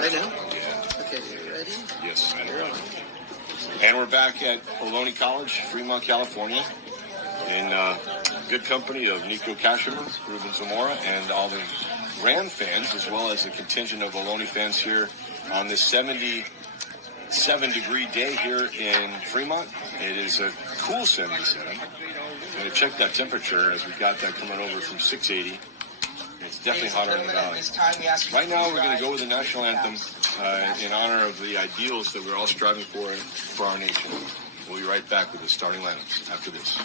Right now? Yeah. Okay, you ready? Yes, and we're back at Ohlone College, Fremont, California, in good company of Nico Kashimer, Ruben Zamora, and all the Ram fans, as well as the contingent of Ohlone fans here on this 77-degree day here in Fremont. It is a cool 77. I'm going to check that temperature as we got that coming over from 680. It's definitely hotter in the valley. Right now, we're going to go with the national anthem in honor of the ideals that we're all striving for our nation. We'll be right back with the starting lineups after this.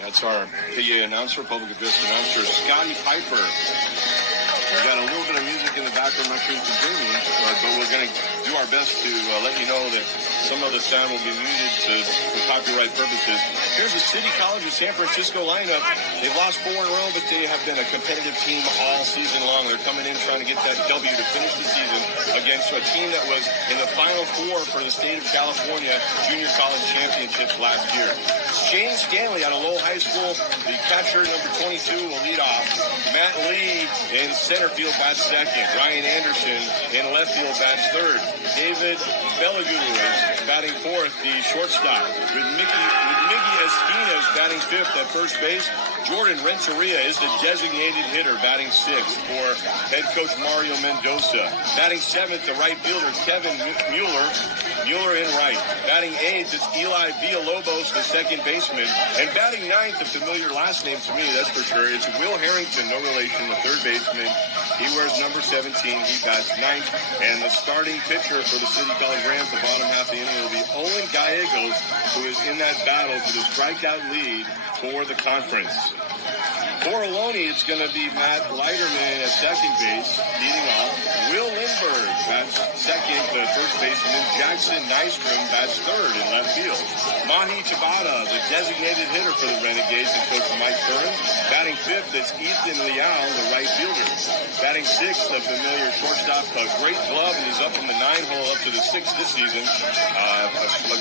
That's our PA announcer, public address announcer, Scotty Piper. We got a little bit of music in the background, I'm not sure you can hear me, but we're going to do our best to let you know that some of the sound will be muted for copyright purposes. Here's the City College of San Francisco lineup. They've lost 4 in a row, but they have been a competitive team all season long. They're coming in trying to get that W to finish the season against a team that was in the Final Four for the state of California Junior College Championships last year. James Stanley out of Lowell High School, the catcher, number 22, will lead off. Matt Lee in center field bats second. Ryan Anderson in left field bats third. David Bellagou is batting fourth, the shortstop. With Miggy Esquinas batting fifth at first base. Jordan Renteria is the designated hitter, batting sixth for head coach Mario Mendoza. Batting seventh, the right fielder, Kevin Mueller in right. Batting eighth, it's Eli Villalobos, the second baseman. And batting ninth, a familiar last name to me, that's for sure, it's Will Harrington, no relation, the third baseman. He wears number 17. He bats ninth. And the starting pitcher for the City College Rams, the bottom half of the inning, will be Owen Gallegos, who is in that battle for the strikeout lead for the conference. For Ohlone, it's going to be Matt Leiterman at second base, leading off. Will Lindbergh bats second, the first baseman. Jackson Nystrom bats third in left field. Mahi Tabata, the designated hitter for the Renegades, and coach Mike Curran. Batting fifth, it's Ethan Liao, the right fielder. Batting sixth, the familiar shortstop, a great glove, and he's up from the 9-hole up to the 6th this season. A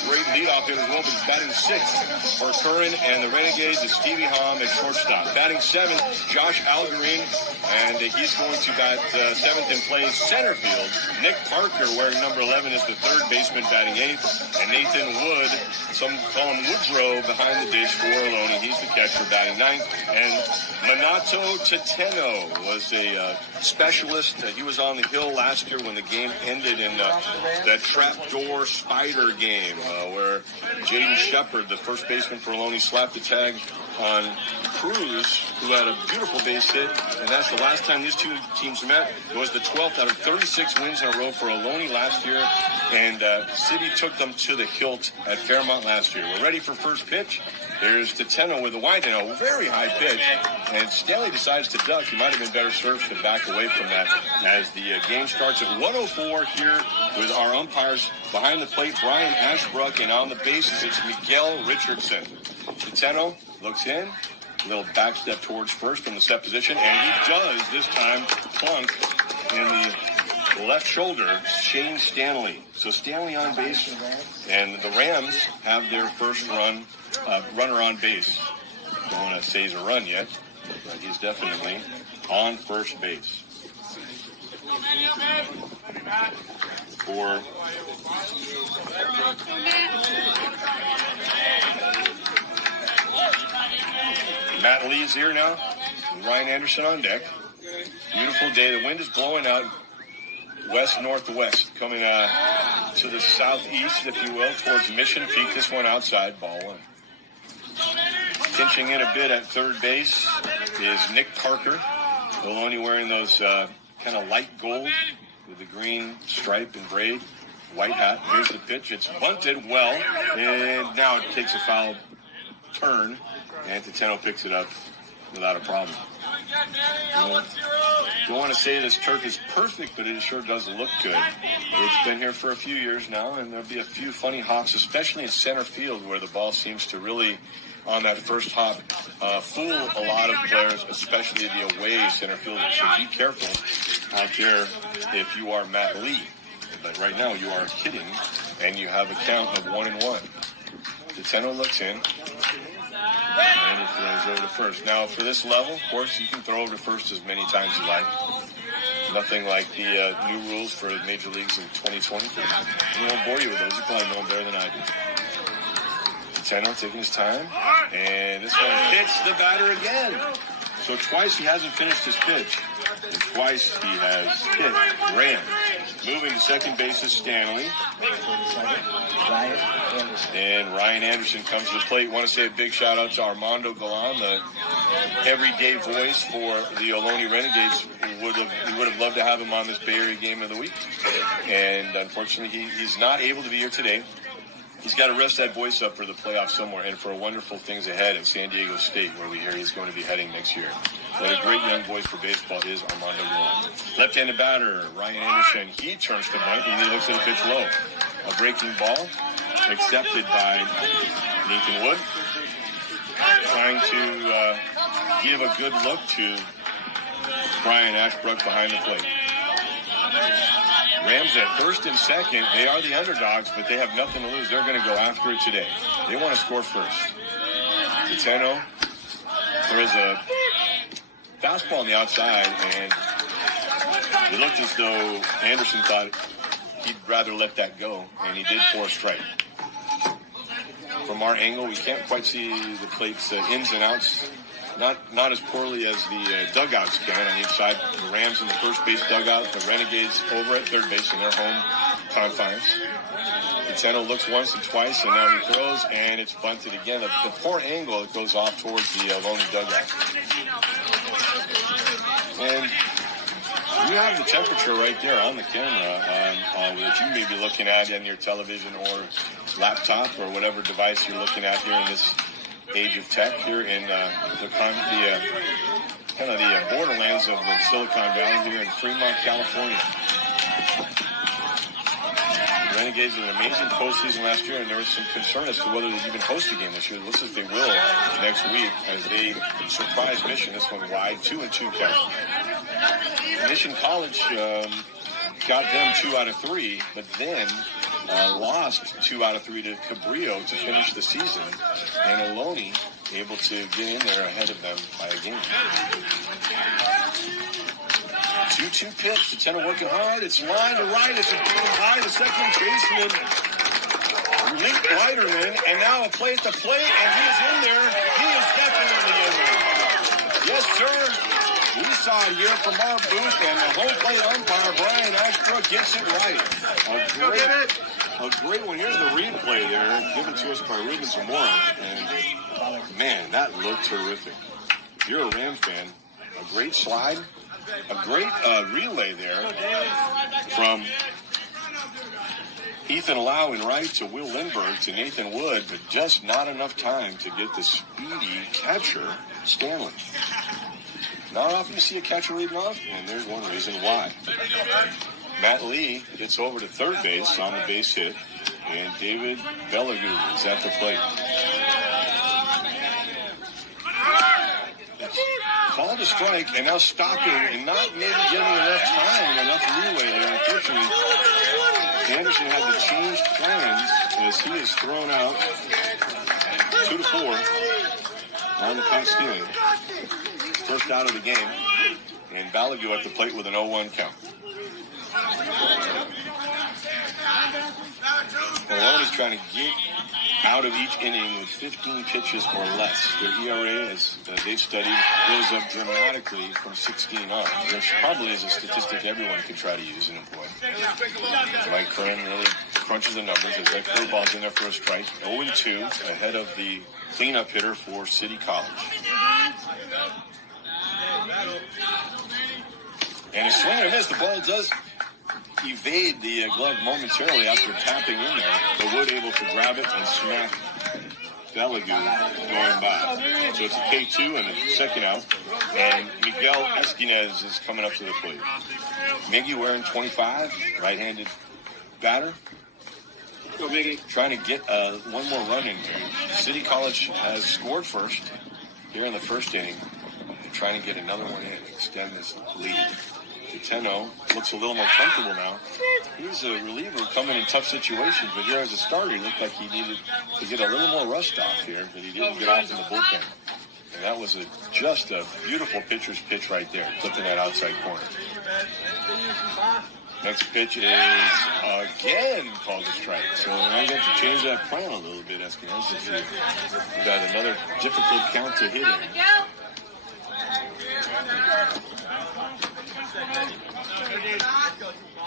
great leadoff hitter as well, but he's batting sixth for Curran and the Renegades is Stevie Hom at shortstop. Batting seventh, Josh Algerine, and he's going to bat seventh in play center field. Nick Parker, wearing number 11, is the third baseman, batting eighth. And Nathan Wood, some call him Woodrow, behind the dish for Ohlone. He's the catcher, batting ninth. And Minato Teteno was a specialist. He was on the hill last year when the game ended in that trapdoor spider game where Jaden Shepard, the first baseman for Ohlone, slapped the tag on Cruz, who had a beautiful base hit, and that's the last time these two teams met. It was the 12th out of 36 wins in a row for Ohlone last year, and City took them to the hilt at Fairmont last year. We're ready for first pitch. Here's Teteno with a wind and a very high pitch, and Stanley decides to duck. He might have been better served to back away from that as the game starts at 1:04 here with our umpires behind the plate, Brian Ashbrook, and on the bases it's Miguel Richardson. Teteno looks in, a little back step towards first from the set position, and he does this time plunk in the left shoulder, Shane Stanley. So Stanley on base, and the Rams have their first runner on base. Don't want to say he's a run yet, but he's definitely on first base. For Matt Lee's here now. Ryan Anderson on deck. Beautiful day. The wind is blowing out west-northwest, coming to the southeast, if you will, towards Mission Peak. This one outside, ball one. Pinching in a bit at third base is Nick Parker. Ohlone wearing those kind of light gold with the green stripe and braid, white hat. Here's the pitch. It's bunted well, and now it takes a foul turn, and Tateno picks it up without a problem. Don't want to say this turf is perfect, but it sure does look good. It's been here for a few years now, and there'll be a few funny hops, especially in center field, where the ball seems to really, on that first hop, fool a lot of players, especially the away center fielders. So be careful out there if you are Matt Lee. But right now you are kidding, and you have a count of 1-1. Tateno looks in. And he throws over to first. Now, for this level, of course, you can throw over to first as many times as you like. Nothing like the new rules for major leagues in 2020. We won't bore you with those. You probably know them better than I do. Tateno taking his time. And this one hits the batter again. So twice he hasn't finished his pitch. And twice he has hit Rand. Moving to second base is Stanley. And Ryan Anderson comes to the plate. Want to say a big shout out to Armando Galan, the everyday voice for the Ohlone Renegades. We would have loved to have him on this Bay Area Game of the Week. And unfortunately, he's not able to be here today. He's got to rest that voice up for the playoffs somewhere and for wonderful things ahead at San Diego State, where we hear he's going to be heading next year. But a great young voice for baseball is Armando Galan. Left-handed batter, Ryan Anderson. He turns to bunt and he looks at a pitch low. A breaking ball accepted by Nathan Wood. Trying to give a good look to Brian Ashbrook behind the plate. Rams at first and second. They are the underdogs, but they have nothing to lose. They're going to go after it today. They want to score first. Tateno. There is a fastball on the outside, and it looked as though Anderson thought he'd rather let that go, and he did for a strike. From our angle, we can't quite see the plate's ins and outs. Not as poorly as the dugouts can on each side. The Rams in the first base dugout, the Renegades over at third base in their home confines. Tateno looks once and twice, and now he throws, and it's bunted again. The poor angle, it goes off towards the Ohlone dugout. And you have the temperature right there on the camera that you may be looking at on your television or laptop or whatever device you're looking at here in this age of tech here in the borderlands of the Silicon Valley here in Fremont, California. The Renegades had an amazing postseason last year, and there was some concern as to whether they'd even host a game this year. It looks like they will next week as they surprise Mission. This one wide, 2-2 count. Mission College got them 2 out of 3, but then lost 2 out of 3 to Cabrillo to finish the season, and Ohlone able to get in there ahead of them by a game. 2-2 pitch. Tateno working hard. It's line to right. It's high to second baseman. Link Leiterman, and now a play at the plate, and he is in there. He is definitely in there. Yes, sir. We saw it here from our booth, and the home plate umpire, Brian Ashbrook, gets it right. A great one. Here's the replay there, given to us by Ruben Zamora. And, man, that looked terrific. If you're a Ram fan, a great slide, a great relay there from Ethan Lau in right to Will Lindbergh to Nathan Wood, but just not enough time to get the speedy catcher, Stanley. Not often you see a catcher leading off, and there's one reason why. Matt Lee gets over to third base on the base hit, and David Bellagoo is at the plate. Called a strike, and now stopping and not maybe getting enough time, enough leeway there. as he is thrown out 2-4 on the pass stealing. First out of the game. And Balagu at the plate with an 0-1 count. Ohlone is trying to get out of each inning with 15 pitches or less. Their ERA, as they've studied, goes up dramatically from 16 on, which probably is a statistic everyone can try to use and employ. Mike Curran really crunches the numbers as that curveball's in there for a strike. 0-2 ahead of the cleanup hitter for City College. And a swing and a miss. The ball does evade the glove momentarily after tapping in there, but Wood able to grab it and smack Balagu going by. So it's a K2 and a second out, and Miguel Esquinez is coming up to the plate. Miggy wearing 25, right-handed batter. Go Miggy. Trying to get one more run in here. City College has scored first here in the first inning. They're trying to get another one in, extend this lead. Tenno looks a little more comfortable now. He's a reliever coming in tough situations, but here as a starter, he looked like he needed to get a little more rust off here, but he didn't get off in the bullpen. And that was just a beautiful pitcher's pitch right there, flipping that outside corner. Next pitch is again called a strike. So I got to change that plan a little bit, Esquinez. If you got another difficult count to hit in.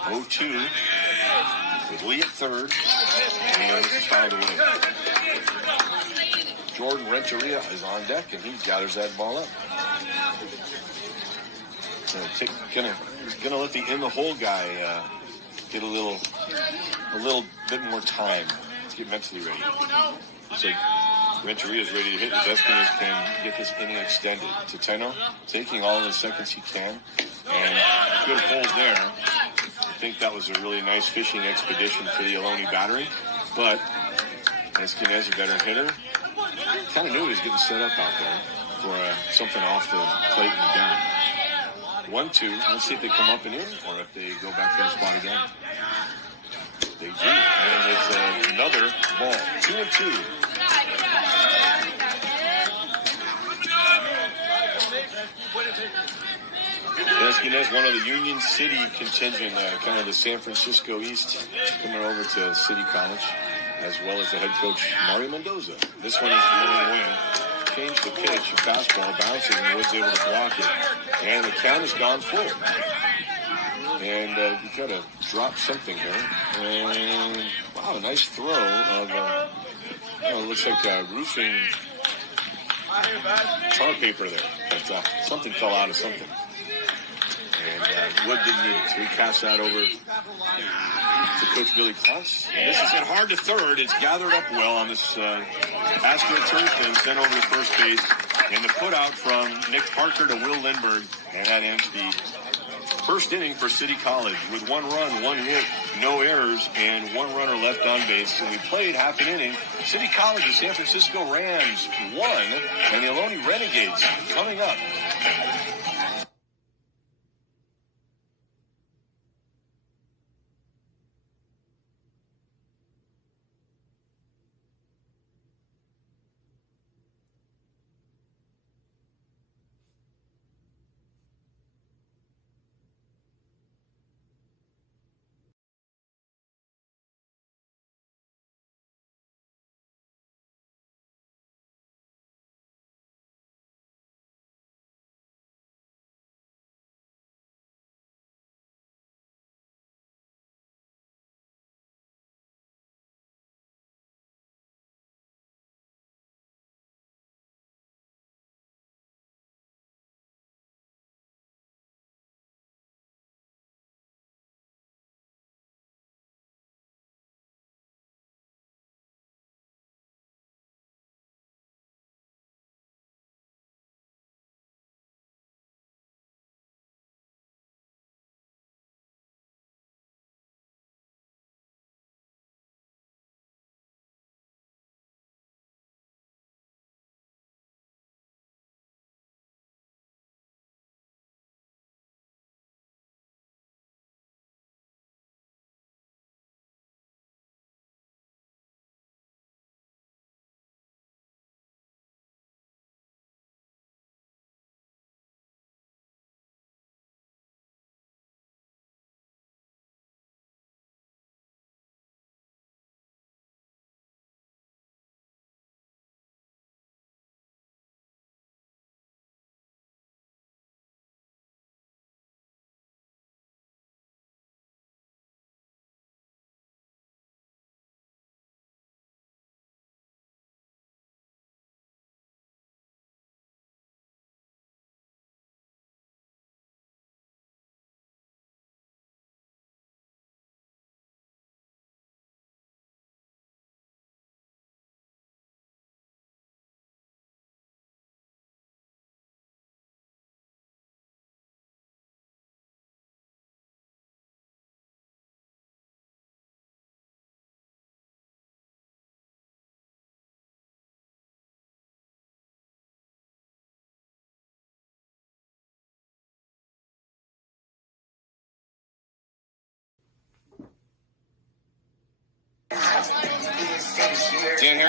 0-2 with Lee at third, and it's fouled away. Jordan Renteria is on deck, and he gathers that ball up. Gonna let the in the hole guy get a little bit more time to get mentally ready. So Renteria is ready to hit. Esquinez can get this inning extended. Tenno taking all the seconds he can, and good hold there. I think that was a really nice fishing expedition for the Ohlone battery, but Esquinez, a veteran hitter, kind of knew he was getting set up out there for something off the plate and down. 1-2. Let's see if they come up and in, or if they go back to the spot again. They do, and it's another ball. 2-2. Esquinez, one of the Union City contingent, kind of the San Francisco East, coming over to City College, as well as the head coach, Mario Mendoza. This one is the win. Changed the pitch, fastball bounces, and Wood's able to block it. And the count has gone full. And you got to drop something here. And, wow, a nice throw of, it looks like roofing tar paper there. But something fell out of something. And Wood didn't need it, so he passed that over to Coach Billy Kloss. And this is hit hard to third. It's gathered up well on this AstroTurf and sent over to first base. And the put out from Nick Parker to Will Lindbergh. And that ends the first inning for City College with 1 run, 1 hit, no errors, and 1 runner left on base. And we played half an inning. City College and San Francisco Rams won, and the Ohlone Renegades coming up.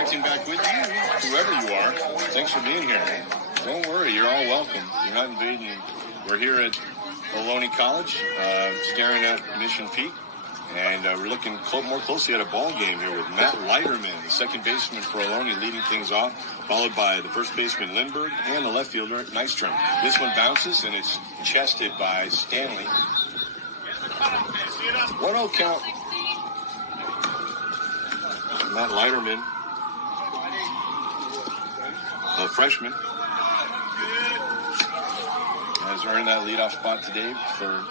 Harrington back with you, whoever you are. Thanks for being here. Don't worry, you're all welcome. You're not invading. We're here at Ohlone College, staring at Mission Peak, and we're looking more closely at a ball game here with Matt Leiterman, the second baseman for Ohlone, leading things off, followed by the first baseman Lindbergh and the left fielder Nystrom. This one bounces, and it's chested by Stanley. 1-0 count. Matt Leiterman, a freshman, has earned that leadoff spot today for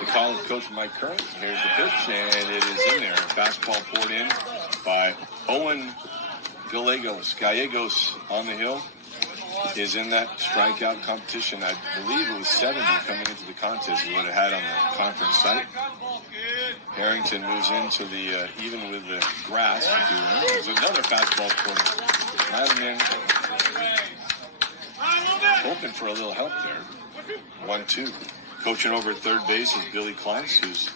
the college coach Mike Curran. Here's the pitch, and it is in there. Fastball poured in by Owen Gallegos on the hill. Is in that strikeout competition. I believe it was 70 coming into the contest is what it had on the conference site. Harrington moves into the even with the grass. There's another fastball for Leiterman. Hoping for a little help there. 1-2. Coaching over at third base is Billy Kleins, who's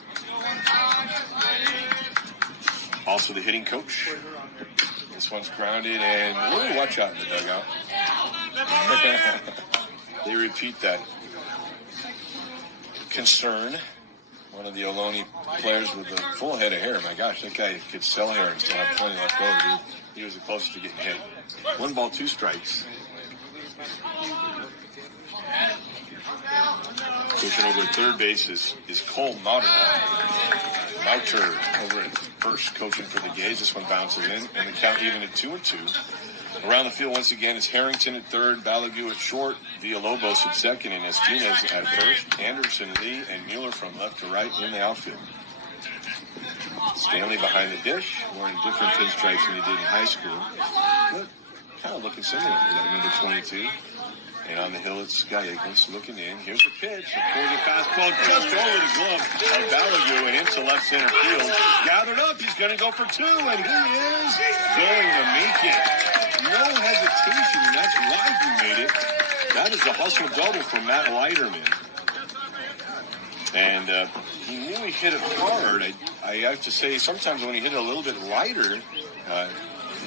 also the hitting coach. This one's grounded, and really watch out in the dugout. They repeat that concern. One of the Ohlone players with a full head of hair. My gosh, that guy could sell hair and still have plenty left over. He was the closest to getting hit. 1 ball, 2 strikes. Coaching over at third base is Cole Mauter over at first, coaching for the Gays. This one bounces in, and the count even at 2-2. Around the field once again is Harrington at third, Balagu at short, Villalobos at second, and Esquinez at first. Anderson, Lee, and Mueller from left to right in the outfield. Stanley behind the dish, wearing different pinstripes than he did in high school, but kind of looking similar to that number 22. And on the hill, it's Gallegos looking in. Here's the pitch. A pointed fastball just over the glove of Balagu and into left center field. Gathered up. He's going to go for 2, and he is going to make it. No hesitation, and that's why he made it. That is the hustle double from Matt Leiterman. And he really hit it hard. I have to say, sometimes when you hit it a little bit lighter,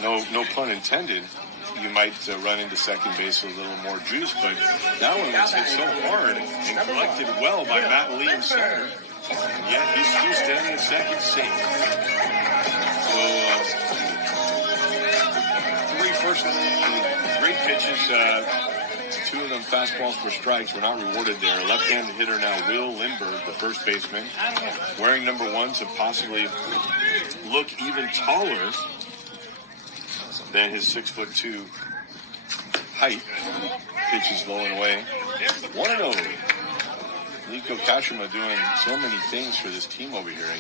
no pun intended, you might run into second base with a little more juice, but that one was hit so hard and collected well by Matt Lee in center. And yet he's still standing at second safe. So, 3 first great pitches, 2 of them fastballs for strikes were not rewarded there. Left-handed hitter now, Will Lindbergh, the first baseman, wearing number 1 to possibly look even taller than his 6'2" height. Pitch is low and away. 1-0. Nico Kashima doing so many things for this team over here. I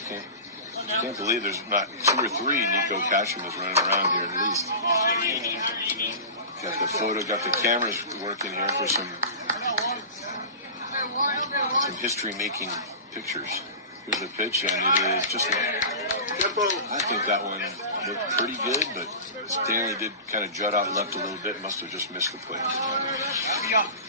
can't believe there's not 2 or 3 Nico Kashimas running around here at least. Got the photo, got the cameras working here for some history-making pictures. Here's the pitch, and it is just I think that one looked pretty good, but Stanley did kind of jut out left a little bit. Must have just missed the plate.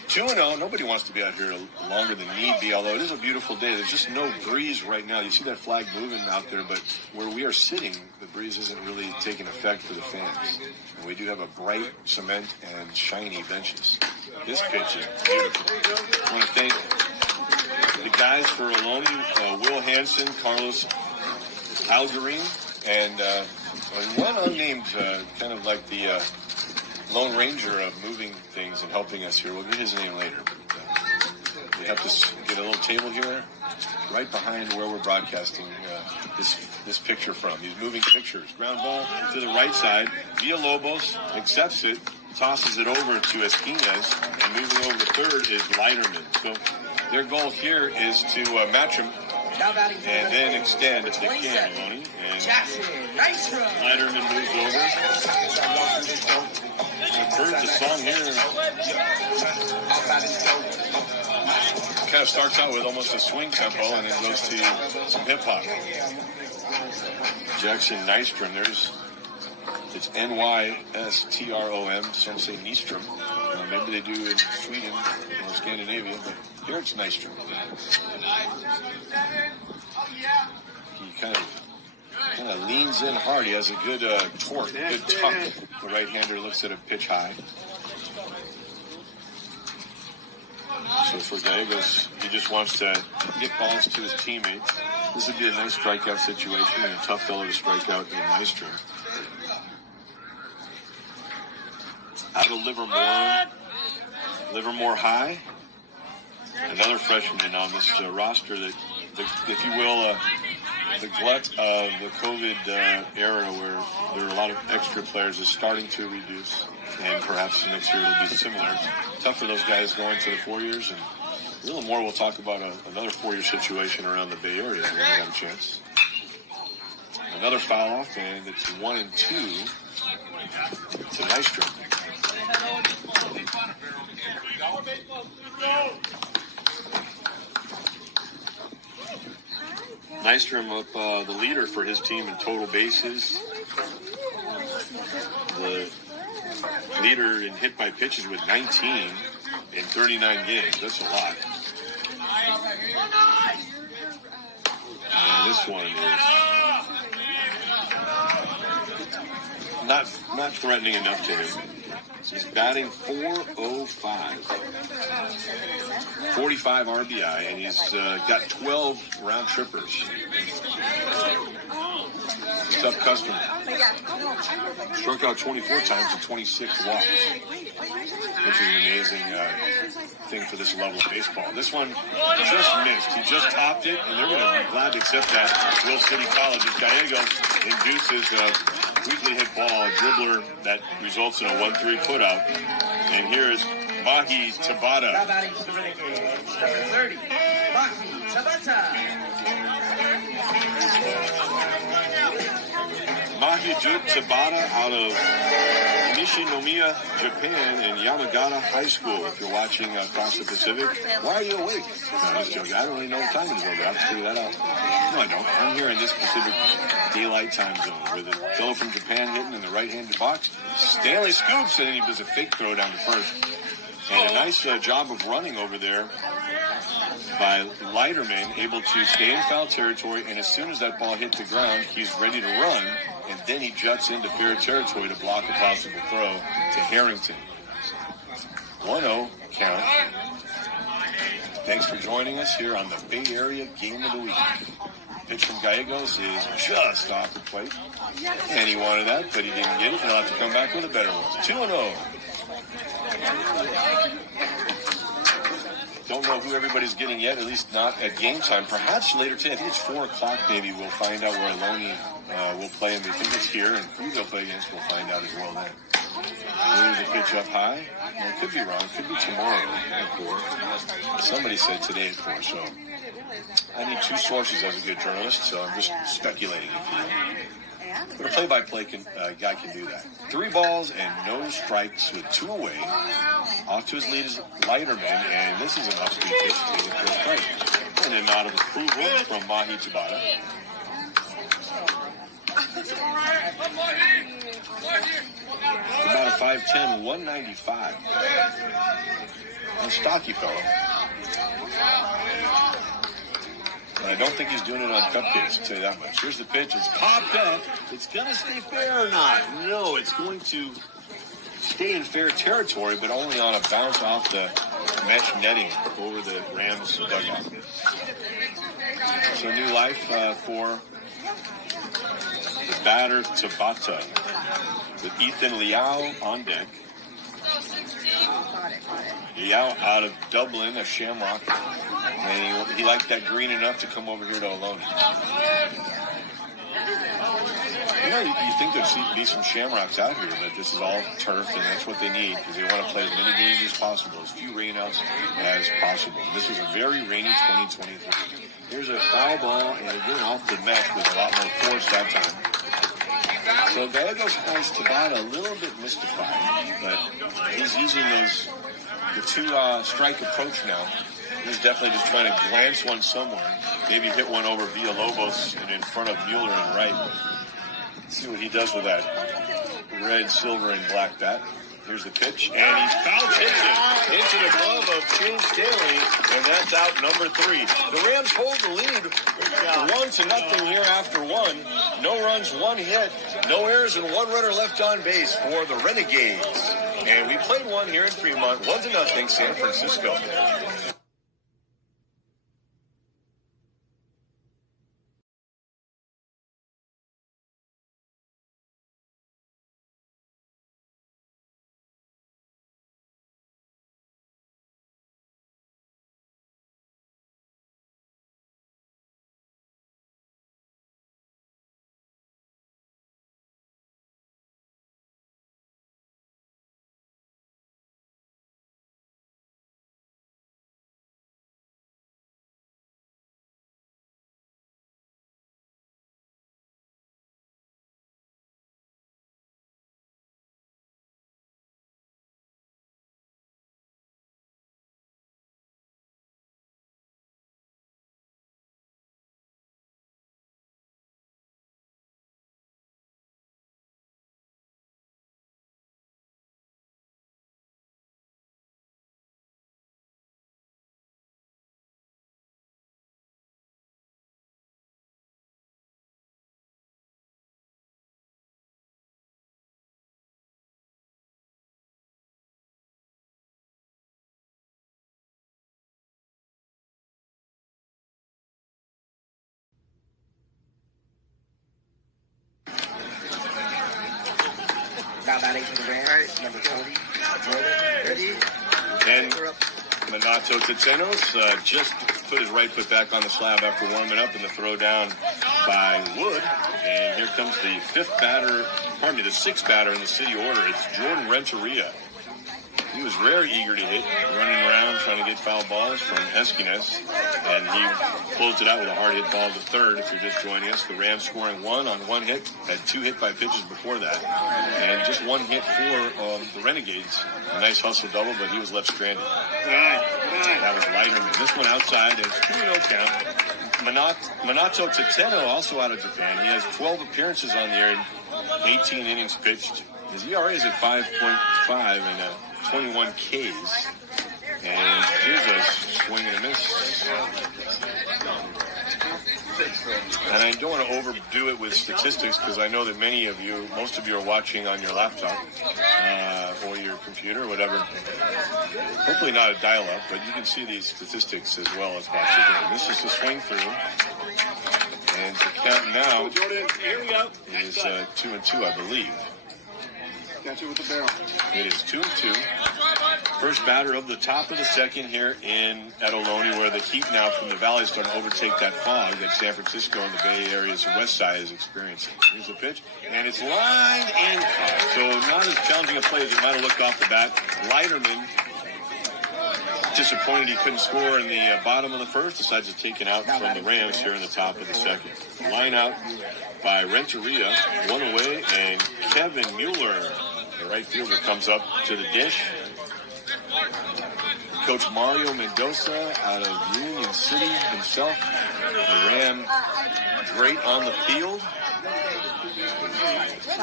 2-0. Nobody wants to be out here longer than need be, although it is a beautiful day. There's just no breeze right now. You see that flag moving out there, but where we are sitting, the breeze isn't really taking effect for the fans. And we do have a bright cement and shiny benches. This pitch is beautiful. I want to thank the guys for Ohlone, Will Hansen, Carlos Algarin, and one unnamed, kind of like the Lone Ranger of moving things and helping us here. We'll get his name later. But, we have to get a little table here right behind where we're broadcasting this picture from. These moving pictures. Ground ball to the right side. Villalobos accepts it, tosses it over to Esquinez, and moving over to third is Leiterman. So their goal here is to match him and then extend if they can, Ohlone. And Leiterman moves over. I've heard the song here. Kind of starts out with almost a swing tempo and then goes to some hip-hop. Jackson Nystrom, it's N-Y-S-T-R-O-M. Some say Nystrom. Maybe they do in Sweden or Scandinavia, but here it's Nystrom. He kind of leans leans in hard. He has a good torque, good tuck. The right-hander looks at a pitch high. So for Gallegos, he just wants to get balls to his teammates. This would be a nice strikeout situation and a tough fellow to strike out in Maestro. Out of Livermore High. Another freshman on this roster that, if you will, the glut of the COVID era where there are a lot of extra players is starting to reduce. And perhaps next year it'll be similar. Tough for those guys going to the 4 years. And a little more, we'll talk about another 4-year situation around the Bay Area when we have a chance. Another foul off, and it's 1-2 to Nystrom. Nystrom up the leader for his team in total bases. The leader in hit by pitches with 19 in 39 games. That's a lot. And this one is not threatening enough to him. He's batting .405. 45 RBI, and he's got 12 round trippers. Tough customer. Struck out 24 times and 26 walks. Which is an amazing thing for this level of baseball. This one just missed. He just topped it, and they're going to be glad to accept that. Will City College as Gallegos induces a weakly hit ball, a dribbler that results in a 1-3 putout. And here is Mahi Tabata. Number 30, Mahi Tabata. Mahi Tabata out of Nishinomiya, Japan, and Yamagata High School. If you're watching across the Pacific, why are you awake? No, I'm just joking. I don't really know what time it is over. I have to figure that out. No, I don't. I'm here in this Pacific daylight time zone where the fellow from Japan hitting in the right-handed box. Stanley scoops, and then he does a fake throw down to first. And a nice job of running over there by Leiterman, able to stay in foul territory, and as soon as that ball hit the ground, he's ready to run, and then he juts into fair territory to block a possible throw to Harrington. 1-0 count. Thanks for joining us here on the Bay Area Game of the Week. Pitch from Gallegos is just off the plate, and he wanted that, but he didn't get it, and he'll have to come back with a better one. 2-0. Don't know who everybody's getting yet, at least not at game time. Perhaps later today, I think it's 4 o'clock maybe, we'll find out where Ohlone will play, and we think it's here, and who they'll play against, we'll find out as well then. There's a pitch up high. Well, it could be wrong. It could be tomorrow at 4. Somebody said today at 4, so I need 2 sources as a good journalist, so I'm just speculating, if you will. But a play-by-play guy can do that. 3 balls and no strikes with 2 away. Off to his lead is Leiterman, and this is an off-speed pitch to the first strike. And a nod of approval from Mahi Tabata. About a 5'10", 195. A stocky fellow. But I don't think he's doing it on cupcakes, I'll tell you that much. Here's the pitch. It's popped up. It's going to stay fair or not? No, it's going to stay in fair territory, but only on a bounce off the mesh netting over the Rams' dugout. So new life for the batter Tabata with Ethan Liao on deck. Liao out of Dublin, a Shamrock. And he liked that green enough to come over here to Ohlone. You know, you think there'd be some Shamrocks out here, but this is all turf, and that's what they need because they want to play as many games as possible, as few rainouts as possible. This was a very rainy 2023. Here's a foul ball, and again off the mesh with a lot more force that time. So Gallegos has Tabata a little bit mystified, but he's using the 2-strike approach now. He's definitely just trying to glance one somewhere. Maybe hit one over Villalobos and in front of Mueller and right. Let's see what he does with that red, silver, and black bat. Here's the pitch, and he foul tips it into the glove of Shane Stanley, and that's out number 3. The Rams hold the lead 1-0 here after 1. No runs, 1 hit, no errors, and 1 runner left on base for the Renegades. And we played one here in Fremont, 1-0 San Francisco. Now batting for the Rams, number 40, Jordan, 30. And Minato Titenos just put his right foot back on the slab after warming up in the throw down by Wood. And here comes the the 6th batter in the city order. It's Jordan Renteria. He was very eager to hit, running around trying to get foul balls from Esquines, and he closed it out with a hard hit ball to third. If you're just joining us, the Rams scoring 1 on 1 hit, had 2 hit by pitches before that, and just 1 hit for the Renegades. A nice hustle double, but he was left stranded. That was Leiterman. This one outside, it's 2-0 count. Minato Tateno, also out of Japan. He has 12 appearances on the year, 18 innings pitched. His ERA is at 5.5 and 21 Ks. And here's a swing and a miss. And I don't want to overdo it with statistics because I know that most of you are watching on your laptop or your computer or whatever. Hopefully not a dial-up, but you can see these statistics as well as watch the game. This is the swing through. And the count now is 2-2, I believe. Catch it with the barrel. It is 2-2. First batter of the top of the second here at Ohlone, where the heat now from the valley is starting to overtake that fog that San Francisco and the Bay Area's west side is experiencing. Here's the pitch, and it's lined and caught. So not as challenging a play as it might have looked off the bat. Leiterman, disappointed he couldn't score in the bottom of the first, decides to take it out from the Rams here in the top of the second. Line out by Renteria, 1 away, and Kevin Mueller, the right fielder, comes up to the dish. Coach Mario Mendoza out of Union City himself. The Ram great on the field.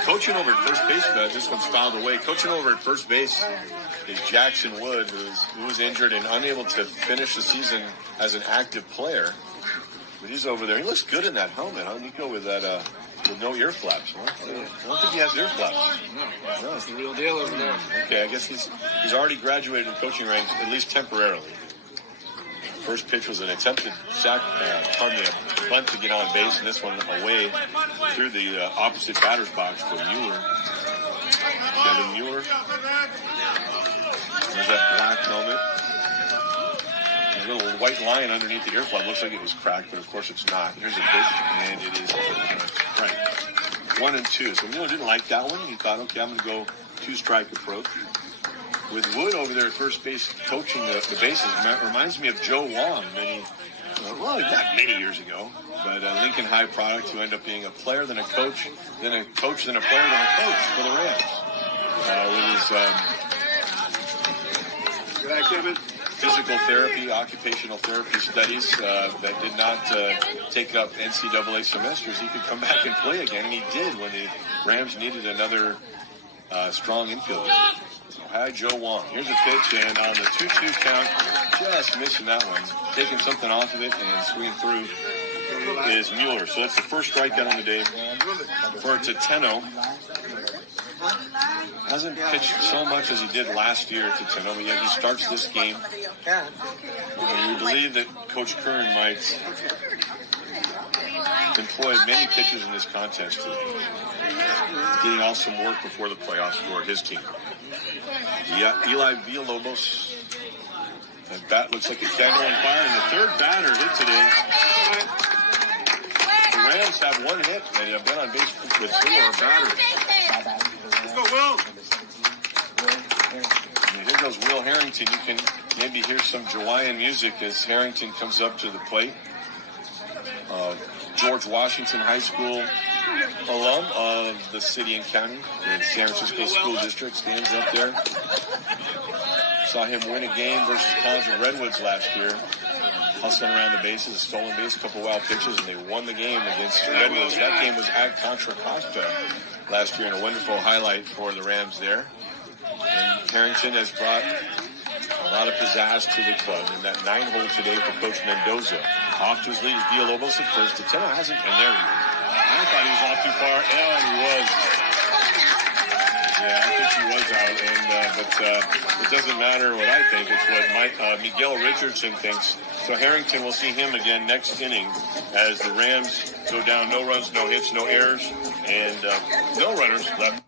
Coaching over at first base, this one's fouled away. Coaching over at first base is Jackson Wood, who was injured and unable to finish the season as an active player. But he's over there. He looks good in that helmet, huh, Nico, with that with no ear flaps. Huh? I don't think he has ear flaps. No, it's the real deal over there. Okay, I guess he's already graduated in coaching ranks, at least temporarily. First pitch was an attempted a bunt to get on base, and this one away through the opposite batter's box to Mueller. Kevin Mueller. There's that black helmet. A little white line underneath the ear flap. Looks like it was cracked, but of course it's not. Here's a pitch, and it is right. 1-2. So Mueller didn't like that one. He thought, okay, I'm going to go 2-strike approach. With Wood over there at first base coaching the bases, reminds me of Joe Wong not many years ago, but a Lincoln High product who ended up being a player, then a coach, then a coach, then a player, then a coach for the Rams. With his Good activity. Physical therapy, occupational therapy studies that did not take up NCAA semesters, he could come back and play again, and he did when the Rams needed another strong infielder. Hi, Joe Wong. Here's a pitch, and on the 2-2 count, just missing that one. Taking something off of it and swinging through is Mueller. So that's the first strikeout on the day for Tateno. Hasn't pitched so much as he did last year, Tateno, but yet he starts this game. And we believe that Coach Kern might employ many pitchers in this contest today, getting all some work before the playoffs for his team. Eli Villalobos. That bat looks like a candle on fire, and the third batter hit today. The Rams have one hit, and have been on base with 4 batters. Let's go, Will. And here goes Will Harrington. You can maybe hear some Hawaiian music as Harrington comes up to the plate. George Washington High School alum of the city and county, the San Francisco School District, stands up there. Saw him win a game versus College of Redwoods last year, hustling around the bases, a stolen base, a couple wild pitches, and they won the game against Redwoods. That game was at Contra Costa last year, and a wonderful highlight for the Rams there. And Harrington has brought a lot of pizzazz to the club in that 9-hole today for Coach Mendoza. Off to his lead is Villalobos at first. Tateno hasn't, and there he is. I thought he was off too far, and he was. Yeah, I think he was out, but it doesn't matter what I think. It's what Miguel Richardson thinks. So Harrington will see him again next inning as the Rams go down. No runs, no hits, no errors, and no runners left.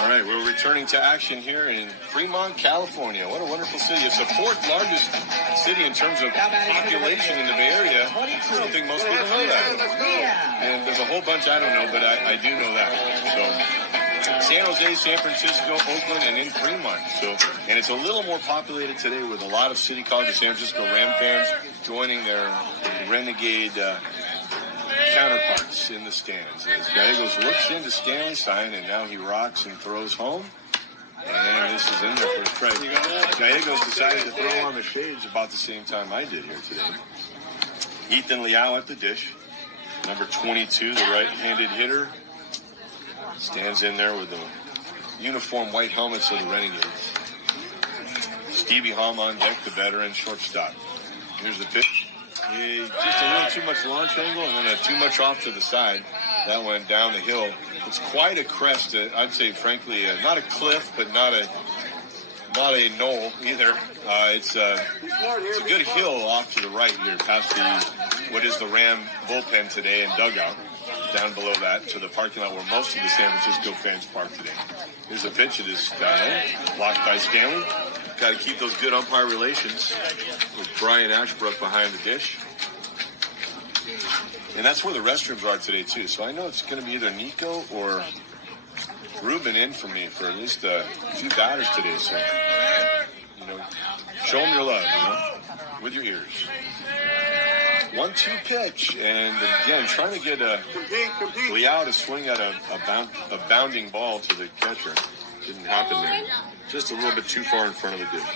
All right, we're returning to action here in Fremont, California. What a wonderful city. It's the 4th largest city in terms of population in the Bay Area. I don't think most people know that. And there's a whole bunch I don't know, but I do know that. So San Jose, San Francisco, Oakland, and in Fremont. And it's a little more populated today with a lot of City College of San Francisco Ram fans joining their renegade counterparts in the stands. As Gallegos looks into Stanley's sign, and now he rocks and throws home. And this is in there for a strike. Gallegos decided to throw on the shades about the same time I did here today. Ethan Liao at the dish. Number 22, the right-handed hitter, stands in there with the uniform white helmets of the Renegades. Stevie Hom on deck, the veteran shortstop. Here's the pitch. Just a little too much launch angle and then too much off to the side. That went down the hill. It's quite a crest. I'd say, frankly, not a cliff, but not a knoll either. It's a good hill off to the right here, past what is the Ram bullpen today and dugout. Down below that to the parking lot where most of the San Francisco fans park today. Here's a pitch. It is blocked by Stanley. Got to keep those good umpire relations with Brian Ashbrook behind the dish. And that's where the restrooms are today, too. So I know it's going to be either Nico or Ruben in for me for at least a few batters today. So, show them your love, with your ears. 1-2 pitch, and again, trying to get Liao to swing at a bounding ball to the catcher. Didn't happen there. Just a little bit too far in front of the dish.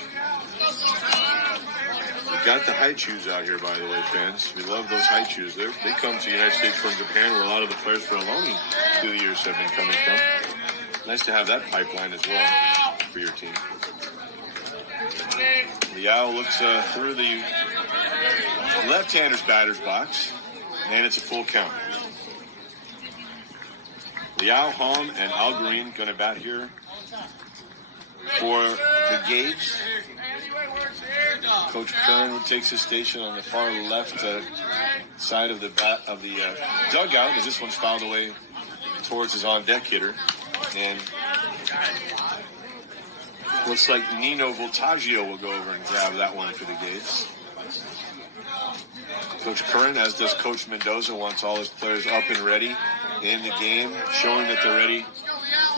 We've got the haichus out here, by the way, fans. We love those haichus. They come to the United States from Japan, where a lot of the players for Ohlone through the years have been coming from. Nice to have that pipeline as well for your team. Liao looks through the left-hander's batter's box, and it's a full count. Liao, Hom, and Algarin going to bat here for the Gades. Coach Kern takes his station on the far left side of the dugout, as this one's fouled away towards his on-deck hitter. And looks like Nino Voltaggio will go over and grab that one for the Gades. Coach Kern, as does Coach Mendoza, wants all his players up and ready in the game, showing that they're ready,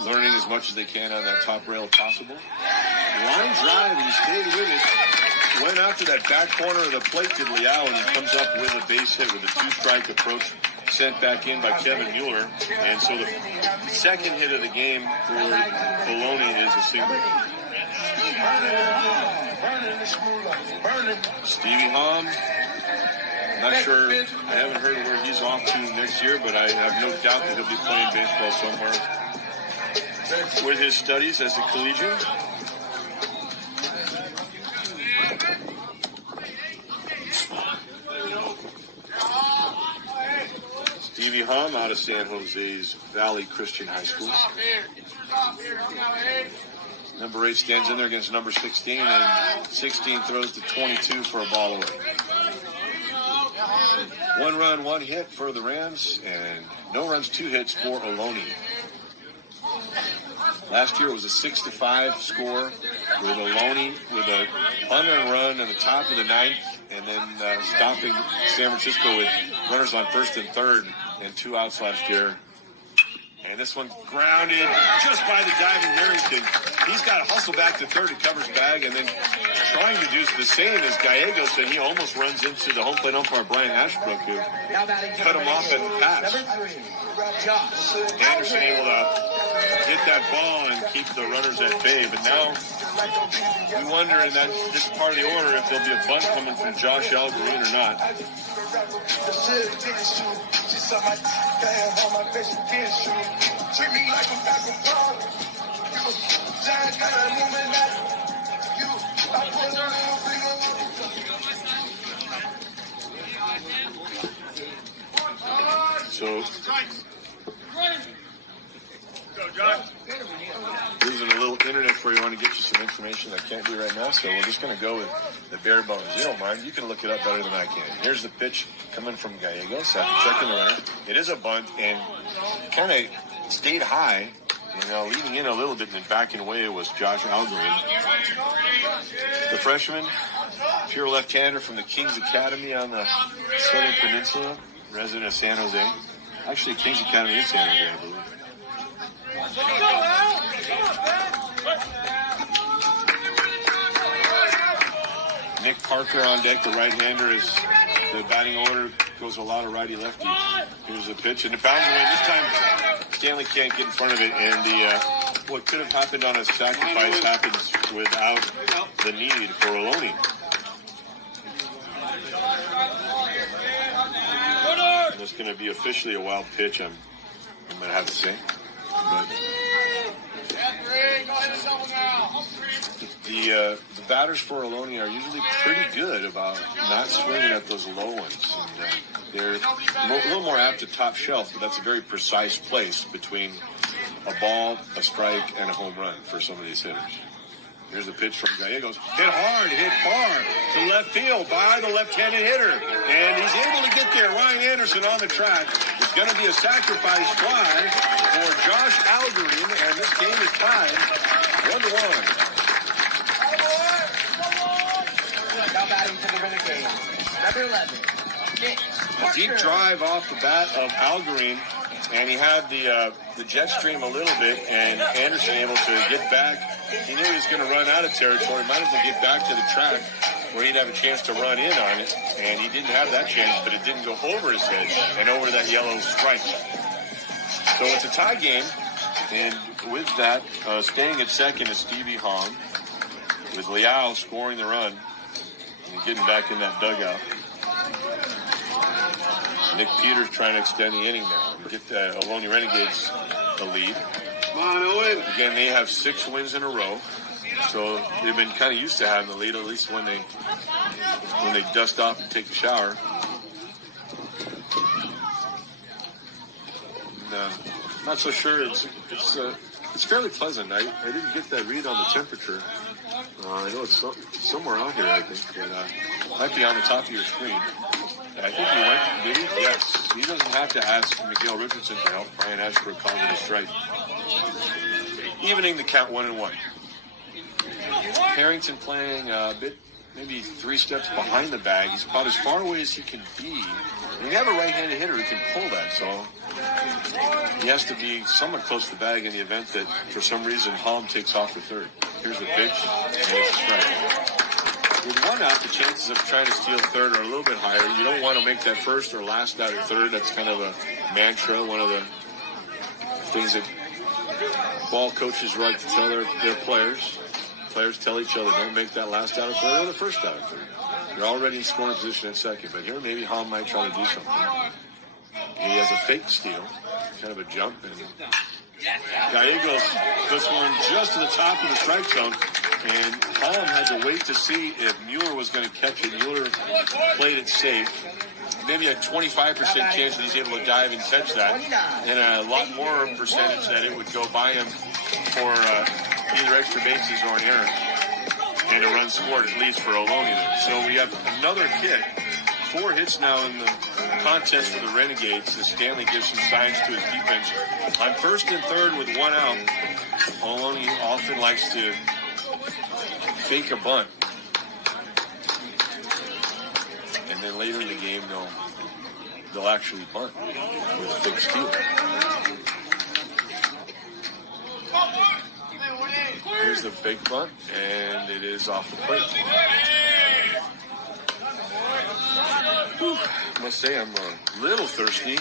learning as much as they can on that top rail possible. Line drive, and he stayed with it. Went out to that back corner of the plate, did Liao, and he comes up with a base hit with a two-strike approach sent back in by Kevin Mueller. And so the second hit of the game for Ohlone is a single. Stevie Hom, not sure, I haven't heard where he's off to next year, but I have no doubt that he'll be playing baseball somewhere with his studies as a collegian. Stevie Hom out of San Jose's Valley Christian High School. Number 8 stands in there against number 16, and 16 throws to 22 for a ball away. 1 run, 1 hit for the Rams, and no runs, 2 hits for Ohlone. Last year it was a 6-5 score with Ohlone with a unearned run in the top of the 9th, and then stopping San Francisco with runners on 1st and 3rd and 2 outs last year. And this one grounded just by the diving Harrington. He's got to hustle back to 3rd to cover his bag, and then trying to do the same as Gallegos, and he almost runs into the home plate umpire, Brian Ashbrook, who cut him off at the pass. Anderson able to hit that ball and keep the runners at bay, but now we wonder in this part of the order if there'll be a bunt coming from Josh Algarin or not. So, losing a little internet for you. I want to get you some information I can't do right now, so we're just going to go with the bare bones. You don't mind. You can look it up better than I can. Here's the pitch coming from Gallegos after checking the runner. It is a bunt, and kind of stayed high. Leading in a little bit and then backing away was Josh Algarin. The freshman, pure left-hander from the Kings Academy on the Southern Peninsula, resident of San Jose. Actually, Kings Academy is San Jose, I believe. Nick Parker on deck, the right-hander, is the batting order goes a lot of righty-lefty. Here's the pitch, and it bounces away. This time, Stanley can't get in front of it, and what could have happened on a sacrifice happens without the need for Ohlone. And it's going to be officially a wild pitch, I'm going to have to say. But the batters for Ohlone are usually pretty good about not swinging at those low ones. And, they're a little more apt to top shelf, but that's a very precise place between a ball, a strike, and a home run for some of these hitters. Here's the pitch from Gallegos. Hit hard, hit far to left field by the left-handed hitter. And he's able to get there. Ryan Anderson on the track. It's going to be a sacrifice fly for Josh Algarin, and this game is tied 1-1. Now batting for the Renegades, number 11. A deep drive off the bat of Algarin, and he had the jet stream a little bit, and Anderson able to get back. He knew he was going to run out of territory. Might as well get back to the track where he'd have a chance to run in on it, and he didn't have that chance, but it didn't go over his head and over that yellow stripe. So it's a tie game. And with that, staying at second is Stevie Hahn, with Liao scoring the run and getting back in that dugout. Nick Peters trying to extend the inning now and get the Ohlone Renegades the lead. Come on, Owen. Again, they have 6 wins in a row, so they've been kind of used to having the lead, at least when they dust off and take a shower. And, not so sure. It's fairly pleasant. I didn't get that read on the temperature. I know it's somewhere out here, I think. But, might be on the top of your screen. I think he went, did he? Yes. He doesn't have to ask Miguel Richardson to help. Brian Ashford called it a strike. Evening the count 1-1. Harrington playing a bit, maybe 3 steps behind the bag. He's about as far away as he can be. And we have a right-handed hitter who can pull that, so he has to be somewhat close to the bag in the event that, for some reason, Halm takes off the third. Here's the pitch, and it's a strike. With 1 out, the chances of trying to steal third are a little bit higher. You don't want to make that first or last out at third. That's kind of a mantra, one of the things that ball coaches like to tell their players. Players tell each other, don't make that last out at third or the first out at third. You're already in scoring position at second, but here maybe Halm might try to do something. He has a fake steal, kind of a jump, and Gallegos puts one just to the top of the strike zone, and Halm had to wait to see if Mueller was going to catch it. Mueller played it safe. Maybe a 25% chance that he's able to dive and catch that, and a lot more percentage that it would go by him for either extra bases or an error, and a run scored at least for Ohlone there. So we have another hit. 4 hits now in the contest for the Renegades as Stanley gives some signs to his defense. On first and third with 1 out, Ohlone often likes to fake a bunt. And then later in the game, they'll actually bunt with a big steal. Here's the fake bunt, and it is off the plate. I must say I'm a little thirsty.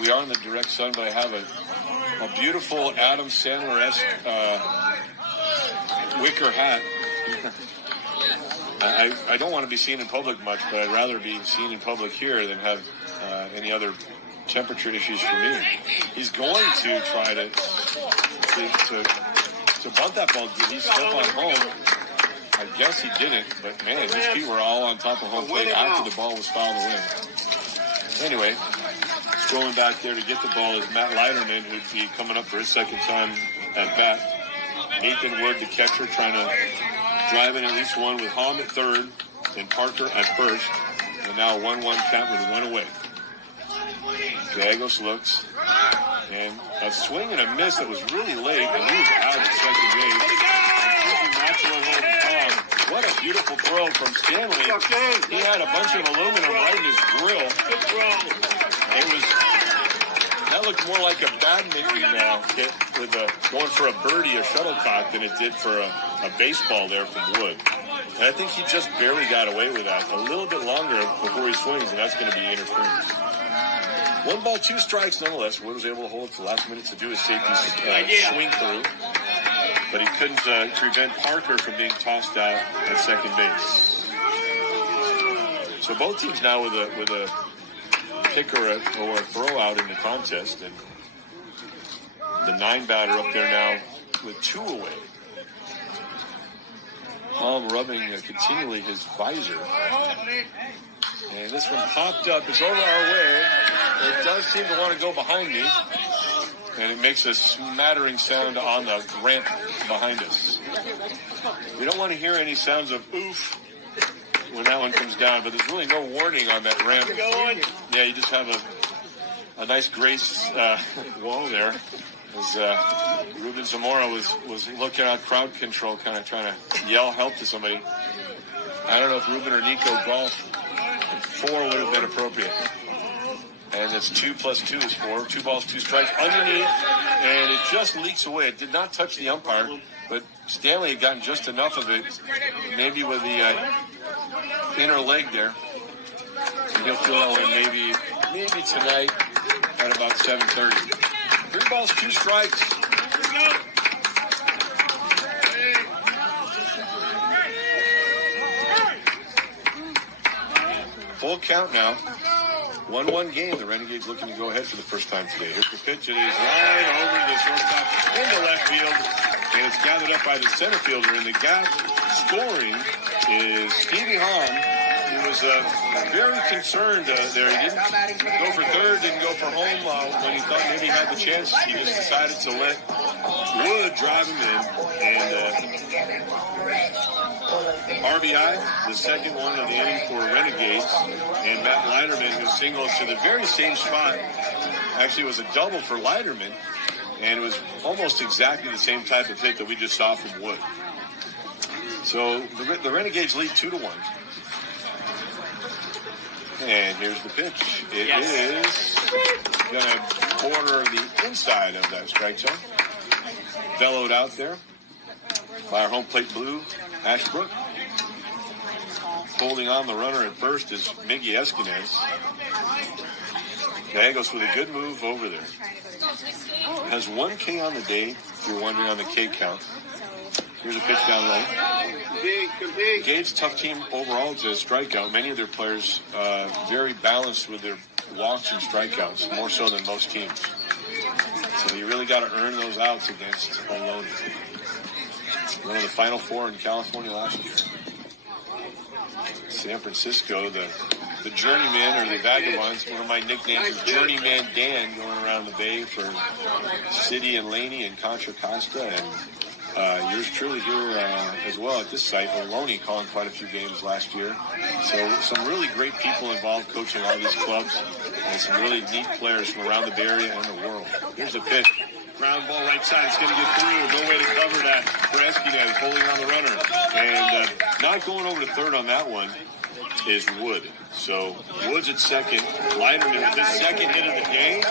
We are in the direct sun, but I have a beautiful Adam Sandler-esque wicker hat. I don't want to be seen in public much, but I'd rather be seen in public here than have any other temperature issues for me. He's going to try to bunt that ball. Did he step on home? I guess he didn't, but man, his feet were all on top of home plate after the ball was fouled away. Anyway, going back there to get the ball is Matt Leiterman, who'd be coming up for his second time at bat. Nathan Wood, the catcher, trying to drive in at least one with Halm at third and Parker at first. And now a 1-1 count with 1 away. Gallegos looks, and a swing and a miss that was really late, and he was out at second base. What a beautiful throw from Stanley. He had a bunch of aluminum right in his grill. That looked more like a badminton hit with going for a birdie or shuttlecock than it did for a baseball there from Wood. And I think he just barely got away with that. A little bit longer before he swings, and that's going to be interference. 1 ball, 2 strikes nonetheless. Wood was able to hold it to the last minute to do his safety swing through. But he couldn't prevent Parker from being tossed out at second base. So both teams now with a pick or a throw out in the contest, and the 9 batter up there now with 2 away. Halm rubbing continually his visor, and this one popped up. It's over our way. It does seem to want to go behind me. And it makes a smattering sound on the ramp behind us. We don't want to hear any sounds of oof when that one comes down, but there's really no warning on that ramp. Yeah, you just have a nice grace wall there. As Ruben Zamora was looking at crowd control, kind of trying to yell help to somebody. I don't know if Ruben or Nico golf. 4 would have been appropriate. And it's 2 plus 2 is 4. 2 balls, 2 strikes underneath, and it just leaks away. It did not touch the umpire, but Stanley had gotten just enough of it, maybe with the inner leg there. And he'll feel that way maybe tonight at about 7:30. 3 balls, 2 strikes. Full count now. 1-1 game. The Renegades looking to go ahead for the first time today. Here's the pitch. It is right over the shortstop into left field. And it's gathered up by the center fielder. And the gap scoring is Stevie Hahn. He was very concerned there. He didn't go for third, didn't go for home when he thought maybe he had the chance. He just decided to let Wood drive him in. And RBI, the second one of the inning for Renegades. And Matt Leiterman, who singles to the very same spot. Actually, it was a double for Leiterman. And it was almost exactly the same type of hit that we just saw from Wood. So the Renegades lead 2-1. And here's the pitch. It is going to border the inside of that strike zone. Bellowed out there by our home plate blue, Ashbrook. Holding on the runner at first is Miggy Esquinez. Gallegos with a good move over there. Has 1 K on the day, if you're wondering on the K count. Here's a pitch down low. Gabe's tough team overall to strikeout. Many of their players very balanced with their walks and strikeouts, more so than most teams. So you really got to earn those outs against Ohlone. One of the Final Four in California last year. San Francisco, the journeyman or the vagabonds. One of my nicknames is Journeyman Dan, going around the bay for City and Laney and Contra Costa, and yours truly here as well at this site. Ohlone calling quite a few games last year. So some really great people involved coaching all these clubs, and some really neat players from around the Bay Area and the world. Here's a pitch. Ground ball right side. It's going to get through. No way to cover that for Esquinez, holding on the runner. And not going over to third on that one is Wood. So Wood's at second. Leiterman with his second hit of the game.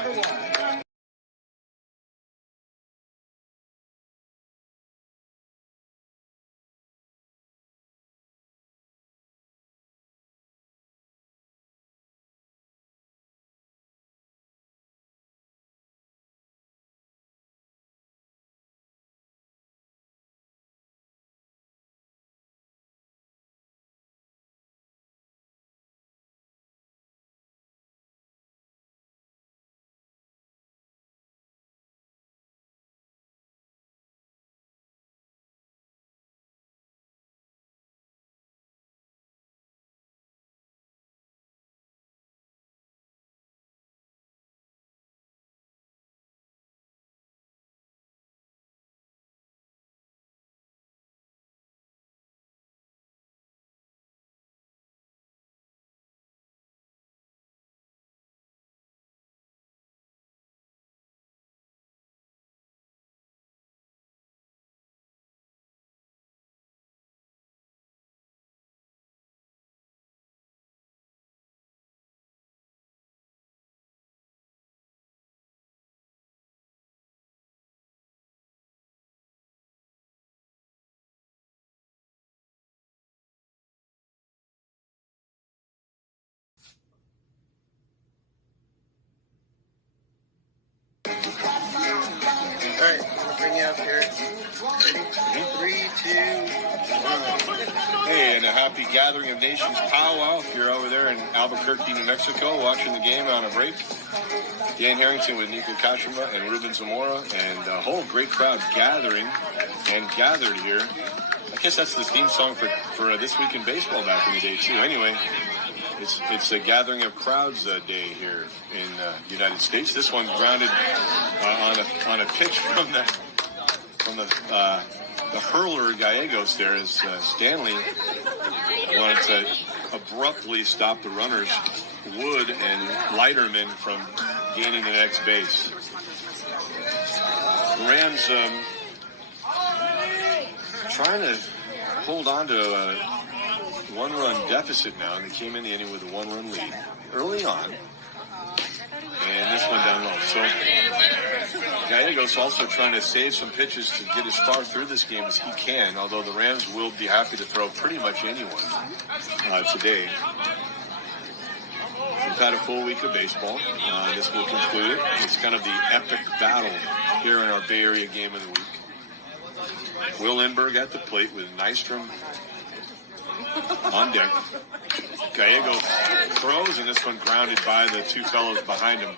All right, I'm going to bring you up here. Ready? 3, 2, 1. Hey, and a happy Gathering of Nations powwow if you're over there in Albuquerque, New Mexico, watching the game on a break. Dan Harrington with Nico Kashima and Ruben Zamora, and a whole great crowd gathering and gathered here. I guess that's the theme song for This Week in Baseball back in the day, too. Anyway, it's a gathering of crowds day here in the United States. This one grounded on a pitch from the hurler Gallegos there as Stanley wanted to abruptly stop the runners, Wood and Leiterman, from gaining the next base. The Rams trying to hold on to a one-run deficit now, and they came in the inning with a one-run lead early on. And this one down low. So Gallegos also trying to save some pitches to get as far through this game as he can, although the Rams will be happy to throw pretty much anyone today. We've had a full week of baseball. This will conclude it. It's kind of the epic battle here in our Bay Area game of the week. Will Lindbergh at the plate with Nystrom on deck. Gallego throws, and this one grounded by the two fellows behind him.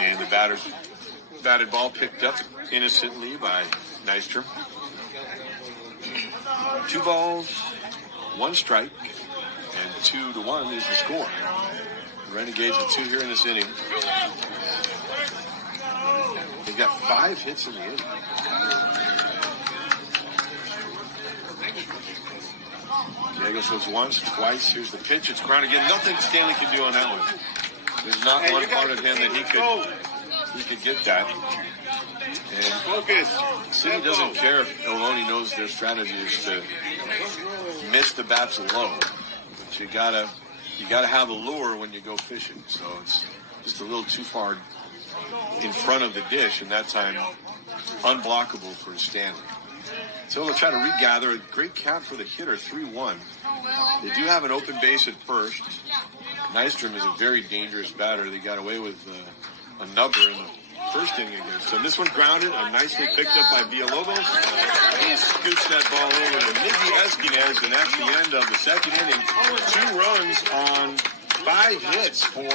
And the batted ball picked up innocently by Nystrom. 2 balls, 1 strike, and 2-1 is the score. The Renegades with 2 here in this inning. They've got 5 hits in the inning. Diego throws once, twice. Here's the pitch. It's ground again. Nothing Stanley can do on that one. There's not one part of him that he could get that. And focus. City doesn't care if Ohlone knows their strategy is to miss the bats low. But you gotta have a lure when you go fishing. So it's just a little too far in front of the dish, and that time unblockable for Stanley. So they'll try to regather. A great count for the hitter, 3-1. They do have an open base at first. Nystrom is a very dangerous batter. They got away with a number in the first inning against him. This one grounded and nicely picked up by Villalobos. He scoots that ball over to Miggy Esquinez, and that's the end of the second inning. 2 runs on 5 hits for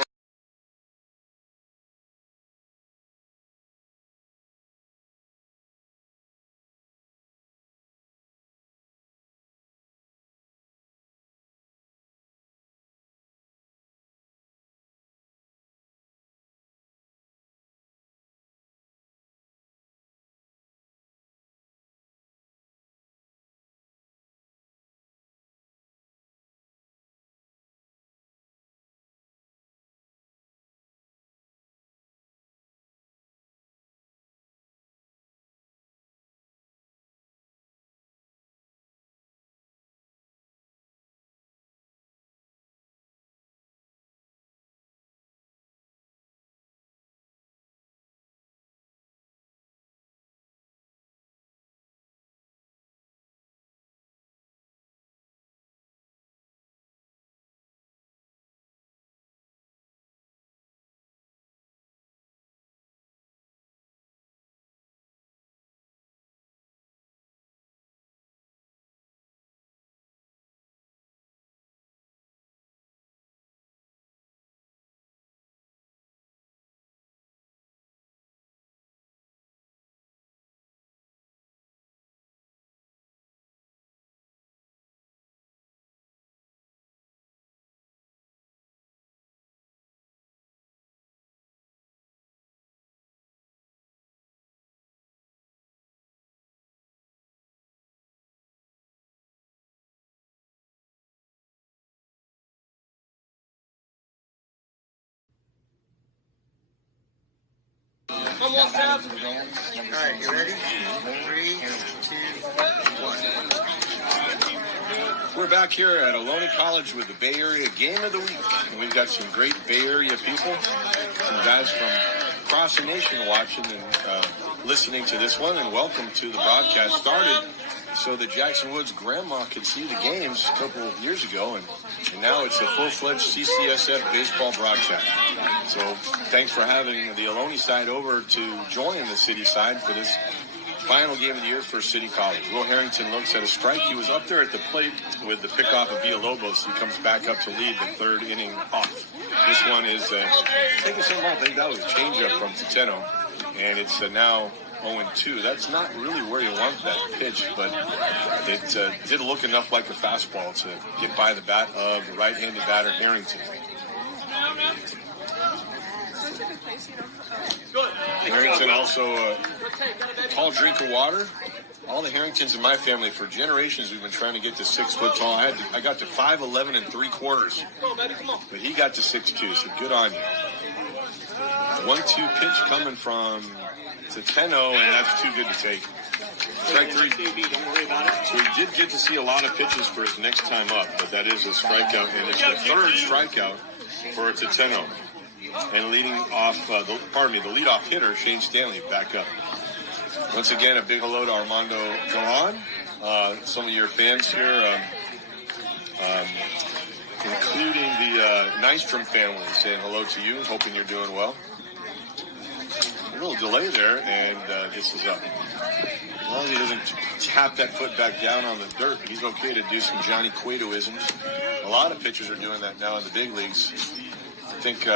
All right, you ready? 3, 2, 1. We're back here at Ohlone College with the Bay Area Game of the Week. And we've got some great Bay Area people, some guys from across the nation watching and listening to this one. And welcome to the broadcast. Started so that Jackson Woods' grandma could see the games a couple of years ago. And now it's a full-fledged CCSF baseball broadcast. So thanks for having the Ohlone side over to join the city side for this final game of the year for City College. Will Harrington looks at a strike. He was up there at the plate with the pickoff of Villalobos. He comes back up to lead the 3rd inning off. This one is taking some off. I think that was a changeup from Tuteno, and it's now 0-2. That's not really where you want that pitch, but it did look enough like a fastball to get by the bat of the right-handed batter, Harrington. Harrington also a tall drink of water. All the Harringtons in my family for generations we've been trying to get to 6 foot tall. I got to 5'11" and 3/4, but he got to 6'2", so good on you. 1-2 pitch coming from Tuteno, and that's too good to take. Strike 3. So he did get to see a lot of pitches for his next time up, but that is a strikeout, and it's the 3rd strikeout for Tuteno. And leading off, the leadoff hitter, Shane Stanley, back up. Once again, a big hello to Armando Johan. Some of your fans here, including the Nystrom family, saying hello to you, hoping you're doing well. A little delay there, and this is up. As long as he doesn't tap that foot back down on the dirt, he's okay to do some Johnny Cueto-isms. A lot of pitchers are doing that now in the big leagues. I think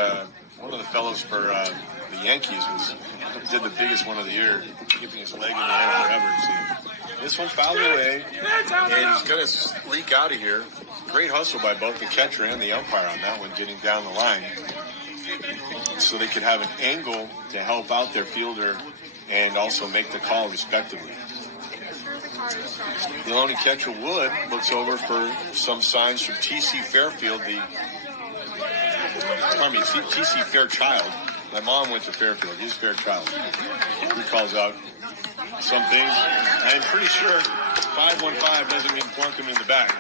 one of the fellows for the Yankees did the biggest one of the year, keeping his leg in the air forever. So this one fouled away, and he's going to leak out of here. Great hustle by both the catcher and the umpire on that one, getting down the line, so they could have an angle to help out their fielder and also make the call respectively. The Ohlone catcher Wood looks over for some signs from T.C. Fairfield, T.C. Fairchild. My mom went to Fairfield. He's Fairchild. He calls out some things. I'm pretty sure 515 doesn't mean plunk him in the back.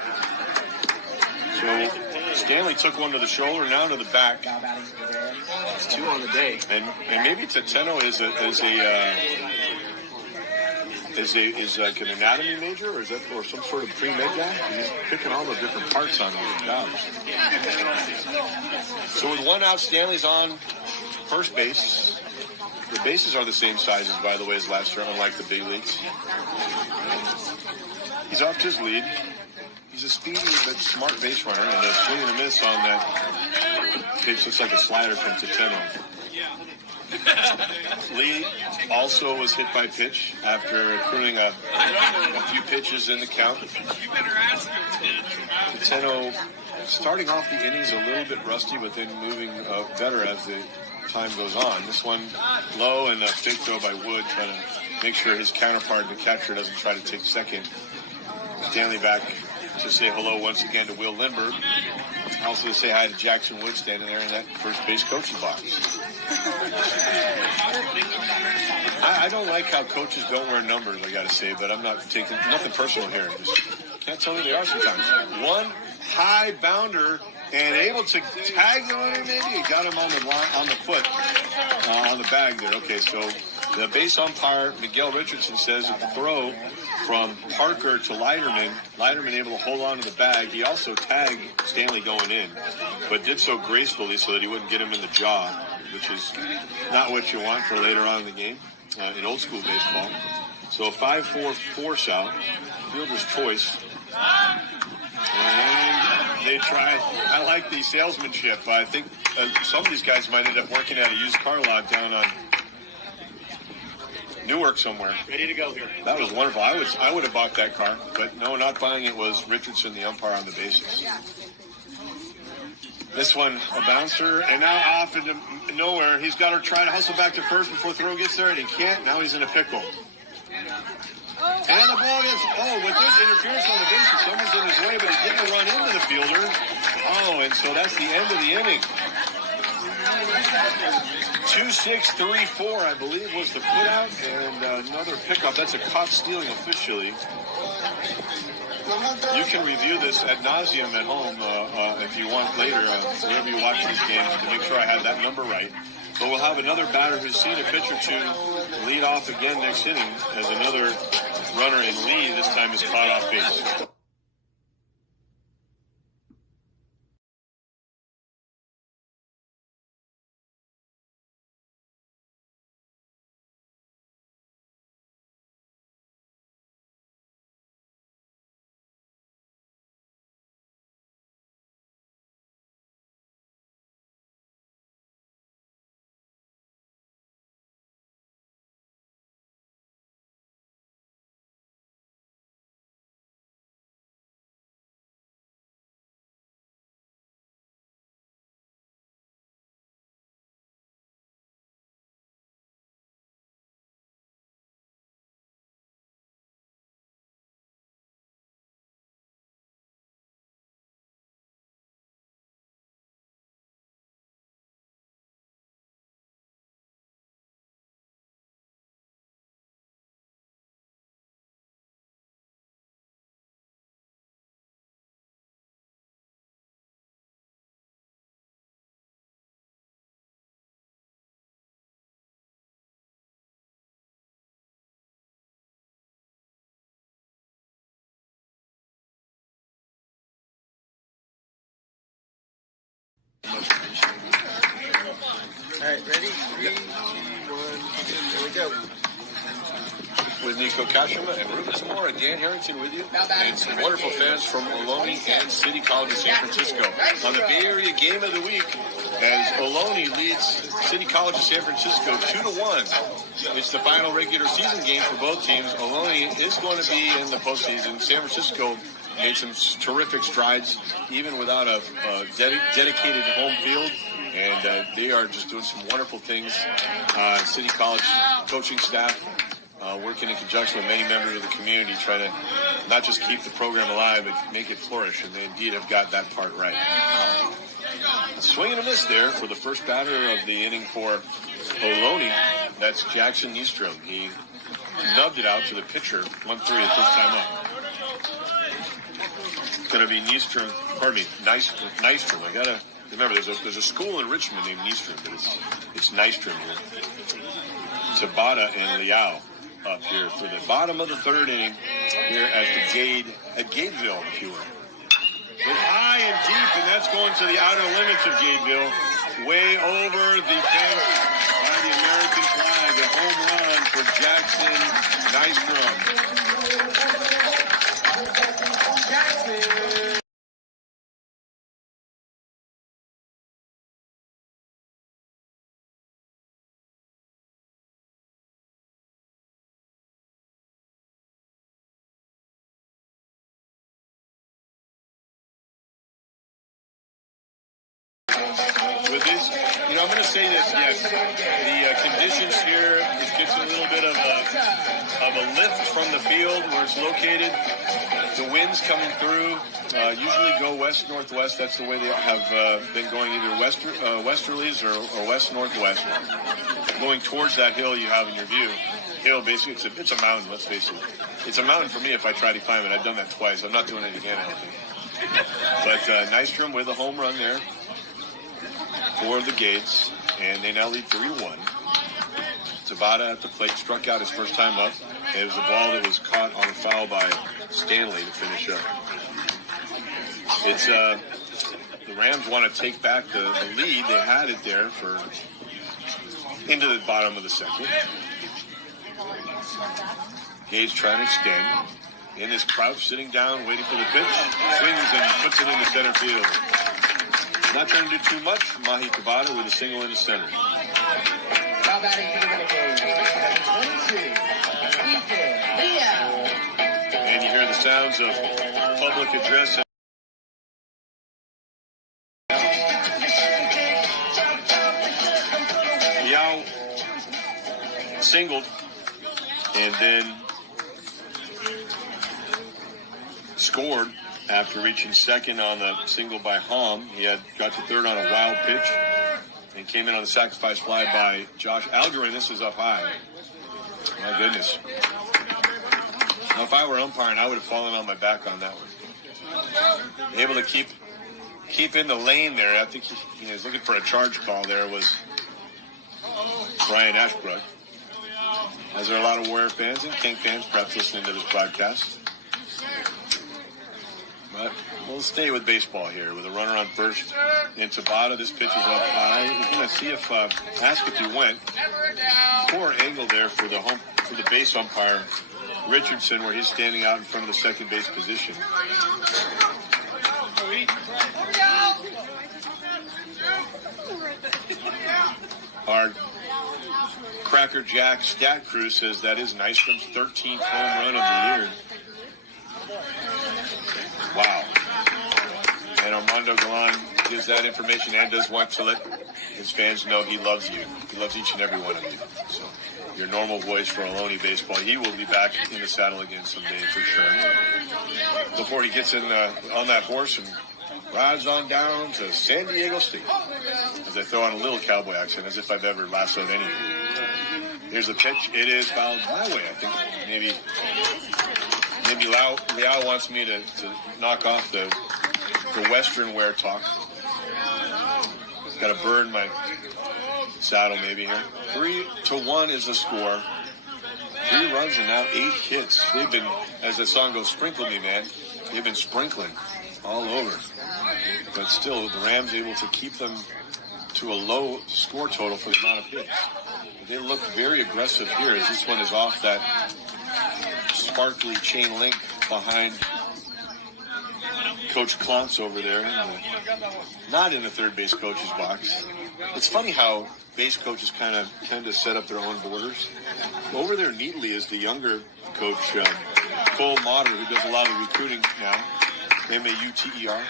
So Stanley took one to the shoulder, now to the back. It's 2 on the day. And maybe Tateno is like an anatomy major, or is that or some sort of pre-med guy? He's picking all the different parts on those jobs. So with one out, Stanley's on first base. The bases are the same sizes, by the way, as last year, unlike the big leagues. He's off to his lead. He's a speedy but smart base runner, and a swing and a miss on that pitch looks like a slider from Tateno. Lee also was hit by pitch after accruing a few pitches in the count. Tateno starting off the innings a little bit rusty, but then moving better as the time goes on. This one low, and a big throw by Wood, trying to make sure his counterpart, the catcher, doesn't try to take second. Stanley back to say hello once again to Will Lindbergh. Also to say hi to Jackson Wood standing there in that first base coaching box. I don't like how coaches don't wear numbers, I got to say, but I'm not taking nothing personal here. Just can't tell me they are sometimes. One high bounder and able to tag the runner, maybe. He got him on the foot, on the bag there. Okay, so the base umpire, Miguel Richardson, says that the throw from Parker to Leiterman able to hold on to the bag. He also tagged Stanley going in, but did so gracefully so that he wouldn't get him in the jaw, which is not what you want for later on in the game in old school baseball. So a 5-4 force out, fielder's choice. And they try. I like the salesmanship. I think some of these guys might end up working at a used car lot down on Newark somewhere. Ready to go here. That was wonderful. I would have bought that car, but no, not buying it was Richardson, the umpire on the bases. This one, a bouncer, and now off into nowhere. He's got to try to hustle back to first before throw gets there, and he can't. Now he's in a pickle. And the ball gets, with this interference on the bases, someone's in his way, but he didn't run into the fielder. And so that's the end of the inning. 2-6-3-4, I believe, was the putout, and another pickup. That's a caught stealing officially. You can review this ad nauseum at home if you want later, whenever you watch these games, to make sure I have that number right. But we'll have another batter who's seen a pitch or two lead off again next inning as another runner in lead. This time is caught off base. All right, ready? 3, 2, 1, here we go. With Nico Kashima and Rubens Moore, Dan Harrington with you, and some wonderful fans from Ohlone and City College of San Francisco on the Bay Area Game of the Week, as Ohlone leads City College of San Francisco 2-1. It's the final regular season game for both teams. Ohlone is going to be in the postseason. San Francisco made some terrific strides, even without a dedicated home field. And they are just doing some wonderful things. City College coaching staff working in conjunction with many members of the community, trying to not just keep the program alive, but make it flourish. And they indeed have got that part right. Swing and a miss there for the first batter of the inning for Ohlone. That's Jackson Nystrom. He nubbed it out to the pitcher, 1-3 the first time up. It's going to be Nystrom. I got to remember, there's a school in Richmond named Nystrom, but it's Nystrom here. Tabata and Liao up here for the bottom of the third inning here at Gateville, if you will. It's high and deep, and that's going to the outer limits of Gateville, way over the fence by the American flag. A home run for Jackson Nystrom. Jackson. With this, I'm going to say this, yes, the conditions here, it gets a little bit of a lift from the field where it's located. The winds coming through usually go west-northwest. That's the way they have been going, either westerlies or west-northwest. Going towards that hill you have in your view. Hill, basically, it's a mountain, let's face it. It's a mountain for me if I try to climb it. I've done that twice. I'm not doing it again, I don't think. But Nystrom with a home run there for the Gates, and they now lead 3-1. Tabata at the plate, struck out his first time up. It was a ball that was caught on a foul by Stanley to finish up. It's the Rams want to take back the lead. They had it there for into the bottom of the second. Gates trying to extend. In his crouch, sitting down, waiting for the pitch. Swings and puts it into center field. Not trying to do too much. Mahi Tabata with a single into center. Now batting for the Renegades, 22, and you hear the sounds of public address. Liao singled and then scored after reaching second on the single by Hom. He had got to third on a wild pitch and came in on the sacrifice fly by Josh Algerin. This is up high. My goodness. Now, if I were umpiring, I would have fallen on my back on that one. Able to keep in the lane there. I think he was looking for a charge call there was Brian Ashbrook. As there are a lot of Warrior fans and King fans perhaps listening to this broadcast. But we'll stay with baseball here with a runner on first. In Tabata, this pitch is up high. We're going to see if Askew went. Poor angle there for the base umpire, Richardson, where he's standing out in front of the second base position. Our Cracker Jack stat crew says that is Nystrom's 13th home run of the year. Wow. And Armando Galan gives that information and does want to let his fans know he loves you. He loves each and every one of you. So your normal voice for Ohlone baseball. He will be back in the saddle again someday for sure. Before he gets in on that horse and rides on down to San Diego State. As I throw on a little cowboy accent as if I've ever lassoed anything. Here's the pitch. It is fouled my way. I think maybe Liao wants me to knock off the Western wear talk. Got to burn my saddle maybe here. 3-1 is the score. 3 runs and now 8 hits. They've been, as the song goes, sprinkle me, man. They've been sprinkling all over. but still, the Rams able to keep them to a low score total for the amount of hits. They look very aggressive here as this one is off that sparkly chain link behind Coach Klontz over there. Not in the third base coach's box. It's funny how base coaches kind of tend to set up their own borders. Over there neatly is the younger coach, Cole Motter, who does a lot of recruiting now. M-A-U-T-E-R.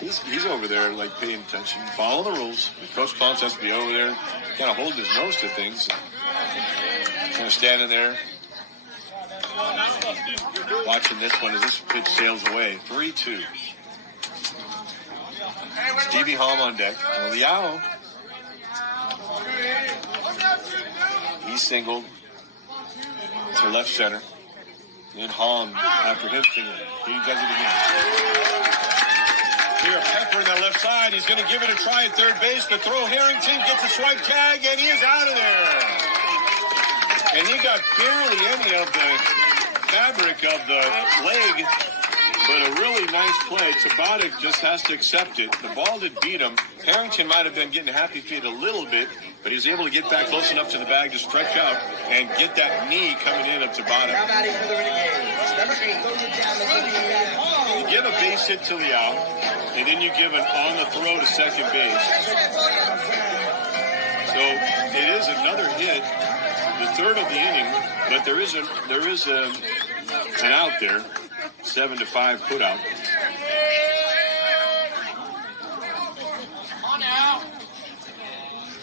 He's over there, like, paying attention, following the rules. Coach Klontz has to be over there, kind of holding his nose to things. Kind of standing there, watching this one as this pitch sails away. 3-2. Stevie Halm on deck. Liao. He singled to left center. Then Halm, after him singling, he does it again. Here, Pepper in that left side. He's going to give it a try at third base. The throw, Harrington gets a swipe tag, and he is out of there. And he got barely any of the fabric of the leg, but a really nice play. Tabata just has to accept it. The ball did beat him. Harrington might have been getting happy feet a little bit, but he was able to get back close enough to the bag to stretch out and get that knee coming in of Tabata. You give a base hit to Liao, and then you give an on the throw to second base. So it is another hit, the third of the inning, but there is an out there, 7-5 put out.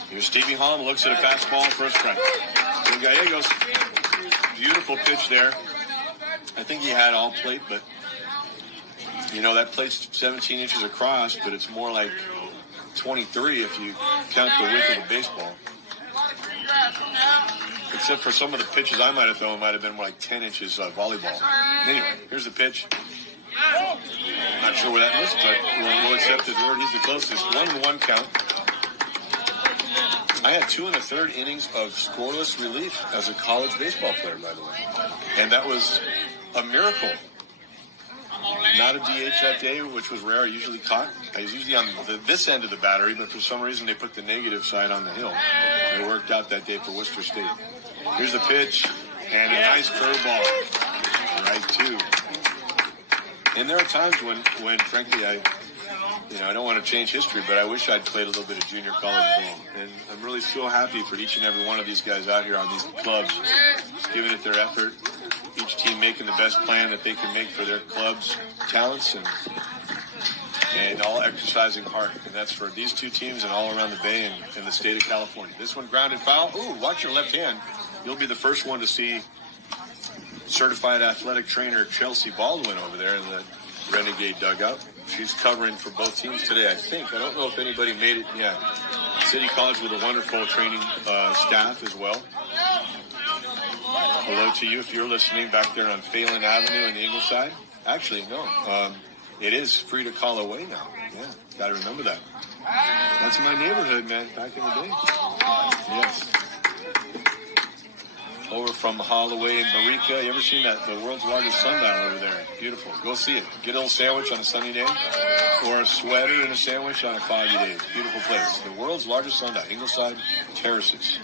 Here's Stevie Halm, looks at a fastball, first strike. So Gallegos, beautiful pitch there. I think he had all plate, but that plate's 17 inches across, but it's more like 23 if you count the width of the baseball. Except for some of the pitches I might have thrown might have been more like 10 inches of volleyball. Anyway, here's the pitch. Not sure where that missed, but we'll accept his word. He's the closest. 1-1 count. I had 2 1/3 innings of scoreless relief as a college baseball player, by the way. And that was a miracle. Not a DH that day, which was rare. I usually caught. I was usually on this end of the battery, but for some reason they put the negative side on the hill. It worked out that day for Worcester State. Here's the pitch, and a nice curveball. Right, too. And there are times when frankly, I don't want to change history, but I wish I'd played a little bit of junior college ball. And I'm really so happy for each and every one of these guys out here on these clubs, giving it their effort. Each team making the best plan that they can make for their club's talents and all exercising hard. And that's for these two teams and all around the Bay and the state of California. This one grounded foul. Ooh, watch your left hand. You'll be the first one to see certified athletic trainer Chelsea Baldwin over there in the Renegade dugout. She's covering for both teams today, I think. I don't know if anybody made it. Yeah. City College with a wonderful training staff as well. Hello to you if you're listening back there on Phelan Avenue in the Ingleside. Actually, no. It is free to call away now. Yeah, got to remember that. That's my neighborhood, man, back in the day. Yes. Over from Holloway and Marica. You ever seen that? The world's largest sundial over there. Beautiful. Go see it. Get a little sandwich on a sunny day or a sweater and a sandwich on a foggy day. Beautiful place. The world's largest sundial. Ingleside Terraces.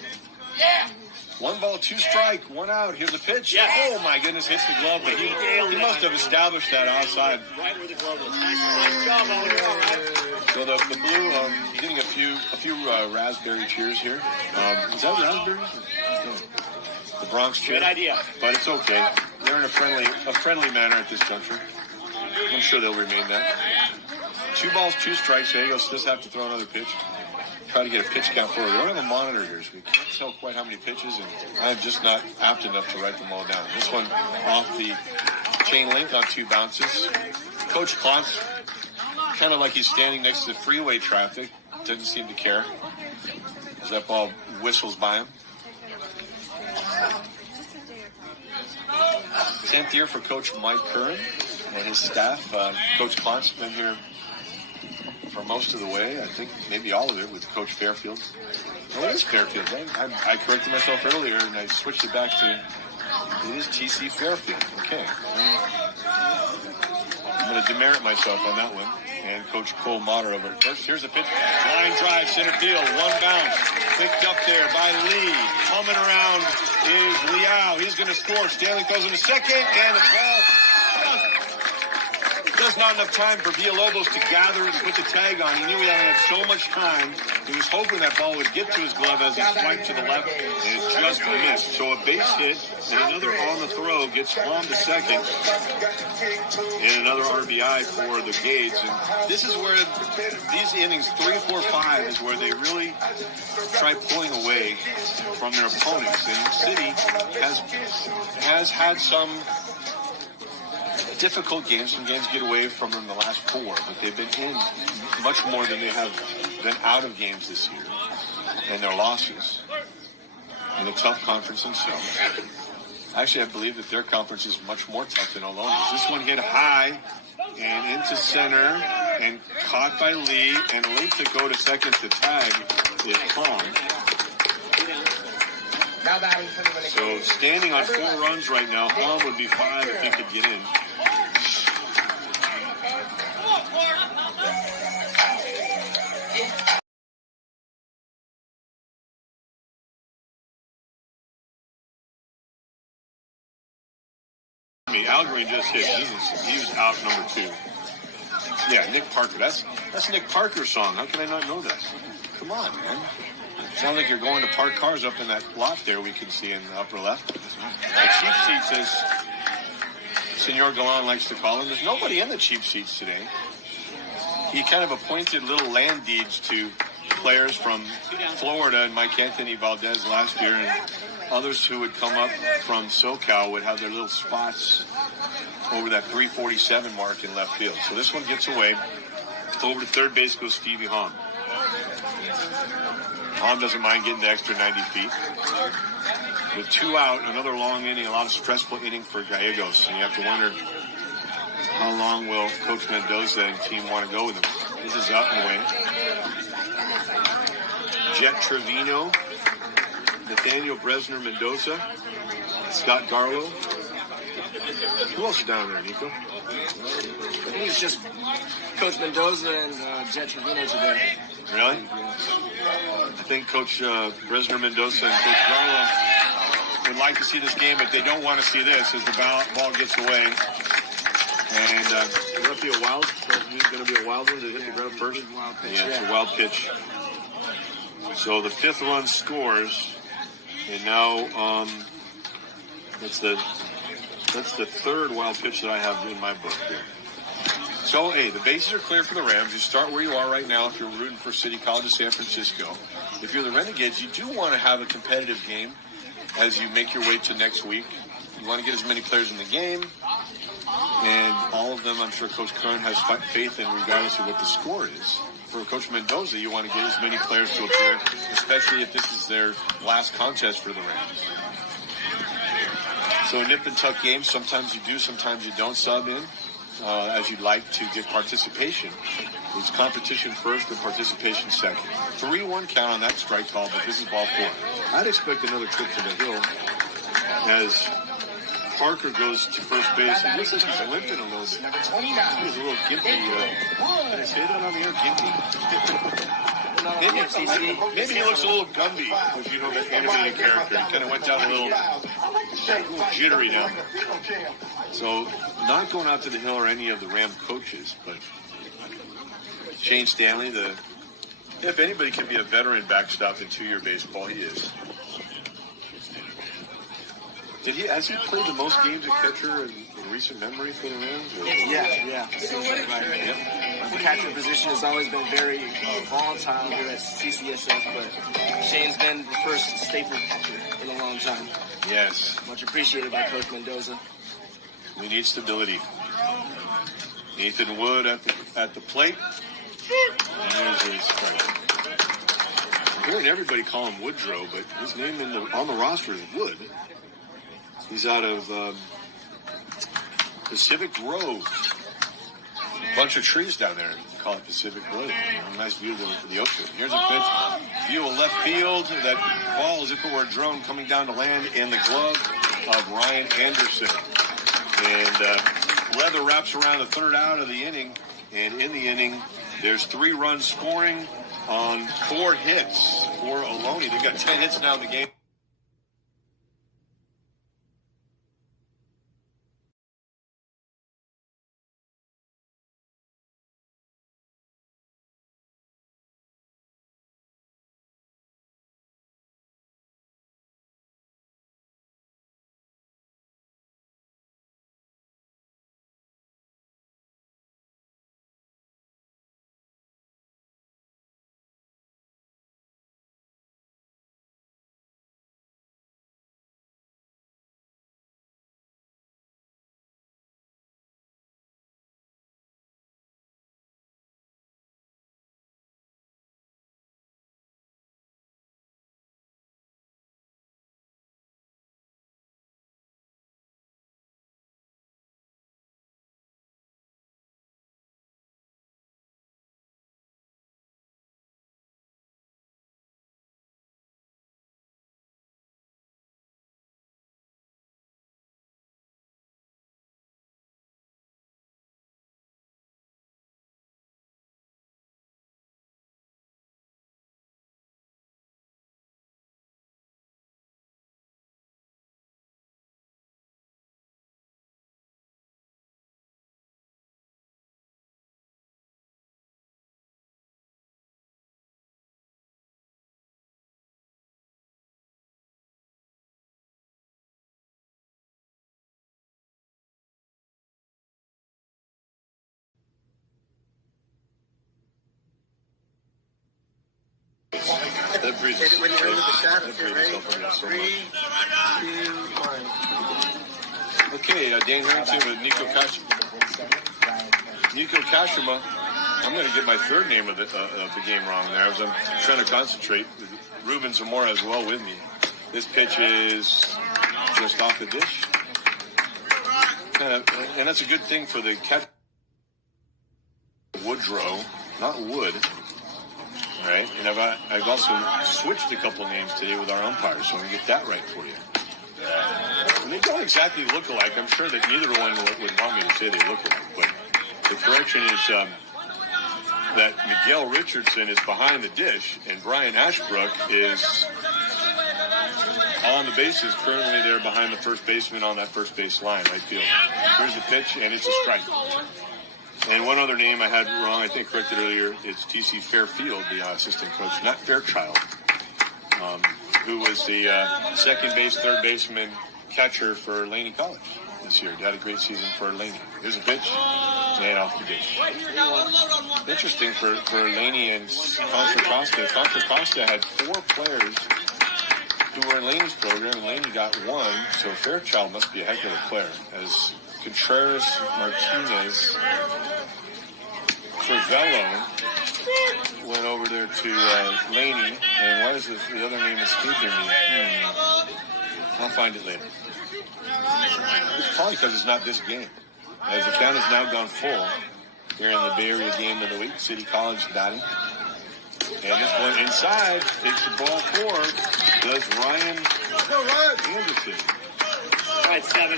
Yeah. 1 ball, 2 strike, 1 out. Here's the pitch. Yes. Oh, my goodness, hits the glove. But he must have established that outside. Right where the glove was. Nice job, Owen. You're all right. So the blue, getting a few raspberry cheers here. Is that raspberries? Okay. The Bronx cheer. Good idea. But it's okay. They're in a friendly manner at this juncture. I'm sure they'll remain that. 2 balls, 2 strikes. There you go. So just have to throw another pitch. Try to get a pitch count for it. We don't have a monitor here, so we can't tell quite how many pitches, and I'm just not apt enough to write them all down. This one off the chain link on 2 bounces. Coach Klontz, kind of like he's standing next to freeway traffic, doesn't seem to care as that ball whistles by him. 10th year for Coach Mike Curran and his staff. Coach Klontz been here for most of the way, I think maybe all of it with Coach Fairfield. Oh, it is Fairfield. I corrected myself earlier and I switched it back to, it is TC Fairfield. Okay. I'm going to demerit myself on that one. and Coach Cole Motter over at first. Here's the pitch. Line drive, center field, one bounce. Picked up there by Lee. Coming around is Liao. He's going to score. Stanley goes into second, and the ball there's not enough time for Villalobos to gather and put the tag on. He knew he had so much time. He was hoping that ball would get to his glove as he swiped to the left, and it just missed. So a base hit and another on the throw gets on to second, and another RBI for the Gades. And this is where these innings, 3, 4, 5, is where they really try pulling away from their opponents. And the city has had some difficult games. Some games get away from them the last 4, but they've been in much more than they have been out of games this year. And their losses in a tough conference themselves. Actually, I believe that their conference is much more tough than Ohlone's. This one hit high and into center and caught by Lee, and late to go to second to tag is Kong. So standing on 4 runs right now, Hom would be 5 if he could get in. Al Green just hit. He was out number 2. Yeah, Nick Parker. That's Nick Parker's song. How can I not know that? Come on, man. Sounds like you're going to park cars up in that lot there we can see in the upper left. The cheap seats, as Senor Galan likes to call them, there's nobody in the cheap seats today. He kind of appointed little land deeds to players from Florida and Mike Anthony Valdez last year, and others who would come up from SoCal would have their little spots over that 347 mark in left field. So this one gets away. Over to third base goes Stevie Hom. Hom doesn't mind getting the extra 90 feet. With 2 out, another long inning, a lot of stressful inning for Gallegos. And you have to wonder, how long will Coach Mendoza and team want to go with him? This is up and away. Jet Trevino, Nathaniel Bresner Mendoza, Scott Garlow. Who else is down there, Nico? I think it's just Coach Mendoza and Jet Trevino today. Really? I think Coach Bresner Mendoza and Coach Garlow would like to see this game, but they don't want to see this as the ball gets away. And will that be a wild? Is going to be a wild one to hit the ground first? Yeah, it's a wild pitch. So the 5th run scores, and now that's the 3rd wild pitch that I have in my book here. So, hey, the bases are clear for the Rams. You start where you are right now if you're rooting for City College of San Francisco. If you're the Renegades, you do want to have a competitive game as you make your way to next week. You want to get as many players in the game, and all of them, I'm sure Coach Kern has faith in regardless of what the score is. For Coach Mendoza, you want to get as many players to appear, especially if this is their last contest for the Rams. So nip and tuck games, sometimes you do, sometimes you don't sub in, as you'd like to get participation. It's competition first and participation second. 3-1 count on that strike ball, but this is ball 4. I'd expect another trip to the hill as Parker goes to first base. It looks like he's limping a little bit. He's a little gimpy. Did I say that on the air? Gimpy? Maybe he looks a little Gumby, which you know that animated character. He kind of went down a little jittery now. So not going out to the hill or any of the Ram coaches, but Shane Stanley, if anybody can be a veteran backstop in 2-year baseball, he is. Has he played the most games at catcher in recent memory for the Rams? Yeah. The catcher position has always been very volatile here at CCSF, but Shane's been the first staple catcher in a long time. Yes. Much appreciated by Coach Mendoza. We need stability. Nathan Wood at the plate. There's his strike. I'm hearing everybody call him Woodrow, but his name on the roster is Wood. He's out of Pacific Grove. A bunch of trees down there. You call it Pacific Grove. A nice view of the ocean. Here's a pitch. View of left field. That ball, as if it were a drone, coming down to land in the glove of Ryan Anderson. And Leather wraps around the 3rd out of the inning. And in the inning, there's 3 runs scoring on 4 hits for Ohlone. They've got 10 hits now in the game. That breeds Hit it when you're in the shot. that If you're breeds ready. itself so 3, much. 2, 1. Okay, Dan Harrington with Nico Kashima. I'm going to get my third name of the game wrong there. I'm trying to concentrate. Ruben Zamora as well with me. This pitch is just off the dish. And that's a good thing for the catcher. Woodrow, not Wood. Right? And I've also switched a couple names today with our umpires, so I'm going to get that right for you. And they don't exactly look alike. I'm sure that neither one would want me to say they look alike. But the correction is that Miguel Richardson is behind the dish, and Brian Ashbrook is on the bases, currently there behind the first baseman on that first base line, right field. Here's the pitch, and it's a strike. And one other name I had wrong, I think corrected earlier, it's T.C. Fairfield, the assistant coach, not Fairchild, who was the second base, third baseman catcher for Laney College this year. He had a great season for Laney. Here's a pitch, and off the dish. Interesting for Laney and Contra Costa. Contra Costa had 4 players who were in Laney's program, and Laney got 1, so Fairchild must be a heck of a player, as Contreras Martinez Crivello went over there to Laney, and why is the other name escaping me? I'll find it later. It's probably because it's not this game, as the count has now gone full here in the Bay Area game of the week. City College batting. And this one inside takes the ball forward. Does Ryan Anderson. All right, 7.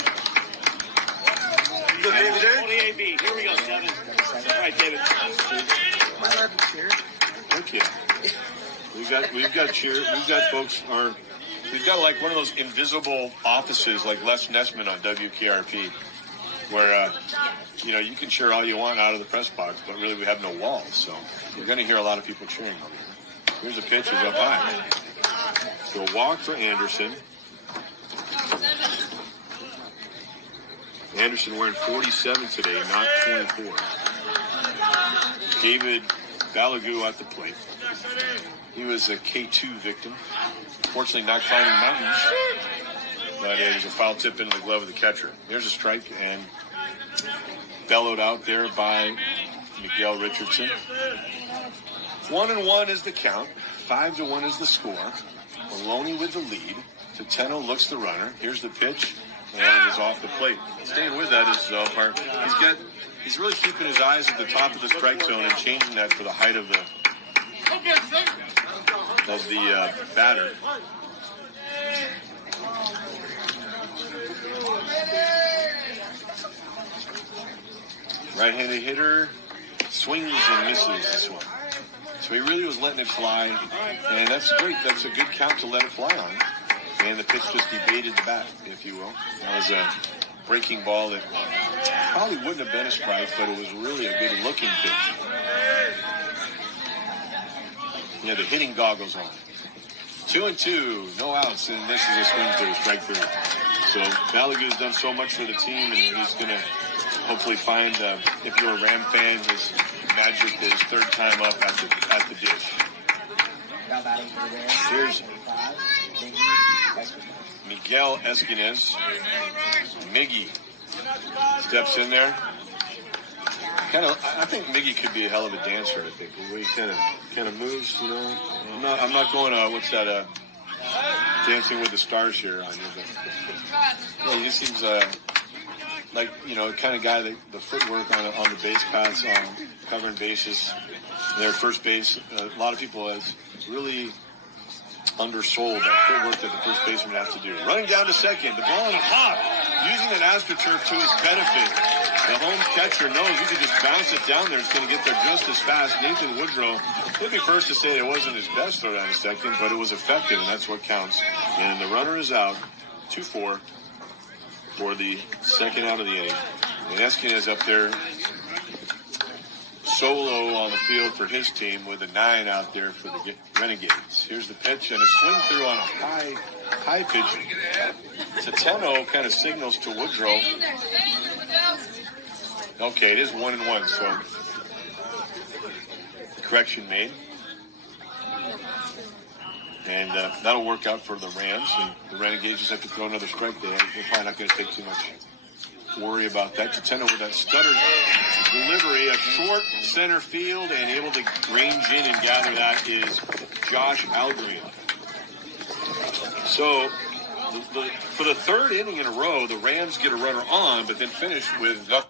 Good, David. 28B. Here we go, 7. All right, David. Am I allowed to cheer? Okay. We've got cheer. We've got folks. We've got like one of those invisible offices, like Les Nessman on WKRP, where you can cheer all you want out of the press box, but really we have no walls, so you're going to hear a lot of people cheering. Here's a pitch. It's up high. So a walk for Anderson. Anderson wearing 47 today, not 24. David Balagu at the plate. He was a K2 victim. Fortunately, not climbing mountains, but it was a foul tip into the glove of the catcher. There's a strike, and bellowed out there by Miguel Richardson. 1-1 is the count. 5-1 is the score. Ohlone with the lead. Tateno looks the runner. Here's the pitch, and it is off the plate. Staying with that is the umpire. He's really keeping his eyes at the top of the strike zone and changing that for the height of the batter. Right-handed hitter swings and misses this one. So he really was letting it fly, and that's great. That's a good count to let it fly on. And the pitch just evaded the bat, if you will. That was a breaking ball that probably wouldn't have been a strike, but it was really a good-looking pitch. Yeah, the hitting goggles on. 2-2, no outs, and this is a swing through, strike three. So Balagu's done so much for the team, and he's going to hopefully find, if you're a Ram fan, his magic his third time up at the dish. Here's Miguel Esquinez. Miggy steps in there. I think Miggy could be a hell of a dancer. I think the way he kind of moves. You know, I'm not going. What's that? Dancing with the Stars here on you, but he just seems like the kind of guy that the footwork on the base paths, covering bases, their first base. A lot of people has really undersold that footwork that the first baseman has to do. Running down to second, the ball in a hop, using an AstroTurf to his benefit. The home catcher knows you can just bounce it down there. It's going to get there just as fast. Nathan Woodrow would be first to say it wasn't his best throw down to second, but it was effective, and that's what counts. And the runner is out, 2-4 for the second out of the inning. And Esquinez up there solo on the field for his team with a 9 out there for the Renegades. Here's the pitch and a swing through on a high pitch. Tateno kind of signals to Woodrow. Okay, it is 1-1, so correction made. And that'll work out for the Rams, and the Renegades just have to throw another strike there. They're probably not going to take too much worry about that. Tateno with that stutter delivery, a short center field, and able to range in and gather that is Josh Algren. So for the third inning in a row, the Rams get a runner on, but then finish with nothing.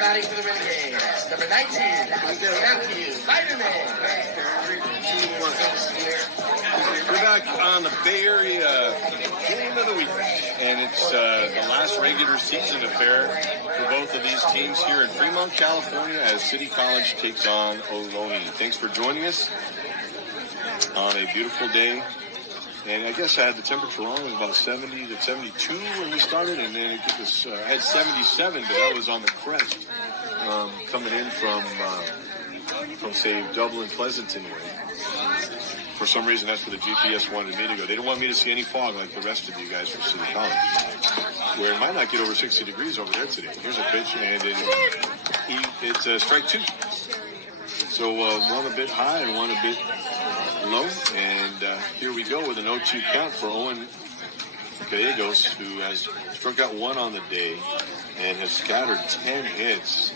Batting for the Renegades, number 19, Matthew Spider-Man. We're back on the Bay Area Game of the Week, and it's the last regular season affair for both of these teams here in Fremont, California, as City College takes on Ohlone. Thanks for joining us on a beautiful day. And I guess I had the temperature wrong. It was about 70 to 72 when we started, and then it was I had 77, but that was on the crest coming in from say Dublin, Pleasanton way. For some reason, that's where the GPS wanted me to go. They didn't want me to see any fog like the rest of you guys from City College, where it might not get over 60 degrees over there today. Here's a pitch, and it's a strike two. So one a bit high and one a bit low, and here we go with an 0-2 count for Owen Gallegos, who has struck out 1 on the day and has scattered 10 hits.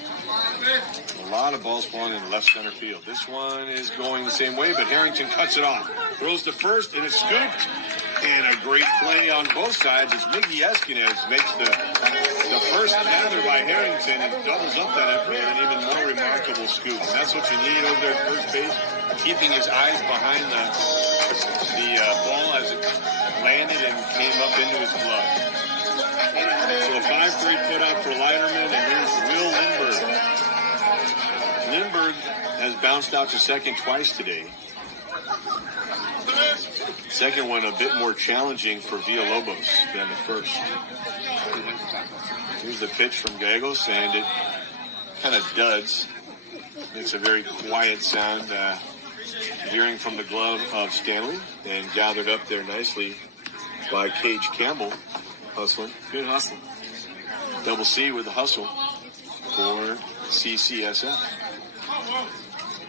A lot of balls falling in left center field. This one is going the same way, but Harrington cuts it off. Throws to first, and it's scooped. And a great play on both sides as Miggy Esquinez makes the first gather by Harrington and doubles up that effort with an even more remarkable scoop. And that's what you need over there at first base, keeping his eyes behind the ball as it landed and came up into his glove. So a 5-3 put up for Leiterman, and here's Will Lindbergh. Lindbergh has bounced out to second twice today. Second one a bit more challenging for Villalobos than the first. Here's the pitch from Gallegos, and it kind of duds. It's a very quiet sound, hearing from the glove of Stanley, and gathered up there nicely by Cage Campbell, hustling. Good hustle. Double C with the hustle for CCSF.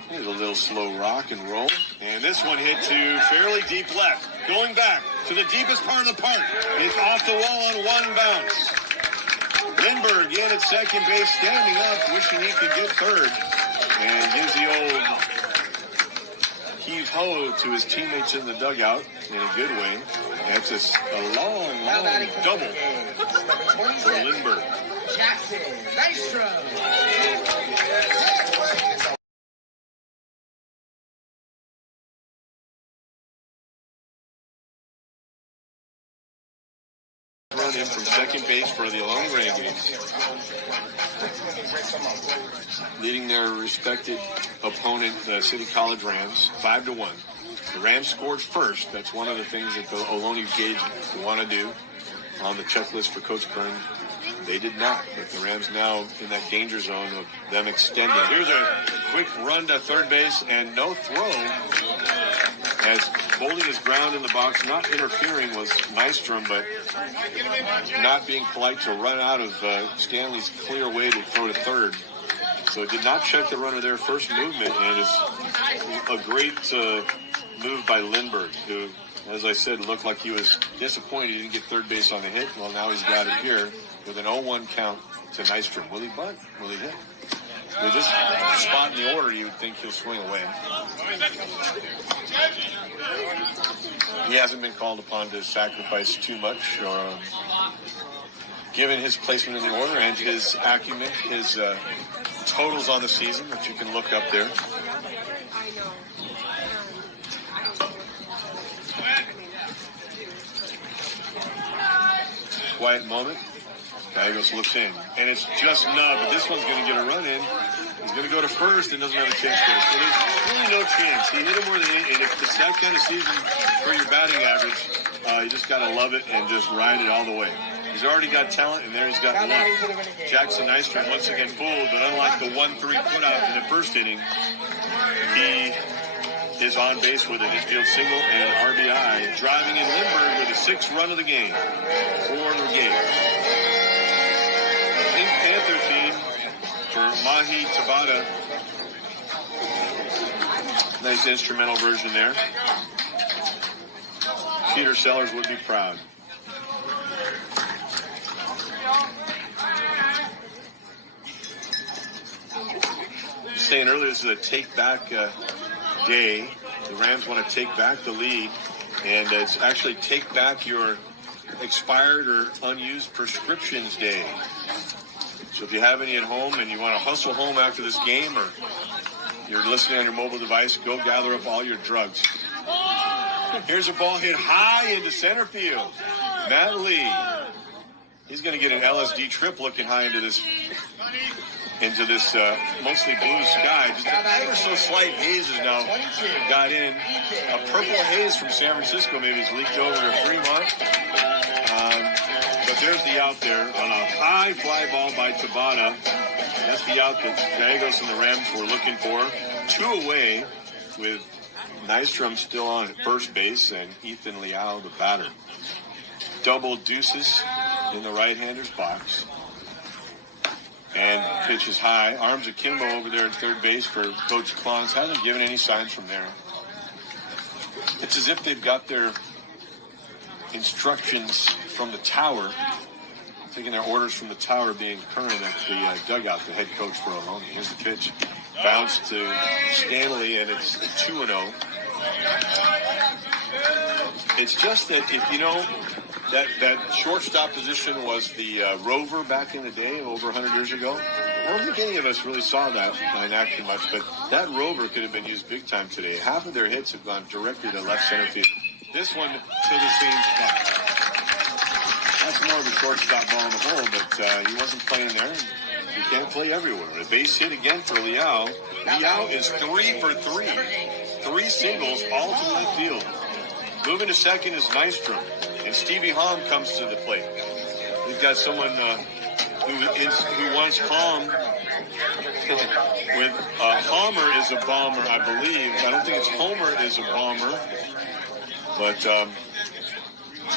Here's a little slow rock and roll. And this one hit to fairly deep left. Going back to the deepest part of the park. It's off the wall on 1 bounce. Lindbergh in at second base, standing up, wishing he could get third. And gives the old heave-ho to his teammates in the dugout in a good way. That's a long double for Lindbergh. Jackson, Nystrom. Run in from second base for the Ohlone Renegades, leading their respected opponent, the City College Rams, 5-1. The Rams scored first. That's one of the things that the Ohlone Gage want to do on the checklist for Coach Kern. They did not, but the Rams now in that danger zone of them extending. Here's a quick run to third base and no throw, as holding his ground in the box, not interfering was Nystrom, but not being polite to run out of Stanley's clear way to throw to third. So did not check the runner there first movement, and it's a great move by Lindbergh, who, as I said, looked like he was disappointed he didn't get third base on the hit. Well, now he's got it here with an 0-1 count to Nystrom. Will he bunt? Will he hit? With this spot in the order, you would think he'll swing away. He hasn't been called upon to sacrifice too much, or given his placement in the order and his acumen, his totals on the season that you can look up there. Quiet moment. Gallegos looks in, and it's just nub, but this one's going to get a run in. He's going to go to first and doesn't have a chance there. So there's really no chance. He hit him more than 8, and if it's that kind of season for your batting average, you just got to love it and just ride it all the way. He's already got talent, and there he's got luck. Jackson Nystrom once again fooled, but unlike the 1-3 put out in the first inning, he is on base with an infield single and an RBI, driving in Lindbergh with the 6th run of the game for the game. Pink Panther theme for Mahi Tabata. Nice instrumental version there. Peter Sellers would be proud. Saying earlier, this is a take-back day. The Rams want to take back the lead, and it's actually take back your expired or unused prescriptions day. So if you have any at home and you want to hustle home after this game, or you're listening on your mobile device, go gather up all your drugs. Here's a ball hit high into center field. Matt Lee. He's going to get an LSD trip looking high into this mostly blue sky. Just ever so slight haze has now got in. A purple haze from San Francisco maybe has leaked over to Fremont. But there's the out there on a high fly ball by Tabata. That's the out that Gallegos and the Rams were looking for. 2 away with Nystrom still on at first base and Ethan Liao, the batter. Double deuces in the right-hander's box. And pitch is high. Arms akimbo over there at third base for Coach Klons. Hasn't given any signs from there. It's as if they've got their instructions from the tower, taking their orders from the tower, being current at the dugout, the head coach for Ohlone. Here's the pitch. Bounce to Stanley, and it's 2-0. It's just that if you know that shortstop position was the rover back in the day, over 100 years ago. I don't think any of us really saw that in action much, but that rover could have been used big time today. Half of their hits have gone directly to left center field. This one to the same spot. That's more of a shortstop ball in the hole, but he wasn't playing there. He can't play everywhere. A base hit again for Liao. Liao is 3 for 3. 3 singles, all to left field. Moving to second is Nystrom. And Stevie Hom comes to the plate. We've got someone who wants Hom with Homer is a bomber, I believe. I don't think it's Homer is a bomber. But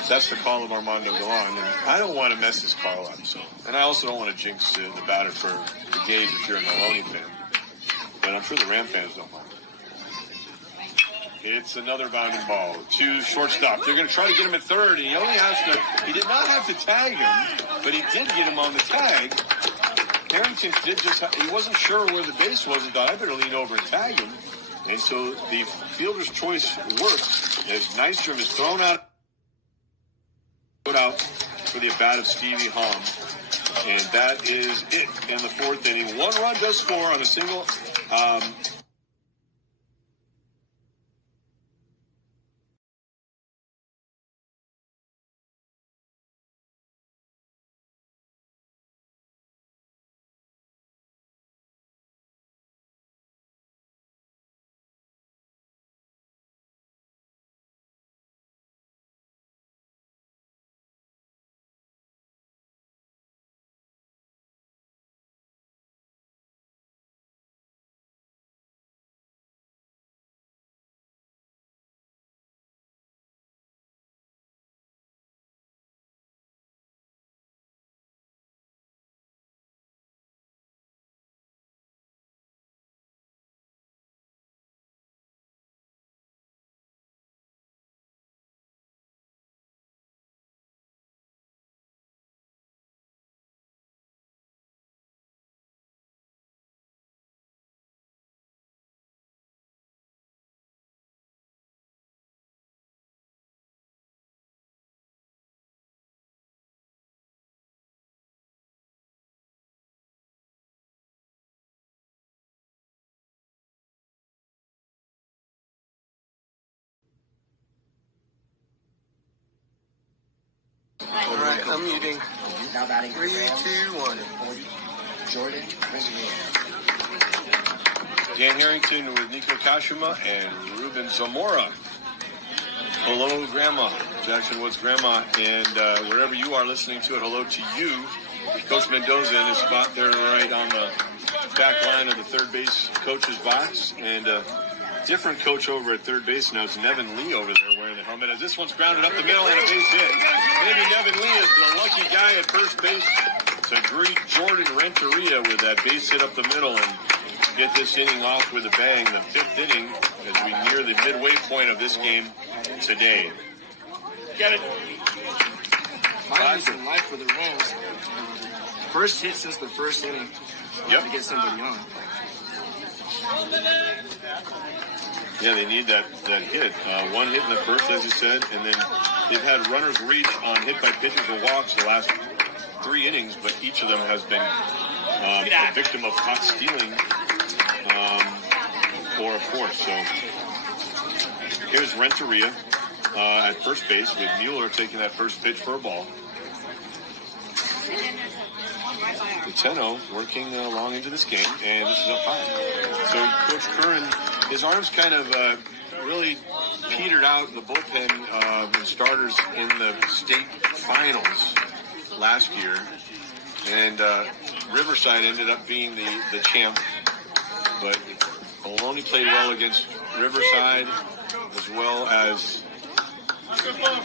that's the call of Armando Galan. And I don't want to mess his call up. And I also don't want to jinx the batter for the Gage if you're an Ohlone fan. But I'm sure the Ram fans don't mind. It's another bounding ball to shortstop. They're going to try to get him at third, and he did not have to tag him, but he did get him on the tag. Harrington he wasn't sure where the base was, and thought, I better lean over and tag him. And so the fielder's choice works as Nystrom is thrown out, put out for the at-bat of Stevie Hom. And that is it in the fourth inning. 1 run does score on a single. All right, I'm muting. Now batting 3, 2, 1. Jordan Rizzo. Dan Harrington with Nico Kashima and Ruben Zamora. Hello, Grandma. Jackson Woods' Grandma. And wherever you are listening to it, hello to you. Coach Mendoza in his spot there right on the back line of the third base coach's box. And different coach over at third base now. It's Nevin Lee over there wearing the helmet. As this one's grounded up the middle and a base hit. Maybe Nevin Lee is the lucky guy at first base to greet Jordan Renteria with that base hit up the middle and get this inning off with a bang. The fifth inning as we near the midway point of this game today. Get it. Finally some life for the Rams. First hit since the first inning. Yep. To get somebody on. Yeah, they need that hit. One hit in the first, as you said, and then they've had runners reach on hit by pitches or walks the last 3 innings, but each of them has been a victim of caught stealing or a force. So here's Renteria at first base with Mueller taking that first pitch for a ball. The 10-0 working along into this game, and this is up high. So Coach Curran, his arms kind of really petered out in the bullpen and starters in the state finals last year. And Riverside ended up being the champ. But Ohlone played well against Riverside as well as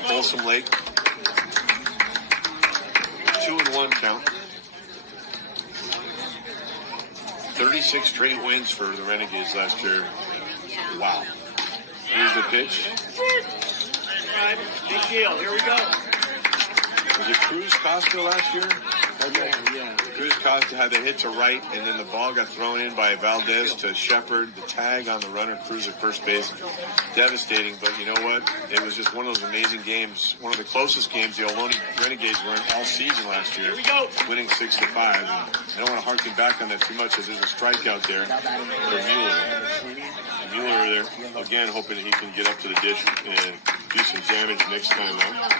Folsom Lake. 2-1 count. 36 straight wins for the Renegades last year. Wow. Here's the pitch. All right, big deal. Here we go. Was it Cruz Costa last year? Yeah. Cruz Costa had the hit to right, and then the ball got thrown in by Valdez to Shepard. The tag on the runner, Cruz at first base. Devastating, but you know what? It was just one of those amazing games. One of the closest games the Ohlone Renegades were in all season last year, winning 6-5. I don't want to harken back on that too much, as there's a strikeout there for Mueller. Mueller there, again, hoping that he can get up to the dish and do some damage next time out.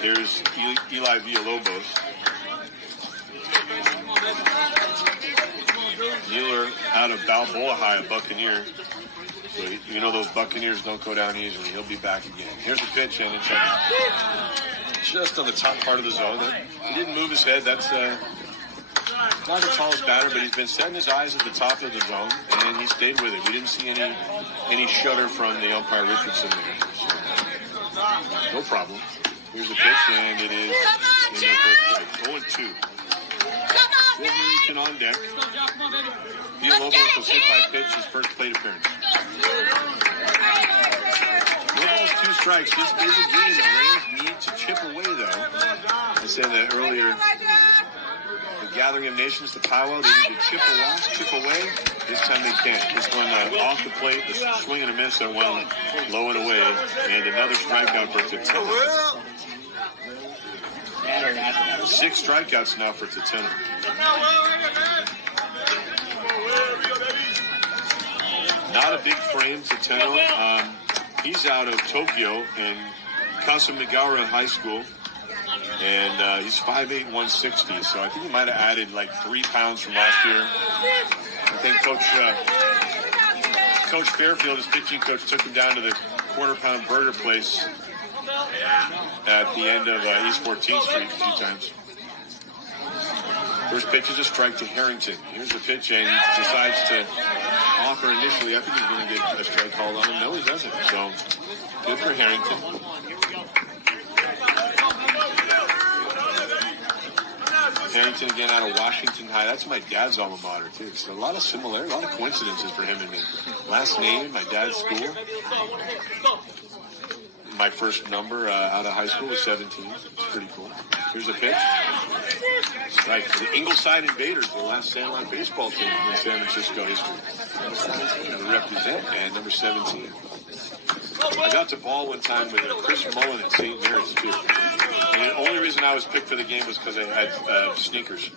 Here's Eli Villalobos. Mueller out of Balboa High, a Buccaneer. So you know those Buccaneers don't go down easily. He'll be back again. Here's the pitch, and it's just on the top part of the zone. He didn't move his head. That's not the tallest batter, but he's been setting his eyes at the top of the zone, and he stayed with it. We didn't see any shudder from the umpire Richardson there. So, no problem. Here's the pitch, and it is in the first strike. 0-2. Will Harrington on deck. Villalobos will sit by pitch, his first plate appearance. No balls, 2 strikes. This is a game the Rams need to chip away, though. I said that earlier. The gathering of nations, the powwow, they need to chip away. This time they can't. This one off the plate, the swing and a miss, that one low and away. And another strikeout for Tatena. 6 strikeouts now for Tatena. Not a big frame, Tatena. He's out of Tokyo in Kasumigara High School. And he's 5'8", 160. So I think he might have added like 3 pounds from last year. I think Coach Fairfield, his pitching coach, took him down to the quarter-pound burger place at the end of East 14th Street a few times. First pitch is a strike to Harrington. Here's the pitch, and he decides to offer initially. I think he's going to get a strike called on him. No, he doesn't. So, good for Harrington. Harrington again out of Washington High. That's my dad's alma mater, too. So a lot of similarities, a lot of coincidences for him and me. Last name, my dad's school. My first number out of high school was 17. It's pretty cool. Here's a pitch. Right, the Ingleside Invaders, the last San Juan baseball team in San Francisco history. Number represent, and number 17. I got to ball one time with Chris Mullen at St. Mary's, too. And the only reason I was picked for the game was because I had sneakers.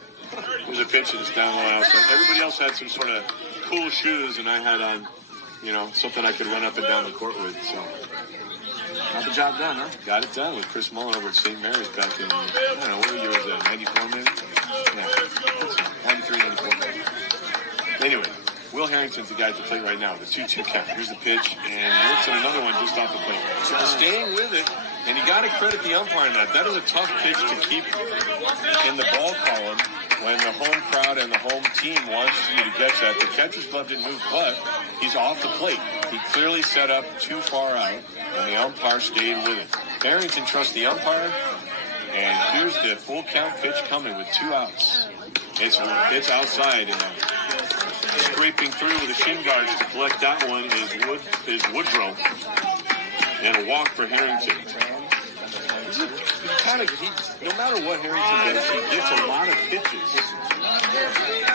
There's a pitch and it's down low outside. Everybody else had some sort of cool shoes, and I had on, something I could run up and down the court with. So got the job done, huh? Got it done with Chris Mullen over at St. Mary's back in, I don't know, what year was that, 94 maybe? Yeah, 93, 94. Anyway, Will Harrington's the guy at the plate right now, the 2-2 count. Here's the pitch, and he looks at another one just off the plate. So staying with it, and you got to credit the umpire on that. That is a tough pitch to keep in the ball column when the home crowd and the home team wants you to get that. The catcher's glove didn't move, but he's off the plate. He clearly set up too far out, and the umpire stayed with it. Harrington trusts the umpire, and here's the full count pitch coming with 2 outs. It's outside, and scraping through with the shin guards to collect that one is Woodrow, and a walk for Harrington. No matter what Harrington does, he gets a lot of pitches.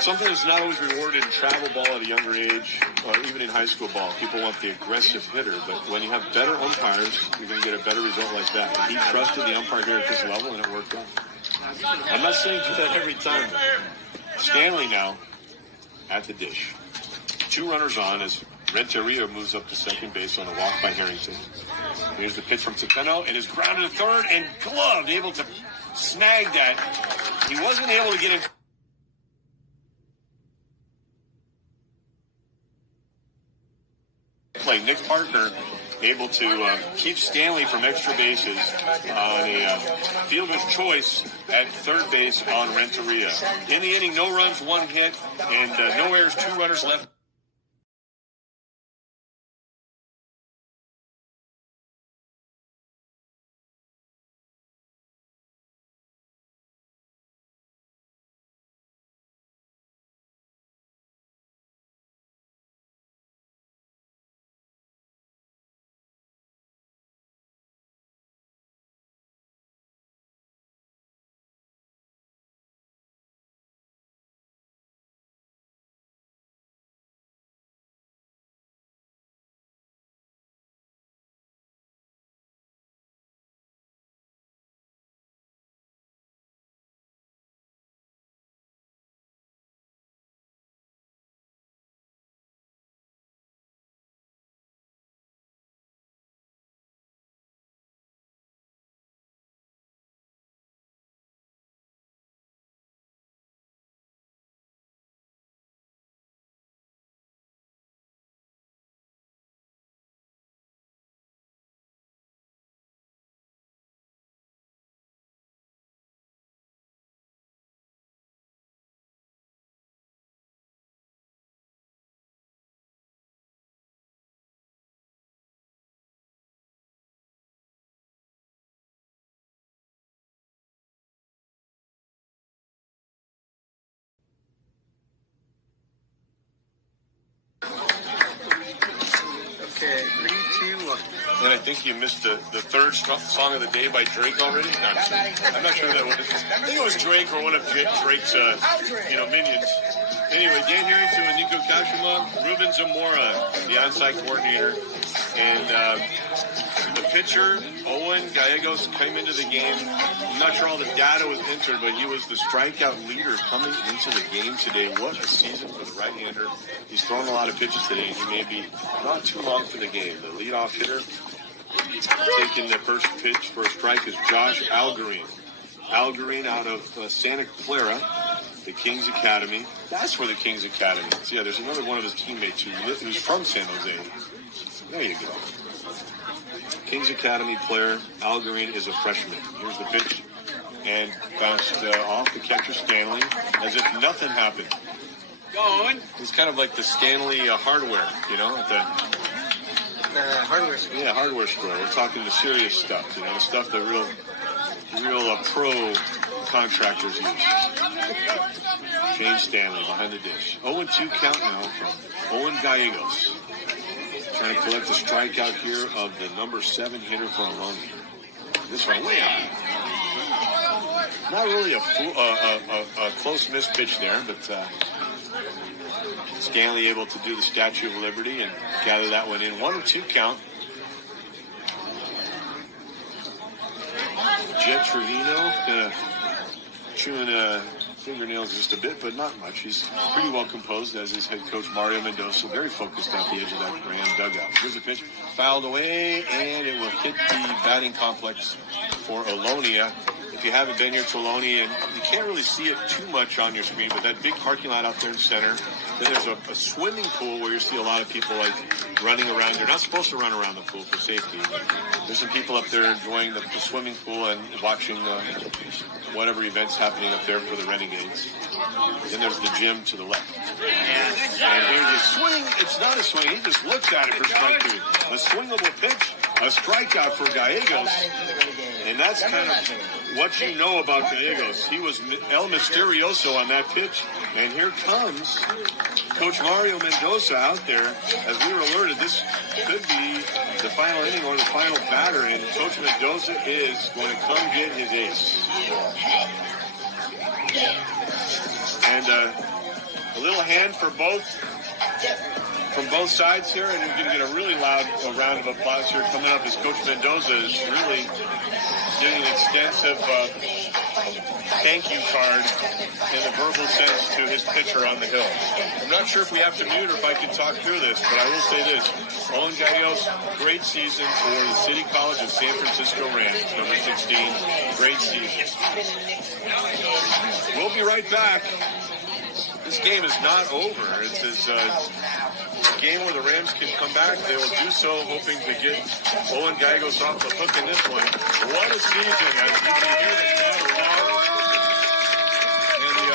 Something that's not always rewarded in travel ball at a younger age, or even in high school ball. People want the aggressive hitter, but when you have better umpires, you're going to get a better result like that. He trusted the umpire here at this level, and it worked out. I'm not saying do that every time, but Stanley now at the dish. 2 runners on as Renteria moves up to second base on a walk by Harrington. Here's the pitch from Tatena, and is grounded to third and gloved, able to snag that. He wasn't able to get in. Play Nick Partner able to keep Stanley from extra bases on a fielder's choice at third base on Renteria. In the inning, no runs, 1 hit, and no errors, 2 runners left. Okay, 3, 2, 1. And I think you missed the third song of the day by Drake already. No, I'm not sure that was. I think it was Drake or one of Drake's, minions. Anyway, Dan Harrington with Nico Kashima, Ruben Zamora, the onside coordinator, and the pitcher, Owen Gallegos, came into the game. I'm not sure all the data was entered, but he was the strikeout leader coming into the game today. What a season for the right-hander. He's thrown a lot of pitches today, and he may be not too long for the game. The leadoff hitter taking the first pitch for a strike is Josh Algarine. Algarine out of Santa Clara, the Kings Academy. That's where the Kings Academy is. Yeah, there's another one of his teammates who's from San Jose. There you go. Kings Academy player, Algarine, is a freshman. Here's the pitch, and bounced off the catcher Stanley as if nothing happened. Going. It's kind of like the Stanley hardware, at the Hardware store. Yeah, hardware store. We're talking the serious stuff, the stuff that real pro contractors use. Shane Stanley behind the dish. 0-2 count now from Owen Gallegos. Trying to collect the strikeout here of the number 7 hitter for Ohlone. This one way out. Not really a close miss pitch there, but Stanley able to do the Statue of Liberty and gather that one in. 1-2 count. Jet Trevino chewing fingernails just a bit, but not much. He's pretty well composed, as is head coach Mario Mendoza. Very focused at the edge of that Ram dugout. Here's a pitch, fouled away, and it will hit the batting complex for Ohlone. If you haven't been here to Ohlone, and you can't really see it too much on your screen, but that big parking lot out there in center, then there's a swimming pool where you see a lot of people running around. You're not supposed to run around the pool for safety. There's some people up there enjoying the swimming pool and watching whatever events happening up there for the Renegades. Then there's the gym to the left. And here's a swing. It's not a swing. He just looks at it for strike 2. A swingable pitch, a strikeout for Gallegos. And that's kind of what you know about Gallegos. He was El Misterioso on that pitch. And here comes Coach Mario Mendoza out there. As we were alerted, this could be the final inning or the final batter. And Coach Mendoza is going to come get his ace. And a little hand for both. From both sides here, and you're going to get a really loud round of applause here coming up as Coach Mendoza is really giving an extensive thank you card in a verbal sense to his pitcher on the hill. I'm not sure if we have to mute or if I can talk through this, but I will say this. Owen Gallegos, great season for the City College of San Francisco Rams, number 16. Great season. We'll be right back. This game is not over. It's a game where the Rams can come back. They will do so, hoping to get Owen Gallegos off the hook in this one. What a season! As you can hear the crowd and the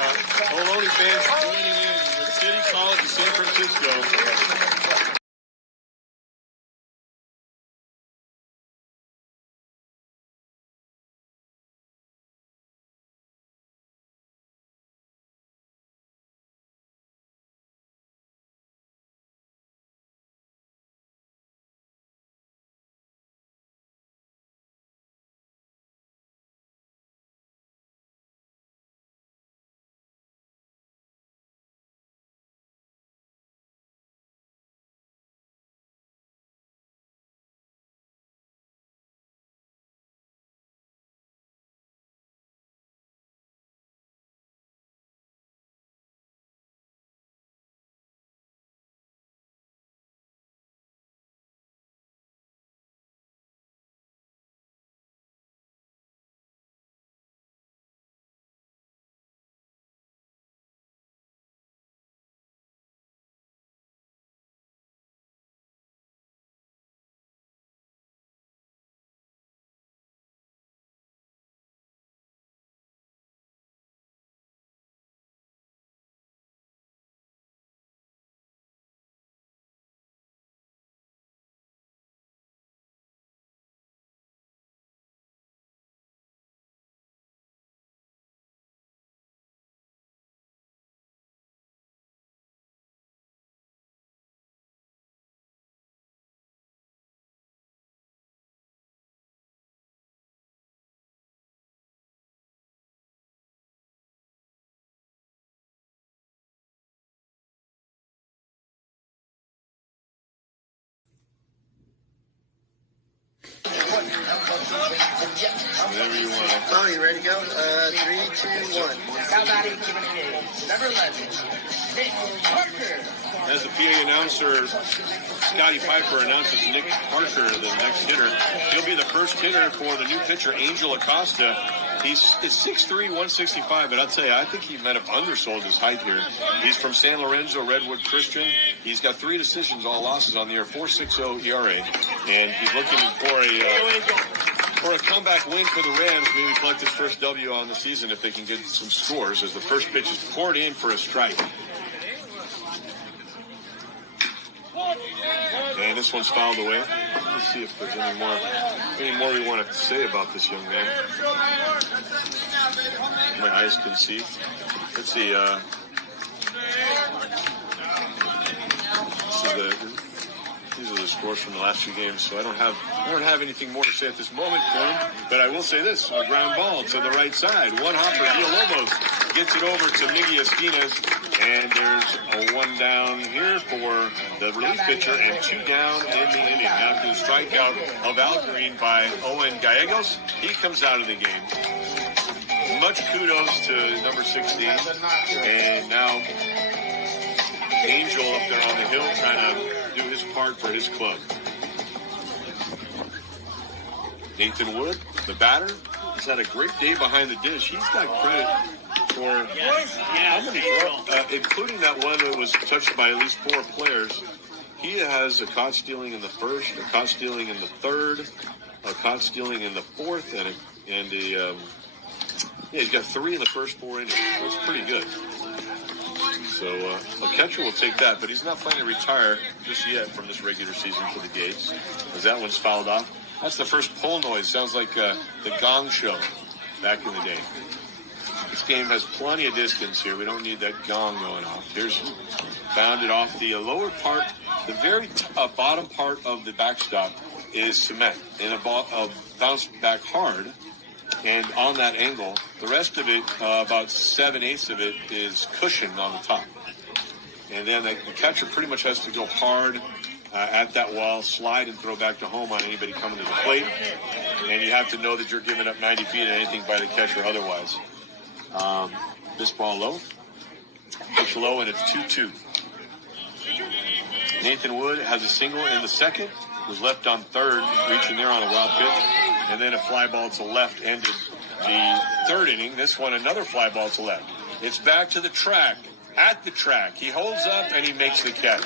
Ohlone fans joining in with City College of San Francisco. Whatever you want. Oh, you ready to go? 3, 2, 1. Now batting for the Jays, number 11, Nick Parker. As the PA announcer, Scotty Piper announces Nick Parker, the next hitter. He'll be the first hitter for the new pitcher, Angel Acosta. He's 6'3", 165, but I'll tell you, I think he might have undersold his height here. He's from San Lorenzo, Redwood Christian. He's got 3 decisions, all losses on the year, 4.60 ERA, and he's looking for a comeback win for the Rams, maybe collect his first W on the season if they can get some scores, as the first pitch is poured in for a strike. And this one's fouled away. Let's see if there's any more we want to say about this young man. My eyes can see. Let's see. These are the scores from the last few games, so I don't have anything more to say at this moment for him. But I will say this: a ground ball to the right side. One hopper. Villalobos gets it over to Miggy Esquinas, and there's a 1 down here for the relief pitcher and 2 down in the inning. After the strikeout of Al Green by Owen Gallegos, he comes out of the game. Much kudos to number 16, and now Angel up there on the hill trying to do his part for his club. Nathan Wood, the batter, has had a great day behind the dish. He's got credit for how many, including that one that was touched by at least 4 players. He has a caught stealing in the first, a caught stealing in the third, a caught stealing in the fourth, and he's got 3 in the first 4 innings. That's pretty good. So a catcher will take that, but he's not planning to retire just yet from this regular season for the Gates, as that one's fouled off. That's the first pull noise. Sounds like the Gong Show back in the day. This game has plenty of distance here. We don't need that gong going off. Here's bounded off the lower part. The very bottom part of the backstop is cement, and a bounce back hard. And on that angle, the rest of it, about 7/8 of it, is cushioned on the top. And then the catcher pretty much has to go hard at that wall, slide and throw back to home on anybody coming to the plate. And you have to know that you're giving up 90 feet at anything by the catcher otherwise. This ball low. Pitch low, and it's 2-2. Nathan Wood has a single in the second. Was left on third, reaching there on a wild pitch. And then a fly ball to left ended the third inning. This one, another fly ball to left. It's back to the track. At the track. He holds up and he makes the catch.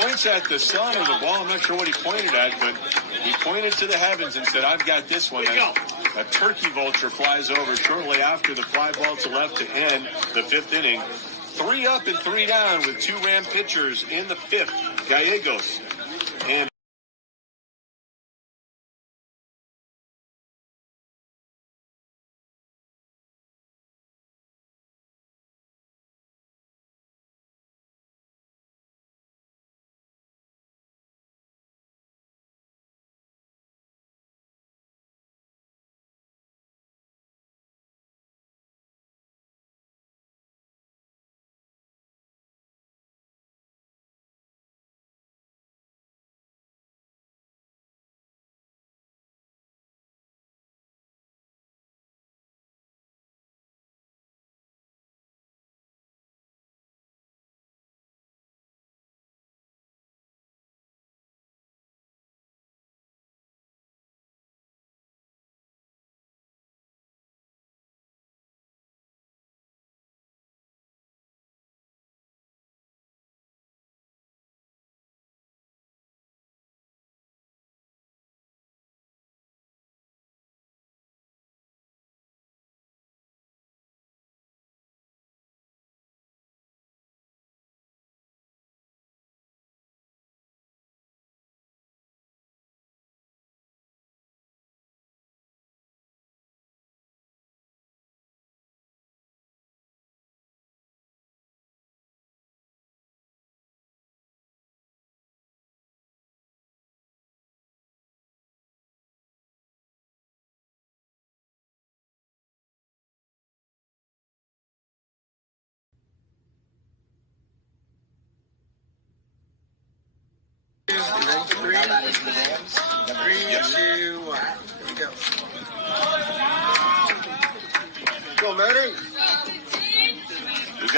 Points at the sun of the ball. I'm not sure what he pointed at, but he pointed to the heavens and said, I've got this one. A turkey vulture flies over shortly after the fly ball to left to end the 5th inning. 3 up and 3 down with 2 Ram pitchers in the 5th. Gallegos and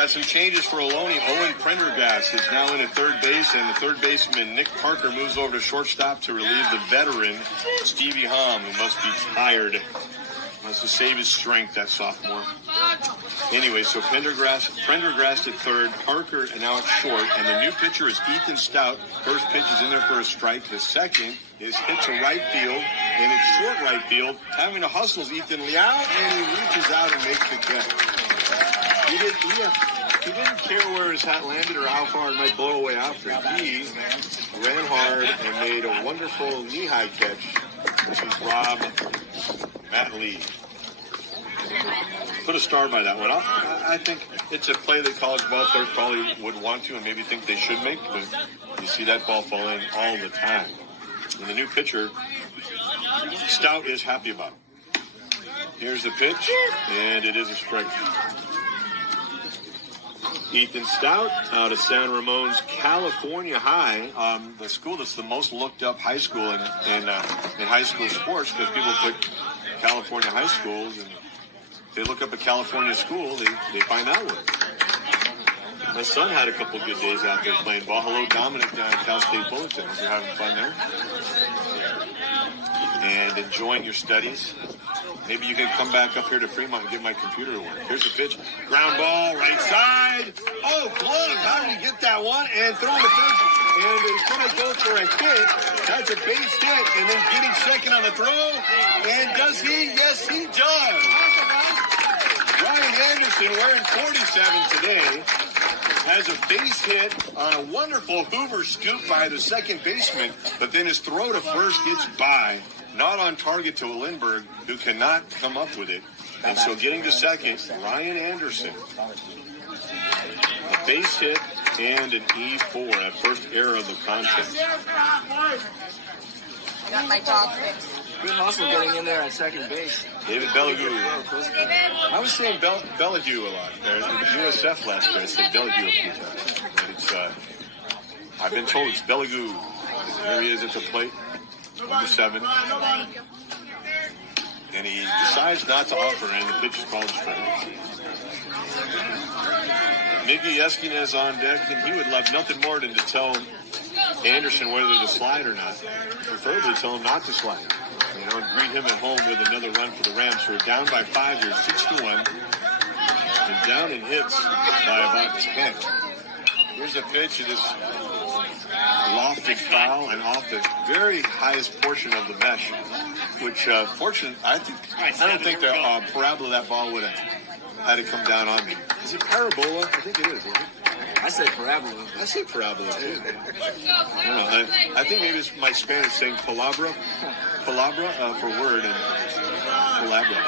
got some changes for Ohlone. Owen Prendergast is now in at third base, and the third baseman, Nick Parker, moves over to shortstop to relieve the veteran, Stevie Hom, who must be tired. Wants to save his strength, that sophomore. Anyway, so Prendergast at third, Parker now at short, and the new pitcher is Ethan Stout. First pitch is in there for a strike. The second is hit to right field, and it's short right field. Having to hustle is Ethan Liao, and he reaches out and makes the catch. He didn't care where his hat landed or how far it might blow away after. He ran hard and made a wonderful knee-high catch. This is Rob Matt Lee. Put a star by that one. I think it's a play that college ball players probably would want to and maybe think they should make, but you see that ball falling all the time. And the new pitcher, Stout, is happy about it. Here's the pitch, and it is a strike. Ethan Stout out of San Ramon's California High, the school that's the most looked up high school in high school sports, because people put California high schools, and if they look up a California school, they find that one. My son had a couple good days out there playing ball. Hello, Dominic down at Cal State Fullerton. Hope you're having fun there. And enjoying your studies. Maybe you can come back up here to Fremont and get my computer to work. Here's the pitch. Ground ball, right side. Oh, Plug, how did he get that one? And throw it to first. And he's going to go for a hit. That's a base hit. And then getting second on the throw. And does he? Yes, he does. Ryan Anderson, wearing 47 today, has a base hit on a wonderful Hoover scoop by the second baseman, but then his throw to first gets by. Not on target to Lindbergh, who cannot come up with it. And so getting to second, Ryan Anderson. A base hit and an E4 at first error of the contest. I got my dog fixed. Good hustle getting in there at second base. David Bellague. I was saying Bellague a lot. There's USF last year. I said Bellague a few times. But it's, I've been told it's Bellague. There he is at the plate. Number 7. And he decides not to offer, and the pitch is called strike. Miggy Esquinez on deck, and he would love nothing more than to tell Anderson whether to slide or not. Preferably tell him not to slide. You know, and greet him at home with another run for the Rams, who are down by 5 here, 6-1. And down in hits by about 10. Here's a pitch. It is lofted foul and off the very highest portion of the mesh, which, fortunately, I don't think the parabola of that ball would have had to come down on me. Is it parabola? I think it is, isn't it? I said parabola. I say parabola, too. I don't know. I think maybe it's my Spanish saying palabra for word, and palabra.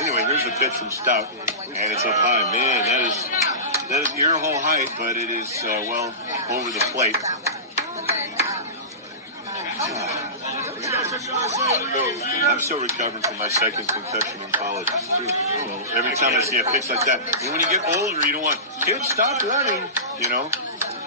Anyway, here's the pitch from Stout, and it's up high. Man, that is ear hole height, but it is well over the plate. I'm still recovering from my second concussion in college, too. So every time I see a pitch like that, and when you get older, you don't want, kids, stop running, you know,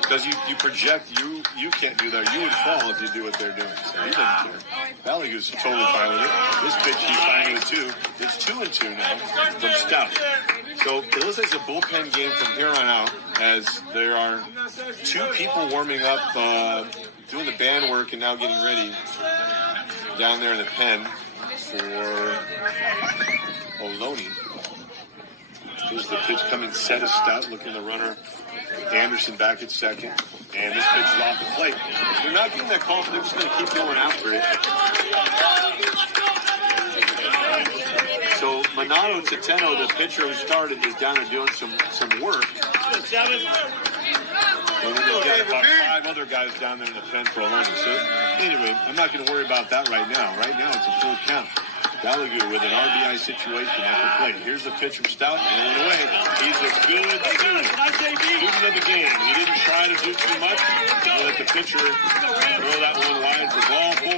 because you project you can't do that. You would fall if you do what they're doing. So he doesn't care. Balagu's totally fine with it. This pitch, he's fine with 2. It's 2-2 now from Stout. So it looks like it's a bullpen game from here on out, as there are 2 people warming up, doing the band work and now getting ready down there in the pen for Ohlone. Here's the pitch coming set as Stout, looking the runner. Anderson back at second. And this pitch is off the plate. They're not getting that call, but they're just going to keep going after it. So Minato Tateno, the pitcher who started, is down there doing some work. And then they've got about 5 other guys down there in the pen for Ohlone. So anyway, I'm not going to worry about that right now. Right now, it's a full count. Gallagher with an RBI situation at the plate. Here's the pitch from Stout, rolling away. He's a good student of the game. He didn't try to do too much. He'll let the pitcher throw that one wide for ball 4.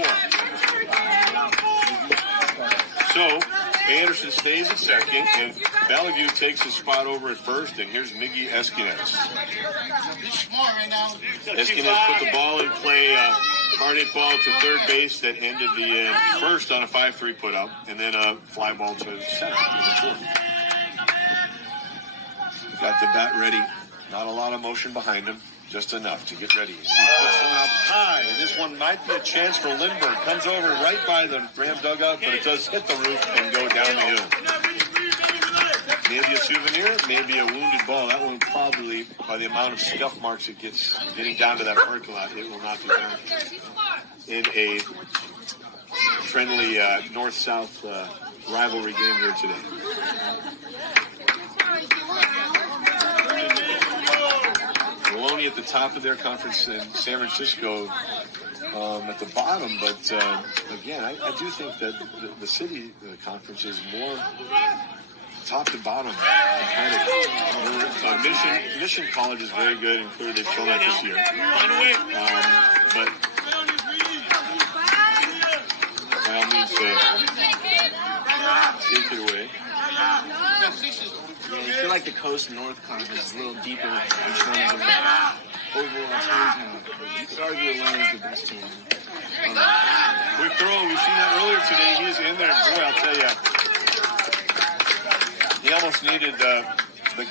So Anderson stays at second, and Bellague takes his spot over at first, and here's Miggy Esquinez. Esquinez put the ball in play, hard hit ball to third base that ended the first on a 5-3 put up, and then a fly ball to center in the 4th. Got the bat ready. Not a lot of motion behind him. Just enough to get ready. He puts one up high. This one might be a chance for Lindbergh. Comes over right by the Ram dugout, but it does hit the roof and go down the hill. Maybe a souvenir, maybe a wounded ball. That one probably, by the amount of scuff marks it gets getting down to that parking lot, it will not be down. In a friendly north-south rivalry game here today. Ohlone at the top of their conference and San Francisco at the bottom, but again, I do think that the city conference is more top to bottom. Mission College is very good, and clearly they've shown that this year. But by all means, take it away. Yeah, I feel like the Coast North Conference is a little deeper in terms of overall team talent. You could argue Ohlone is the best team. Quick throw. We've seen that earlier today. He's in there. Boy, I'll tell you. He almost needed the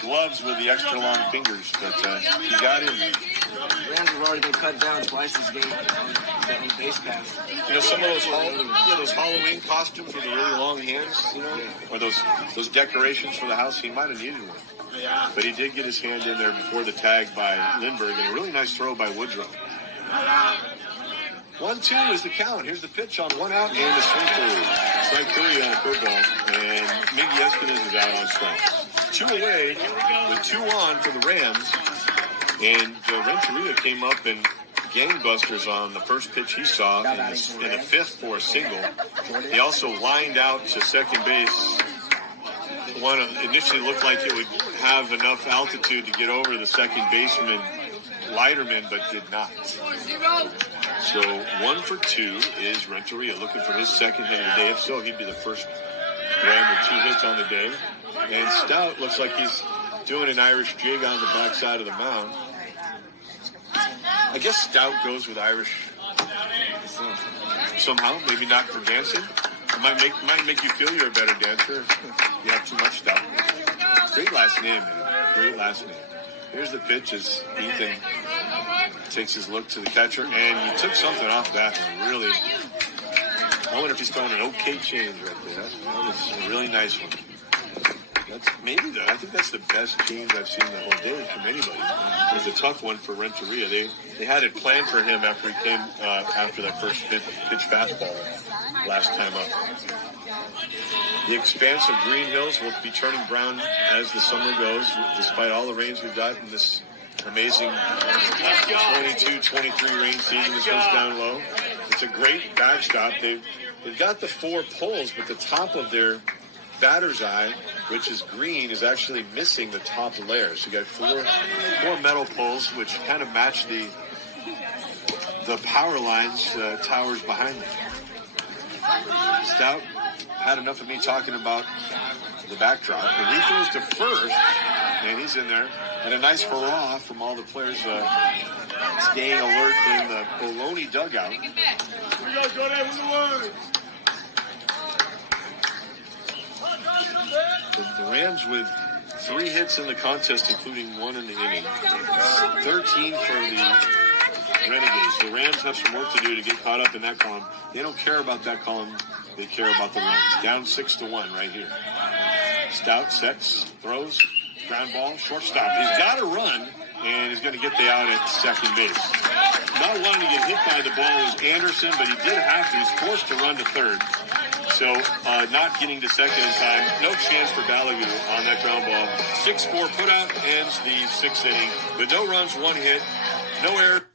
gloves with the extra long fingers, but he got in. Rams have already been cut down twice this game on the base pass. You know, some of those Halloween costumes with the really long hands, you know, or those decorations for the house, he might have needed one. But he did get his hand in there before the tag by Lindbergh, and a really nice throw by Woodrow. 1-2 is the count. Here's the pitch on one out, and the swing through. Strike 3 on a curveball, and Miggy Escondiz is out on strikes. 2 away, with 2 on for the Rams, and Renteria came up and gangbusters on the first pitch he saw in the fifth for a single. He also lined out to second base. One initially looked like it would have enough altitude to get over the second baseman, Leiterman, but did not. So 1 for 2 is Renteria looking for his second hit of the day. If so, he'd be the first Ram with 2 hits on the day. And Stout looks like he's doing an Irish jig on the backside of the mound. I guess Stout goes with Irish somehow. Maybe not for dancing. It might make you feel you're a better dancer if you have too much Stout. Great last name, man. Great last name. Here's the pitch as Ethan takes his look to the catcher, and he took something off that one. Really, I wonder if he's throwing an okay change right there. That was a really nice one. I think that's the best change I've seen the whole day from anybody. It was a tough one for Renteria. They had it planned for him after he came after that first pitch fastball last time up. The expanse of Green Hills will be turning brown as the summer goes, despite all the rains we've got in this amazing 22-23 rain season. This goes down low. It's a great backstop. They've got the 4 poles, but the top of their batter's eye, which is green, is actually missing the top layer. So you got four metal poles, which kind of match the power lines, towers behind them. Stout had enough of me talking about the backdrop. And he throws to first, and he's in there. And a nice hurrah from all the players staying alert in the Ohlone dugout. The Rams with 3 hits in the contest, including 1 in the inning. 13 for the Renegades. The Rams have some work to do to get caught up in that column. They don't care about that column. They care about the Rams. Down 6-1 right here. Stout sets, throws, ground ball, shortstop. He's got to run, and he's going to get the out at second base. Not wanting to get hit by the ball was Anderson, but he did have to. He's forced to run to third. So not getting to second in time. No chance for Balagu on that ground ball. 6-4 putout ends the 6th inning. But no runs, 1 hit, no error.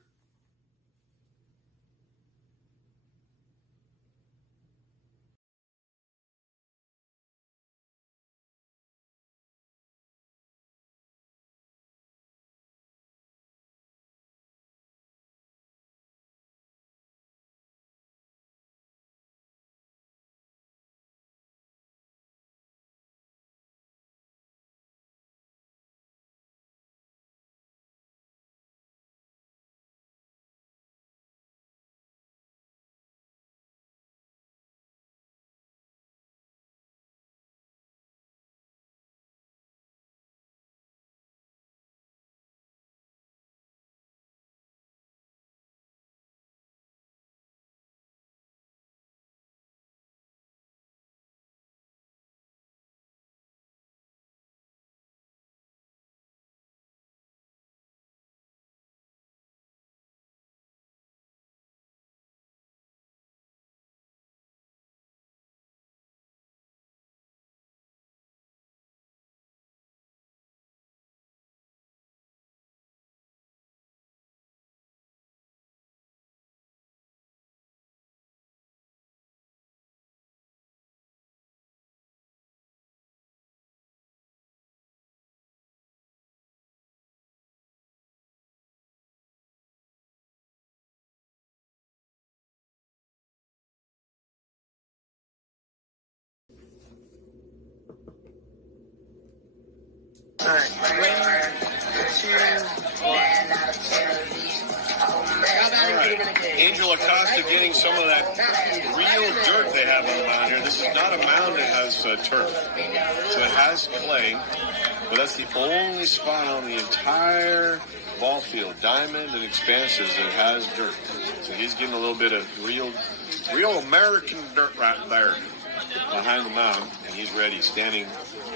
All right. 3, 2, 1. All right. Angel Acosta getting some of that real dirt they have on the mound here. This is not a mound that has turf. So it has clay, but that's the only spot on the entire ball field, diamond and expanses, that has dirt. So he's getting a little bit of real American dirt right there behind the mound, and he's ready, standing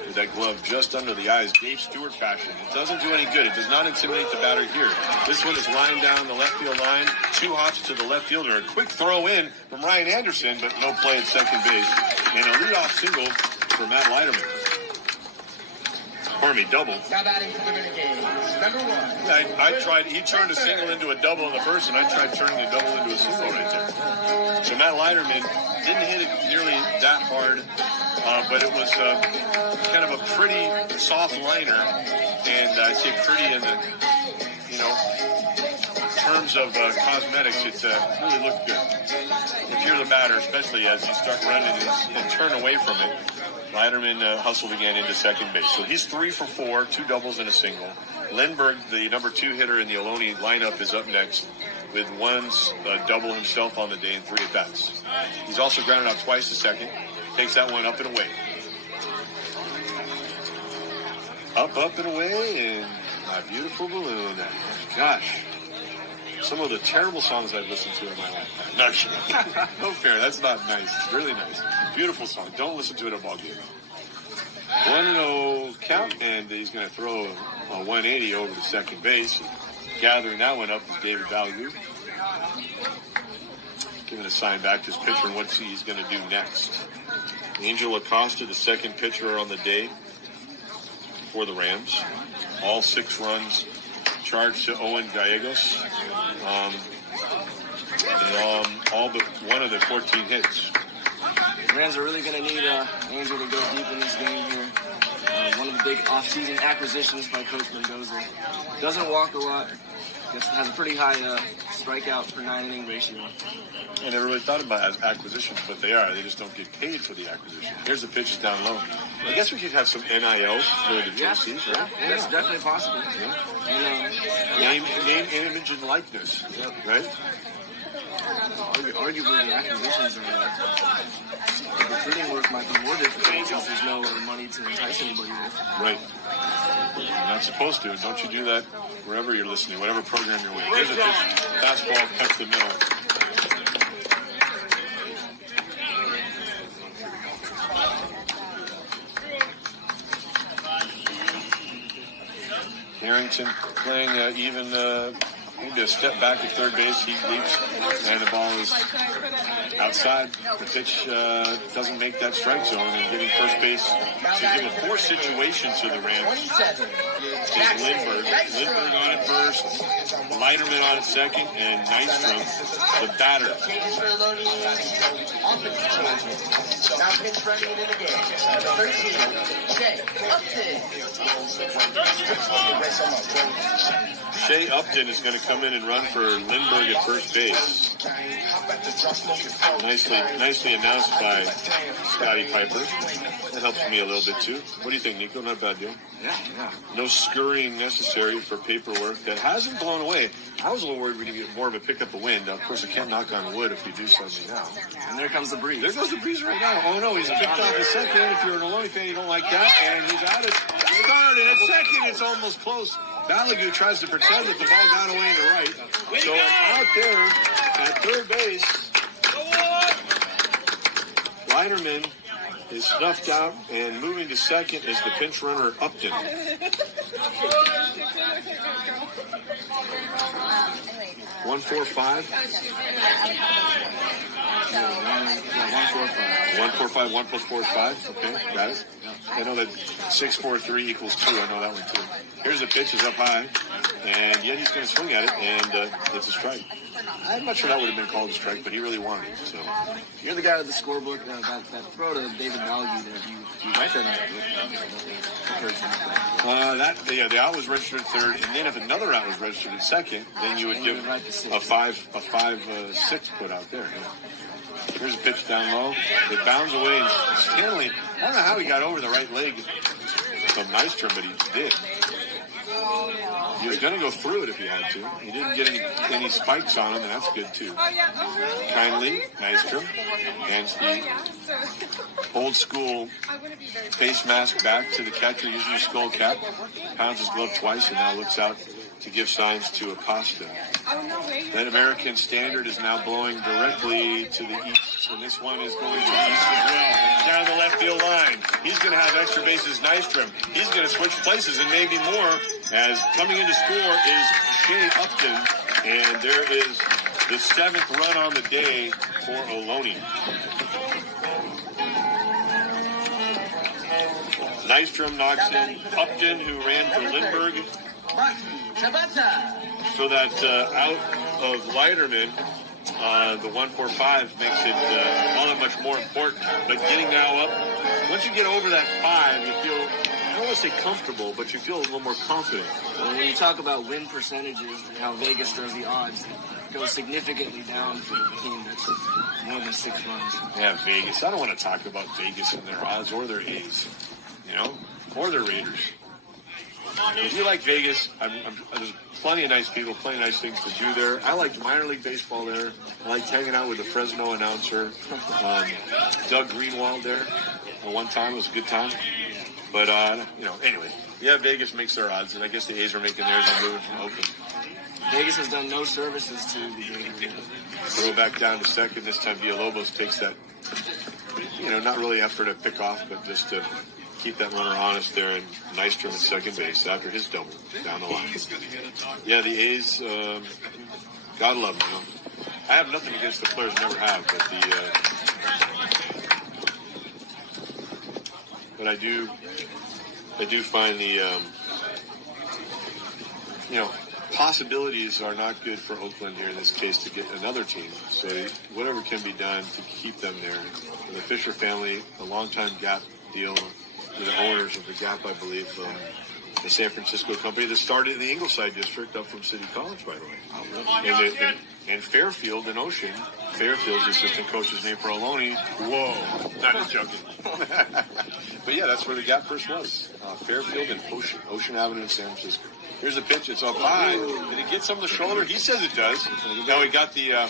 with that glove just under the eyes, Dave Stewart fashion. It doesn't do any good. It does not intimidate the batter here. This one is lined down the left field line, 2 hops to the left fielder. A quick throw in from Ryan Anderson, but no play at second base. And a leadoff single for Matt Leiterman. Pardon me, double. Now batting for the game. Number 1. I tried, he turned a single into a double in the first, and I tried turning the double into a single right there. So Matt Leiterman didn't hit it nearly that hard, but it was kind of a pretty soft liner, and I say pretty in the, terms of cosmetics, it really looked good. If you're the batter, especially as you start running and turn away from it, Leiterman hustled again into second base. So he's 3 for 4, 2 doubles and a single. Lindbergh, the number 2 hitter in the Ohlone lineup, is up next with 1 double himself on the day and 3 at-bats. He's also grounded out twice to second. Takes that one up and away. Up and away, and my beautiful balloon. Gosh. Some of the terrible songs I've listened to in my life. No, no fair. That's not nice. It's really nice. Beautiful song. Don't listen to it at a ball game. 1-0 count, and he's going to throw a 180 over to second base. Gathering that one up is David Balagu. Giving a sign back to his pitcher and what he's going to do next. Angel Acosta, the second pitcher on the day for the Rams. All 6 runs charged to Owen Gallegos. All but one of the 14 hits. The Rams are really going to need Angel to go deep in this game here. One of the big off-season acquisitions by Coach Mendoza. Doesn't walk a lot. Just has a pretty high strikeout per 9-inning ratio. I never really thought about it as acquisitions, but they are. They just don't get paid for the acquisition. Here's the pitches down low. I guess we could have some NIL for the jerseys, right? Yeah, that's definitely possible. Yeah. Name, image, and likeness, right? Arguably, the acquisitions are the recruiting work might be more difficult since there's no money to entice anybody with. Right. You're not supposed to. Don't you do that wherever you're listening, whatever program you're with. Here's a pitch. Fastball cuts the middle. Harrington playing even maybe a step back at third base. He leaps, and the ball is outside. The pitch doesn't make that strike zone, and getting first base. So give a 4 situations to the Rams. Is Lindbergh. Lindbergh on it first, Leiterman on it second, and Nystrom, the batter. Now pitch running into the game. 13. Shea Upton is going to come in and run for Lindbergh at first base. Nicely announced by Scotty Piper. That helps me a little bit too. What do you think, Nico? Not a bad deal. Yeah. No scurrying necessary for paperwork that hasn't blown away. I was a little worried we'd get more of a pickup of wind. Of course, I can't knock on wood if you do something now. And there comes the breeze. There goes the breeze right now. Oh no, he's picked off a second. If you're an Ohlone fan, you don't like that. And he's out of third. And at second, it's almost close. Balagu tries to pretend that the ball got away to right. So out there at third base, Leiterman is snuffed out, and moving to second is the pinch runner Upton. 145. 145. 1 plus 4 is 5. Okay, got it. I know that 6-4-3 equals 2. I know that one too. Here's the pitch, is up high, and yet he's going to swing at it, and it's a strike. I'm not sure that would have been called a strike, but he really wanted it. So you're the guy with the scorebook. That throw to David Balagu there. You write that on. The out was registered at third, and then if another out was registered at second, then you would give a 5-6 put out there. Yeah. Here's a pitch down low. It bounds away. And Stanley, I don't know how he got over the right leg Nystrom, but he did. He was going to go through it if he had to. He didn't get any spikes on him, and that's good too. Kindly, Nystrom, hands the old school face mask back to the catcher using the skull cap, pounds his glove twice, and now looks out to give signs to Acosta. That American Standard is now blowing directly to the east, and this one is going to the east as well, down the left field line. He's going to have extra bases, Nystrom. He's going to switch places and maybe more, as coming in to score is Shea Upton, and there is the 7th run on the day for Ohlone. Nystrom knocks in Upton, who ran for Lindbergh. So that out of Leiterman, the 145 makes it all that much more important. But getting now up, once you get over that 5, you feel, I don't want to say comfortable, but you feel a little more confident. Well, when you talk about win percentages and how Vegas throws the odds, it goes significantly down for the team that's more than 6 runs. Yeah, Vegas. I don't want to talk about Vegas and their odds or their A's, or their Raiders. If you like Vegas, there's plenty of nice people, plenty of nice things to do there. I liked minor league baseball there. I liked hanging out with the Fresno announcer, Doug Greenwald there. One time, it was a good time. But, anyway, yeah, Vegas makes their odds, and I guess the A's are making theirs and moving from Oakland. Vegas has done no services to the game. Throw back down to second. This time, Villalobos takes that, not really effort to pick off, but just to keep that runner honest there, and Nystrom at second base after his double down the line. Yeah, the A's, gotta love them. I have nothing against the players, never have, but I do find the possibilities are not good for Oakland here in this case to get another team. So whatever can be done to keep them there. The Fisher family, a longtime Gap deal. The owners of the Gap, I believe, the San Francisco company that started in the Ingleside district up from City College, by the way. And Fairfield in Ocean. Fairfield's the assistant coach's name for Ohlone. Whoa, not just joking. But yeah, that's where the Gap first was. Fairfield and Ocean Avenue in San Francisco. Here's the pitch. It's up high. Did it get some of the shoulder? He says it does. No, he got the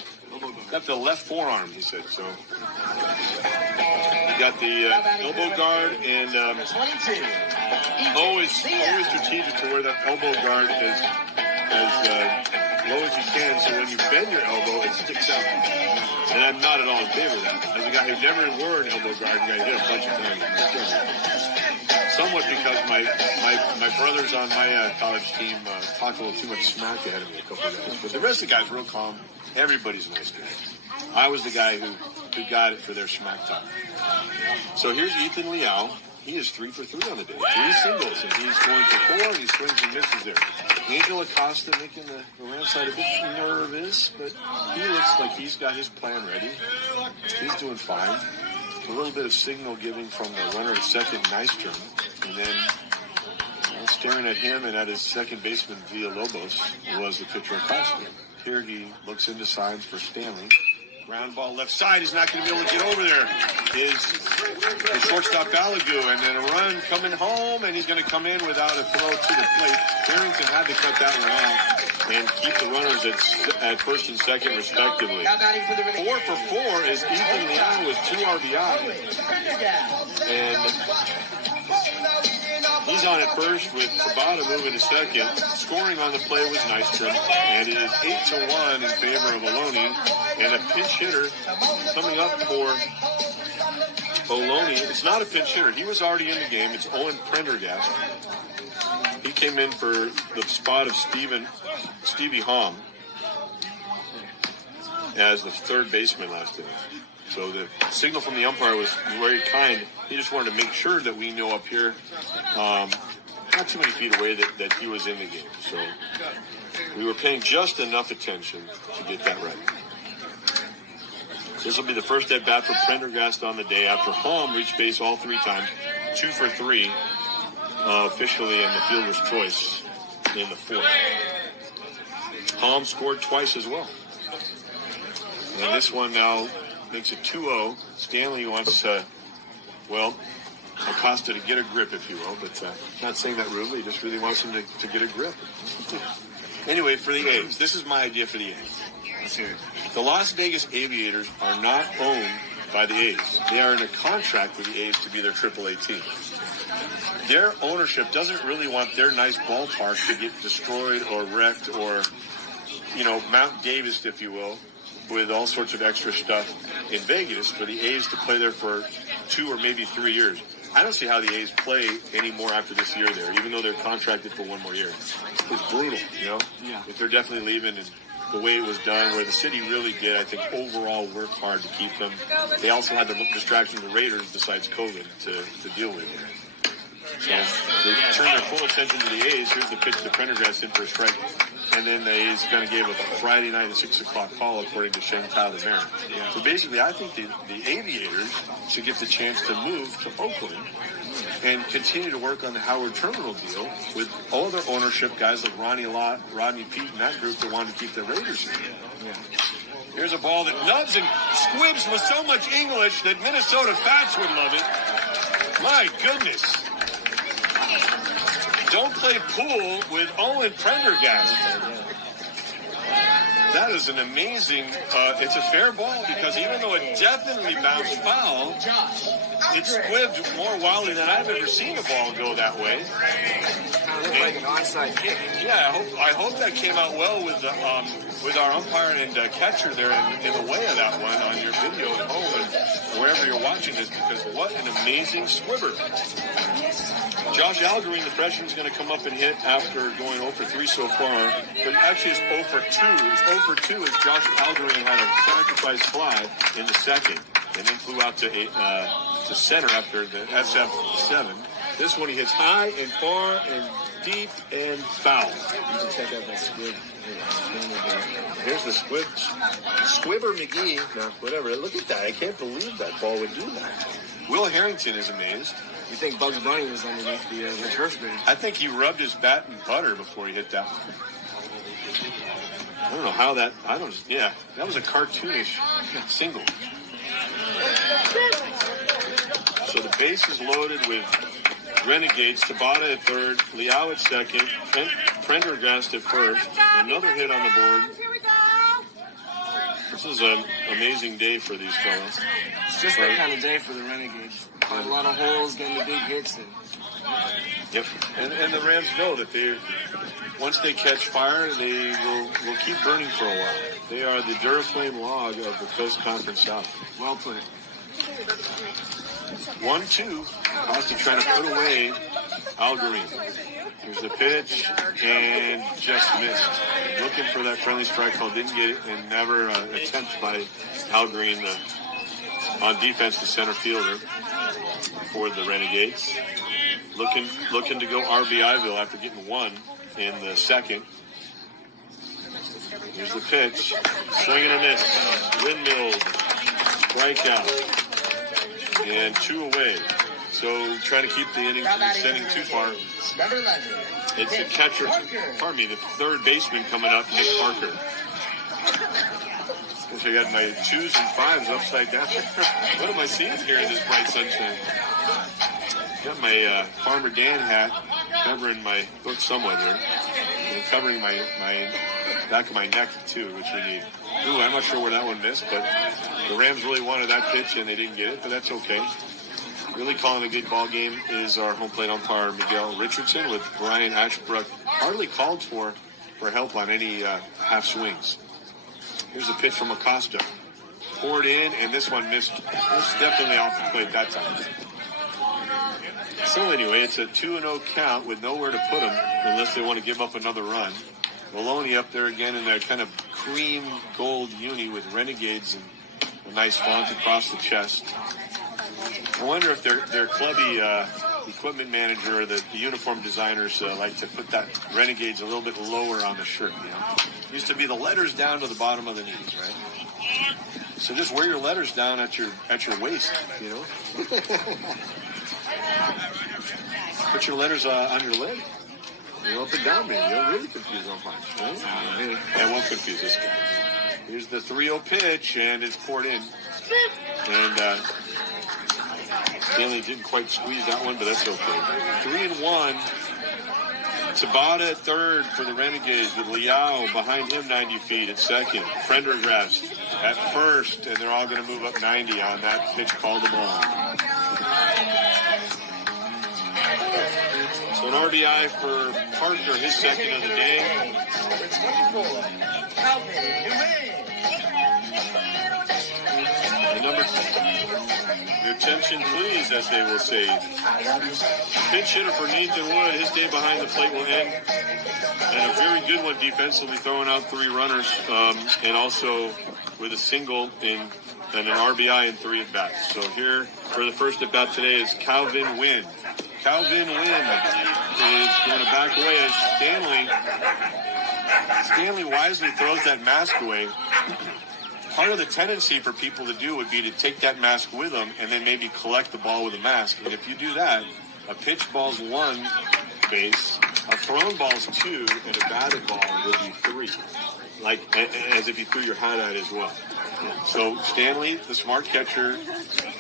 left forearm, he said. So he got the elbow guard, and always strategic to wear that elbow guard as low as you can, so when you bend your elbow, it sticks out. And I'm not at all in favor of that. As a guy who never wore an elbow guard, I did a bunch of times. Somewhat because my brothers on my college team talked a little too much smack ahead of me a couple of days. But the rest of the guys real calm. Everybody's a nice guy. I was the guy who got it for their smack talk. So here's Ethan Liao. He is 3 for 3 on the day. 3 singles, and he's going for 4, and he swings and misses there. Angel Acosta making the right side a bit nervous, but he looks like he's got his plan ready. He's doing fine. A little bit of signal giving from the runner at second, Nystrom, and then staring at him and at his second baseman, Villalobos, was the pitcher Acosta. Here he looks into signs for Stanley. Ground ball left side. He's not going to be able to get over there. Is the shortstop Balagu, and then a run coming home, and he's going to come in without a throw to the plate. Barrington had to cut that one out and keep the runners at first and second respectively. 4 for 4 is Ethan Liao with 2 RBI, and he's on at first with Tabata moving to second. Scoring on the play was Nystrom, and it is 8-1 in favor of Ohlone. And a pinch hitter coming up for Ohlone. It's not a pinch hitter. He was already in the game. It's Owen Prendergast. He came in for the spot of Stevie Hom as the third baseman last inning. So the signal from the umpire was very kind. He just wanted to make sure that we know up here, not too many feet away, that he was in the game. So we were paying just enough attention to get that right. This will be the first at bat for Prendergast on the day after Hom reached base all 3 times, 2 for 3, officially in the fielder's choice in the 4th. Hom scored twice as well. And this one now makes it 2-0. Stanley wants, Acosta to get a grip, if you will, but not saying that rudely. He just really wants him to get a grip. Anyway, for the A's, this is my idea for the A's. Let's hear it. The Las Vegas Aviators are not owned by the A's. They are in a contract with the A's to be their AAA team. Their ownership doesn't really want their nice ballpark to get destroyed or wrecked or, Mount Davis, if you will, with all sorts of extra stuff in Vegas for the A's to play there for 2 or maybe 3 years. I don't see how the A's play anymore after this year there, even though they're contracted for 1 more year. It's brutal, Yeah. If they're definitely leaving and the way it was done, where the city really did, I think, overall work hard to keep them. They also had the distraction of the Raiders besides COVID to deal with here. So they turned their full attention to the A's. Here's the pitch to Prendergast in for a strike. And then the A's kind of gave a Friday night at 6 o'clock call, according to Shane Tyler Marin. So basically, I think the Aviators should get the chance to move to Oakland and continue to work on the Howard Terminal deal with all their ownership guys like Ronnie Lott, Rodney Pete, and that group that wanted to keep the Raiders here. Yeah. Here's a ball that nubs and squibs with so much English that Minnesota Fats would love it. My goodness. Don't play pool with Owen Prendergast. That is an amazing, it's a fair ball because even though it definitely bounced foul, it squibbed more wildly than I've ever seen a ball go that way. Kind of looked like an onside kick. Yeah, I hope that came out well with our umpire and catcher there in the way of that one on your video at home and wherever you're watching this, because what an amazing squibber. Josh Algerine, the freshman, is going to come up and hit after going 0 for 3 so far. But actually, it's 0 for 2. It's 0 for 2 as Josh Algerine had a sacrifice fly in the second and then flew out to center after the SF7. This one he hits high and far and deep and foul. You should check out that squib. Here's the squib. Squibber McGee. No, whatever. Look at that. I can't believe that ball would do that. Will Harrington is amazed. You think Bugs Bunny was underneath the turf bridge? I think he rubbed his bat in butter before he hit that one. I don't know how that... Yeah, that was a cartoonish single. So the base is loaded with Renegades, Tabata at third, Liao at second, Prendergast at first. Another hit on the board. This is an amazing day for these fellas. It's just that kind of day for the Renegades. A lot of holes, getting the big hits. Yep, and the Rams know that once they catch fire, they will keep burning for a while. They are the Duraflame log of the Coast Conference South. Well put. 1-2. Costa trying to put away Algerine. Here's the pitch, and just missed. Looking for that friendly strike call, didn't get it, and never attempt by Algerine on defense, the center fielder for the Renegades. Looking to go RBIville after getting one in the second. Here's the pitch. Swing and a miss. Windmill. Strikeout. And 2 away. So trying to keep the inning from extending too far. It's the catcher, the third baseman coming up, Nick Parker. I got my 2s and 5s upside down. What am I seeing here in this bright sunshine? Got my Farmer Dan hat covering my book somewhat here. And covering my back of my neck, too, which we need. Ooh, I'm not sure where that one missed, but the Rams really wanted that pitch, and they didn't get it, but that's okay. Really calling a good ball game is our home plate umpire, Miguel Richardson, with Brian Ashbrook hardly called for help on any half swings. Here's a pitch from Acosta. Poured in, and this one missed. This definitely off the plate that time. So anyway, it's a 2-0 count with nowhere to put them unless they want to give up another run. Ohlone up there again in that kind of cream gold uni with Renegades and a nice font across the chest. I wonder if their clubby equipment manager or the uniform designers like to put that Renegades a little bit lower on the shirt. Used to be the letters down to the bottom of the knees, right? So just wear your letters down at your waist, Put your letters on your leg. Up and down, man. You'll really confuse umpires, right? That won't confuse this guy. Here's the 3-0 pitch, and it's poured in. And Stanley didn't quite squeeze that one, but that's okay. 3-1. Tabata at third for the Renegades with Liao behind him 90 feet at second. Prendergast at first, and they're all going to move up 90 on that pitch called them all. So an RBI for Parker, his second of the day. And number your attention, please, as they will say. Pinch hitter for Nathan Wood. His day behind the plate will end. And a very good one defensively, throwing out 3 runners, and also with a single and an RBI in 3 at bats. So here for the first at bat today is Calvin Wynn. Calvin Wynn is going to back away as Stanley wisely throws that mask away. Part of the tendency for people to do would be to take that mask with them and then maybe collect the ball with a mask. And if you do that, a pitch ball's 1 base, a thrown ball's 2, and a batted ball would be 3. Like, as if you threw your hat at it as well. So Stanley, the smart catcher,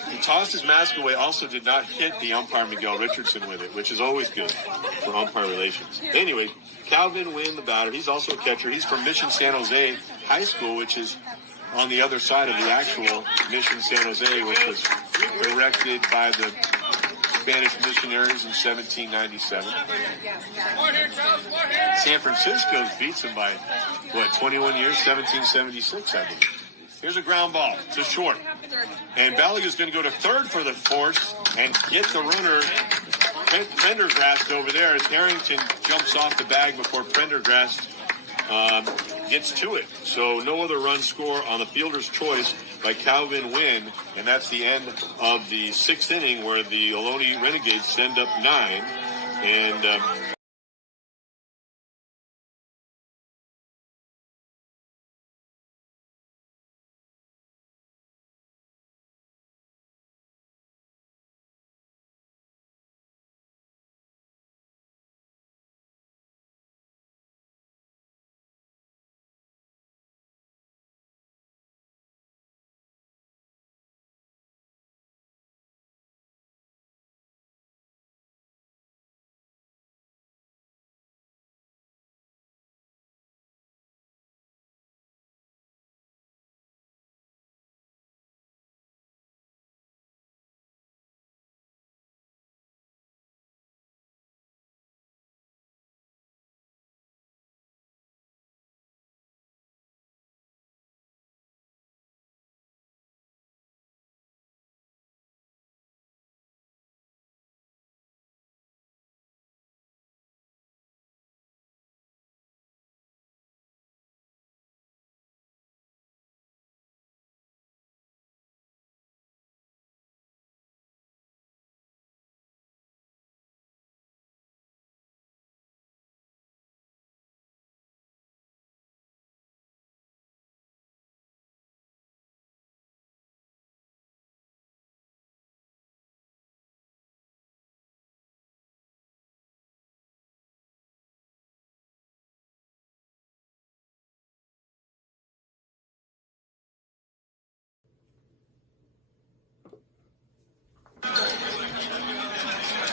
he tossed his mask away, also did not hit the umpire Miguel Richardson with it, which is always good for umpire relations. Anyway, Calvin Wynn, the batter, he's also a catcher. He's from Mission San Jose High School, which is on the other side of the actual Mission San Jose, which was erected by the Spanish missionaries in 1797. San Francisco beats them by, 21 years? 1776, I believe. Here's a ground ball to short. And Balliga's going to go to third for the force and get the runner. Prendergast over there as Harrington jumps off the bag before Prendergast gets to it. So no other run score on the fielder's choice by Calvin Wynn. And that's the end of the 6th inning where the Ohlone Renegades send up 9. And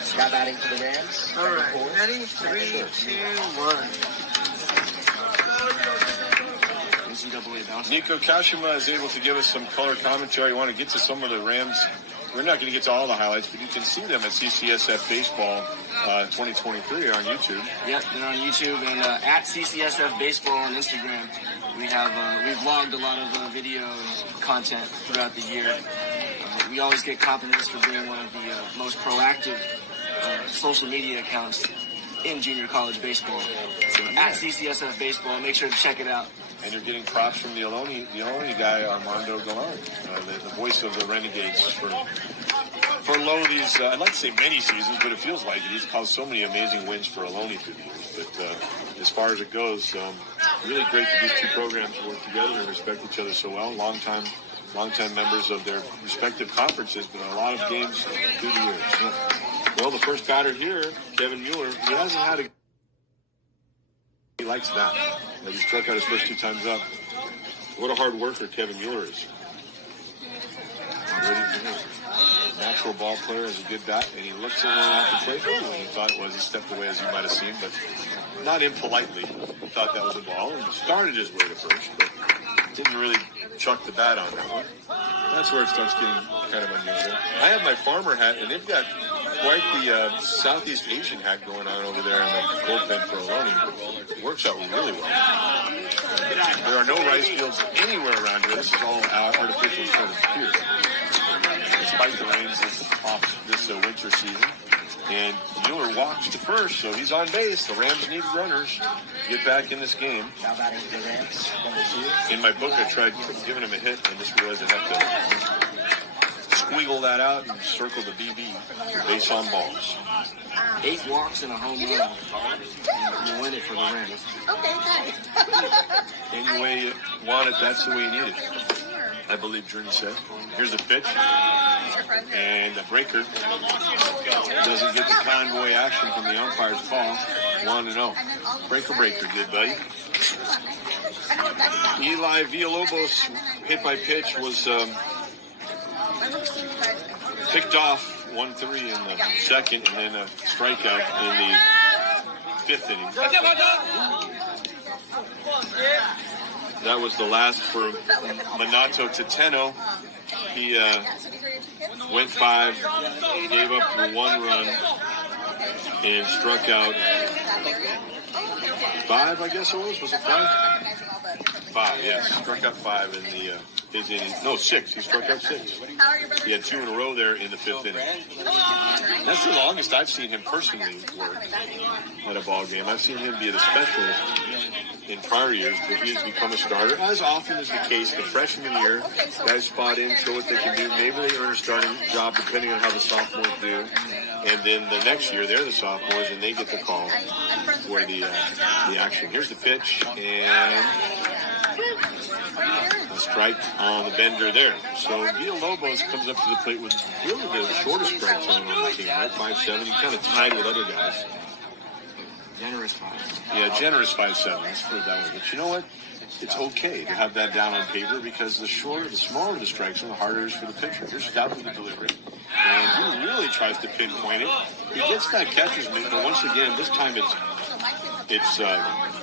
Scott batting for the Rams. All right, ready? 3, 2, 1. Nico Kashima is able to give us some color commentary. I want to get to some of the Rams. We're not going to get to all the highlights, but you can see them at CCSF Baseball 2023 on YouTube. Yep, they're on YouTube and at CCSF Baseball on Instagram. We've vlogged a lot of video content throughout the year. We always get compliments for being one of the most proactive social media accounts in junior college baseball. So at CCSF Baseball, make sure to check it out. And you're getting props from the Ohlone guy, Armando Galan, the voice of the Renegades for these, I'd like to say many seasons, but it feels like it. He's caused so many amazing wins for Ohlone through the years. But as far as it goes, really great that these two programs work together and respect each other so well. Long-time members of their respective conferences, but a lot of games through the years. Yeah. Well, the first batter here, Kevin Mueller, he hasn't had a... He likes that. He struck out his first 2 times up. What a hard worker Kevin Mueller is. Ready to hit. That's natural ball player, has a good bat, and he looks at one off the plate. Oh, he thought it was. He stepped away, as you might have seen, but not impolitely. He thought that was a ball and started his way to first, but didn't really chuck the bat on that one. That's where it starts getting kind of unusual. I have my farmer hat, and they've got quite the Southeast Asian hat going on over there in the bullpen for Ohlone. It works out really well. There are no rice fields anywhere around here. This is all artificial sort of here. Despite the rains this winter season. And Mueller walks to first, so he's on base. The Rams need runners to get back in this game. In my book, I tried giving him a hit, and just realized I have to squiggle that out and circle the BB, base on balls. 8 walks and a home run. You win it for the Rams. Okay, good. Any way you want it, that's the way you need it. I believe Journey said. Here's a pitch. And a breaker. Doesn't get the convoy action from the umpire's call. 1-0. Breaker, good buddy. Eli Villalobos hit by pitch was picked off 1-3 in the second, and then a strikeout in the 5th inning. That was the last for Minato Tateno. He went 5, gave up 1 run, and struck out 5, I guess it was. Was it 5? 5, yes. Struck out 5 in the his inning. No, 6. He struck out 6. He had 2 in a row there in the 5th inning. That's the longest I've seen him personally work at a ball game. I've seen him be the specialist in prior years, but he has become a starter. As often is the case, the freshman year, guys spot in, show what they can do. Maybe they earn a starting job depending on how the sophomores do. And then the next year, they're the sophomores, and they get the call for the action. Here's the pitch, and a strike on the bender there. So Villalobos comes up to the plate with really the shortest strike zone on the team, right? 5'7". He's kind of tied with other guys. Generous 5. Yeah, generous 5'7". Let's put it that way. But you know what? It's okay to have that down on paper because the smaller the strike zone, the harder it is for the pitcher. Here's Stout with the delivery. And he really tries to pinpoint it. He gets that catcher's mitt, but once again, this time it's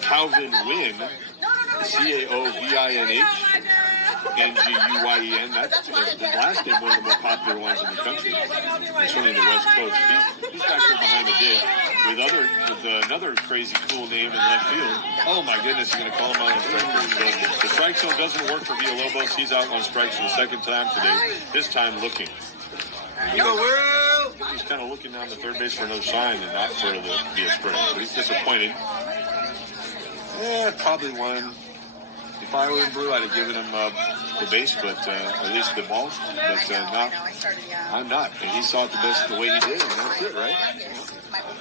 Calvin Wynn, Caovinnh, Nguyen. That's the last name, one of the more popular ones in the country. Certainly in the West Coast. He's back there behind the dish with another crazy cool name in left field. Oh my goodness, he's going to call him out on strike zone. The strike zone doesn't work for Villalobos. He's out on strikes for the second time today. This time looking. You go, Will! He's kind of looking down the third base for another sign and not for it to be a strike. So he's disappointed. Probably one. If I were in blue, I'd have given him the base, but at least the ball. But not. I'm not. And he saw it the way he did, and that's it, right?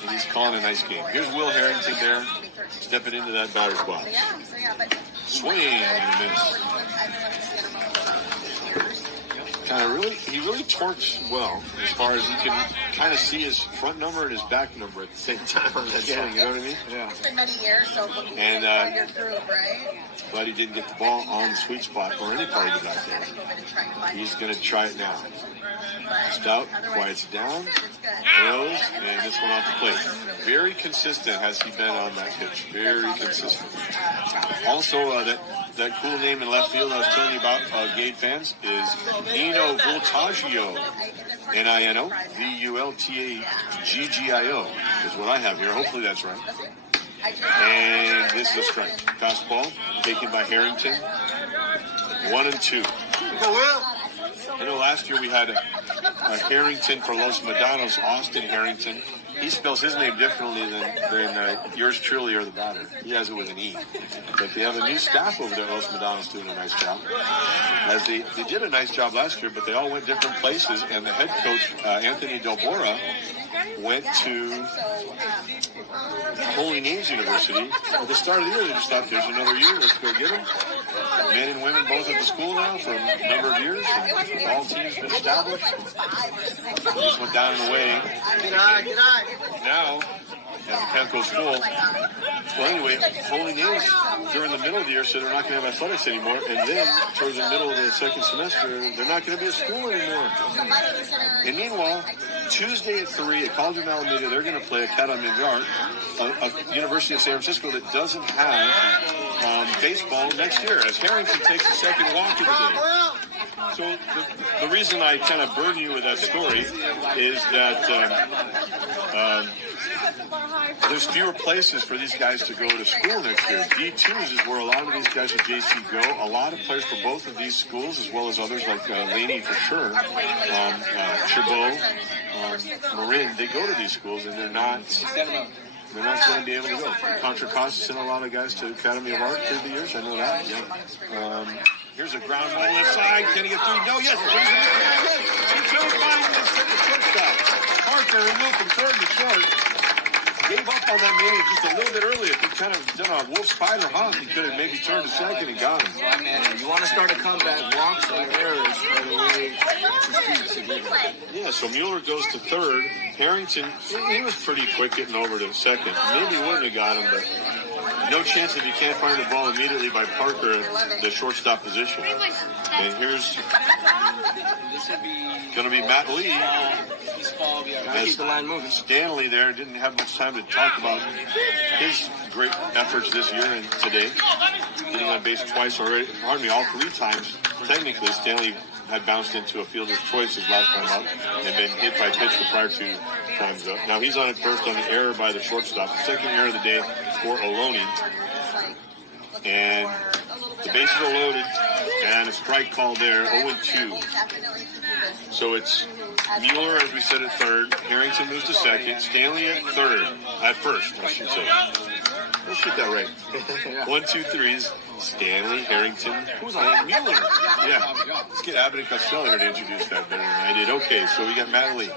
And he's calling a nice game. Here's Will Harrington there, stepping into that batter's box. Swing and a miss. He really torques well as far as you can kind of see his front number and his back number at the same time on that swing, you know what I mean? Yeah. It's been many years, so looking and, for your group, right? Glad he didn't get the ball on the sweet spot or any part of the back there. He's going to try it now. Stout quiets down, throws, and this one off the plate. Very consistent has he been on that pitch. Very consistent. Also, that cool name in left field I was telling you about, Gate fans, is Nino Voltaggio. Nino Vultaggio is what I have here. Hopefully that's right. And this is a strike. Fastball taken by Harrington. 1-2. I know last year we had a Harrington for Los Medanos, Austin Harrington. He spells his name differently than yours truly or the batter. He has it with an E. But they have a new staff over there. Los Medanos doing a nice job. As they did a nice job last year, but they all went different places. And the head coach, Anthony Delbora, went to Holy Names University. At the start of the year, they just thought there's another year. Let's go get them. Men and women both at the school now for a number of years. And all teams been established. Just went down and away. Good eye. Now, as the camp goes full. Well, anyway, Ohlone is during the middle of the year, so they're not going to have athletics anymore. And then towards the middle of the second semester, they're not going to be at school anymore. And meanwhile, Tuesday at 3 at College of Alameda, they're going to play at Catamigart, a University of San Francisco that doesn't have baseball next year, as Harrington takes the second walk of the day. So the reason I kind of burden you with that story is that there's fewer places for these guys to go to school next year. D2s is where a lot of these guys at JC go. A lot of players for both of these schools, as well as others like Laney for sure, Chabot, Marin, they go to these schools and they're not going to be able to go. Contra Costa sent a lot of guys to Academy of Art through the years. I know that. Yeah. Here's a ground ball left side. Can he get through? No, yes. Parker removed from third to short. Gave up on that mini just a little bit early. If he kind of done a wolf spider hop, he could have maybe turned to second and got him. You want to start a comeback, walks and errors are the way to do it. Yeah, so Mueller goes to third. Harrington, he was pretty quick getting over to second. Maybe wouldn't have got him, but no chance if you can't find the ball immediately by Parker at the shortstop position. And here's going to be Matt Lee. Keep the line moving. Stanley there didn't have much time to talk about his great efforts this year and today. Getting on base twice already, all 3 times. Technically, Stanley had bounced into a fielder's choice his last time up and been hit by pitch the prior 2 times up. Now he's on it first on the error by the shortstop. The second error of the day for Ohlone. And the bases are loaded and a strike call there, 0-2. So it's Mueller, as we said, at third. Harrington moves to second. Stanley at first, I should say. Let's get that right. 1, 2, 3s. Stanley, Harrington, and Mueller. Yeah. Let's get Abbott and Costello here to introduce that better than I did. Okay, so we got Matt Lee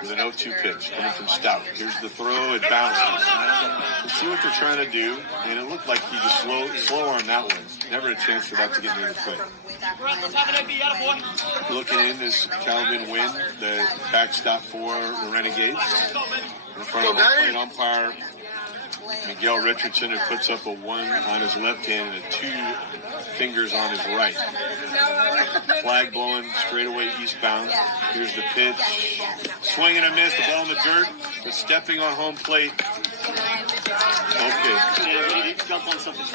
with an 0-2 pitch coming from Stout. Here's the throw. It bounces. We'll see what they're trying to do, and it looked like he just slow on that one. Never a chance for that to get near the plate. Looking in is Calvin Wynn, the backstop for the Renegades. In front of the plate umpire, Miguel Richardson, who puts up a 1 on his left hand and a 2 fingers on his right. Flag blowing straight away eastbound. Here's the pitch. Swing and a miss. The ball in the dirt. But stepping on home plate. Okay.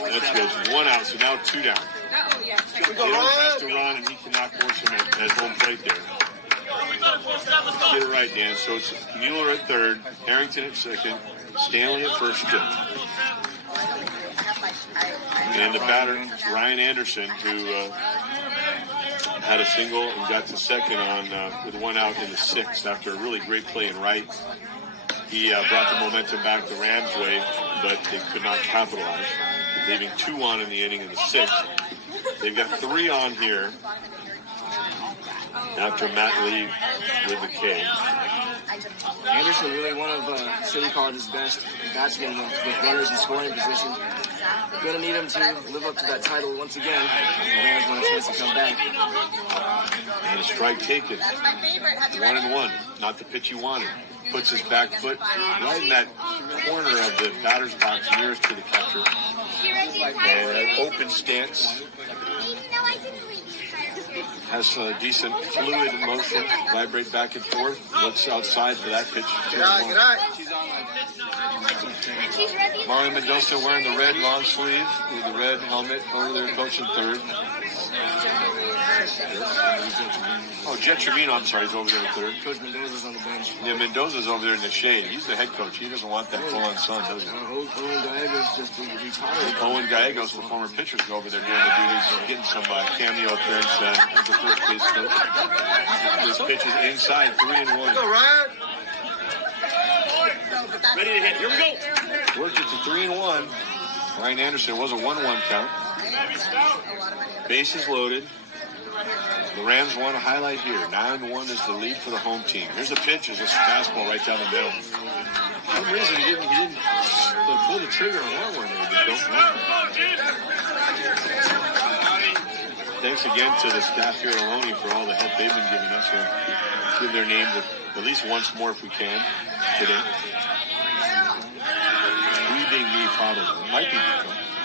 That's good. 1 out. So now 2 down. They don't have to run, and he cannot force him at home plate there. Get it right, Dan. So it's Mueller at third, Harrington at second, Stanley at first tip. And the batter, Ryan Anderson, who had a single and got to second with 1 out in the 6th after a really great play in right. He brought the momentum back the Rams' way, but they could not capitalize, leaving 2 on in the inning in the 6th. They've got 3 on here after Matt Lee with the K. Anderson really one of City College's best batsmen with runners in scoring position. Going to need him to live up to that title once again. The Rams want a chance to come back. And a strike taken. 1-1. Not the pitch he wanted. Puts his back foot right in that corner of the batter's box nearest to the catcher. And an open stance. Has a decent fluid motion, vibrate back and forth. Looks outside for that pitch. Mario Mendoza wearing the red long sleeve with the red helmet over there coaching third. Oh, Jet Trevino, I'm sorry, he's over there at third. Coach Mendoza's on the bench. Yeah, Mendoza's over there in the shade. He's the head coach. He doesn't want that full-on sun, does he? Owen Gallegos just retired. Owen Gallegos, the former pitcher, go over there doing the duties, getting some cameo appearance as the first base coach. This pitch is inside, 3-1. Go, Ryan. Ready to hit. Here we go. Worked it to 3-1. Ryan Anderson was a 1-1 count. Bases loaded. The Rams want a highlight here. 9-1 is the lead for the home team. Here's a pitch. It's a fastball right down the middle. For some reason he didn't pull the trigger on that one. Thanks again to the staff here at Ohlone for all the help they've been giving us. We'll give their names at least once more if we can today. being me, probably. It might be me.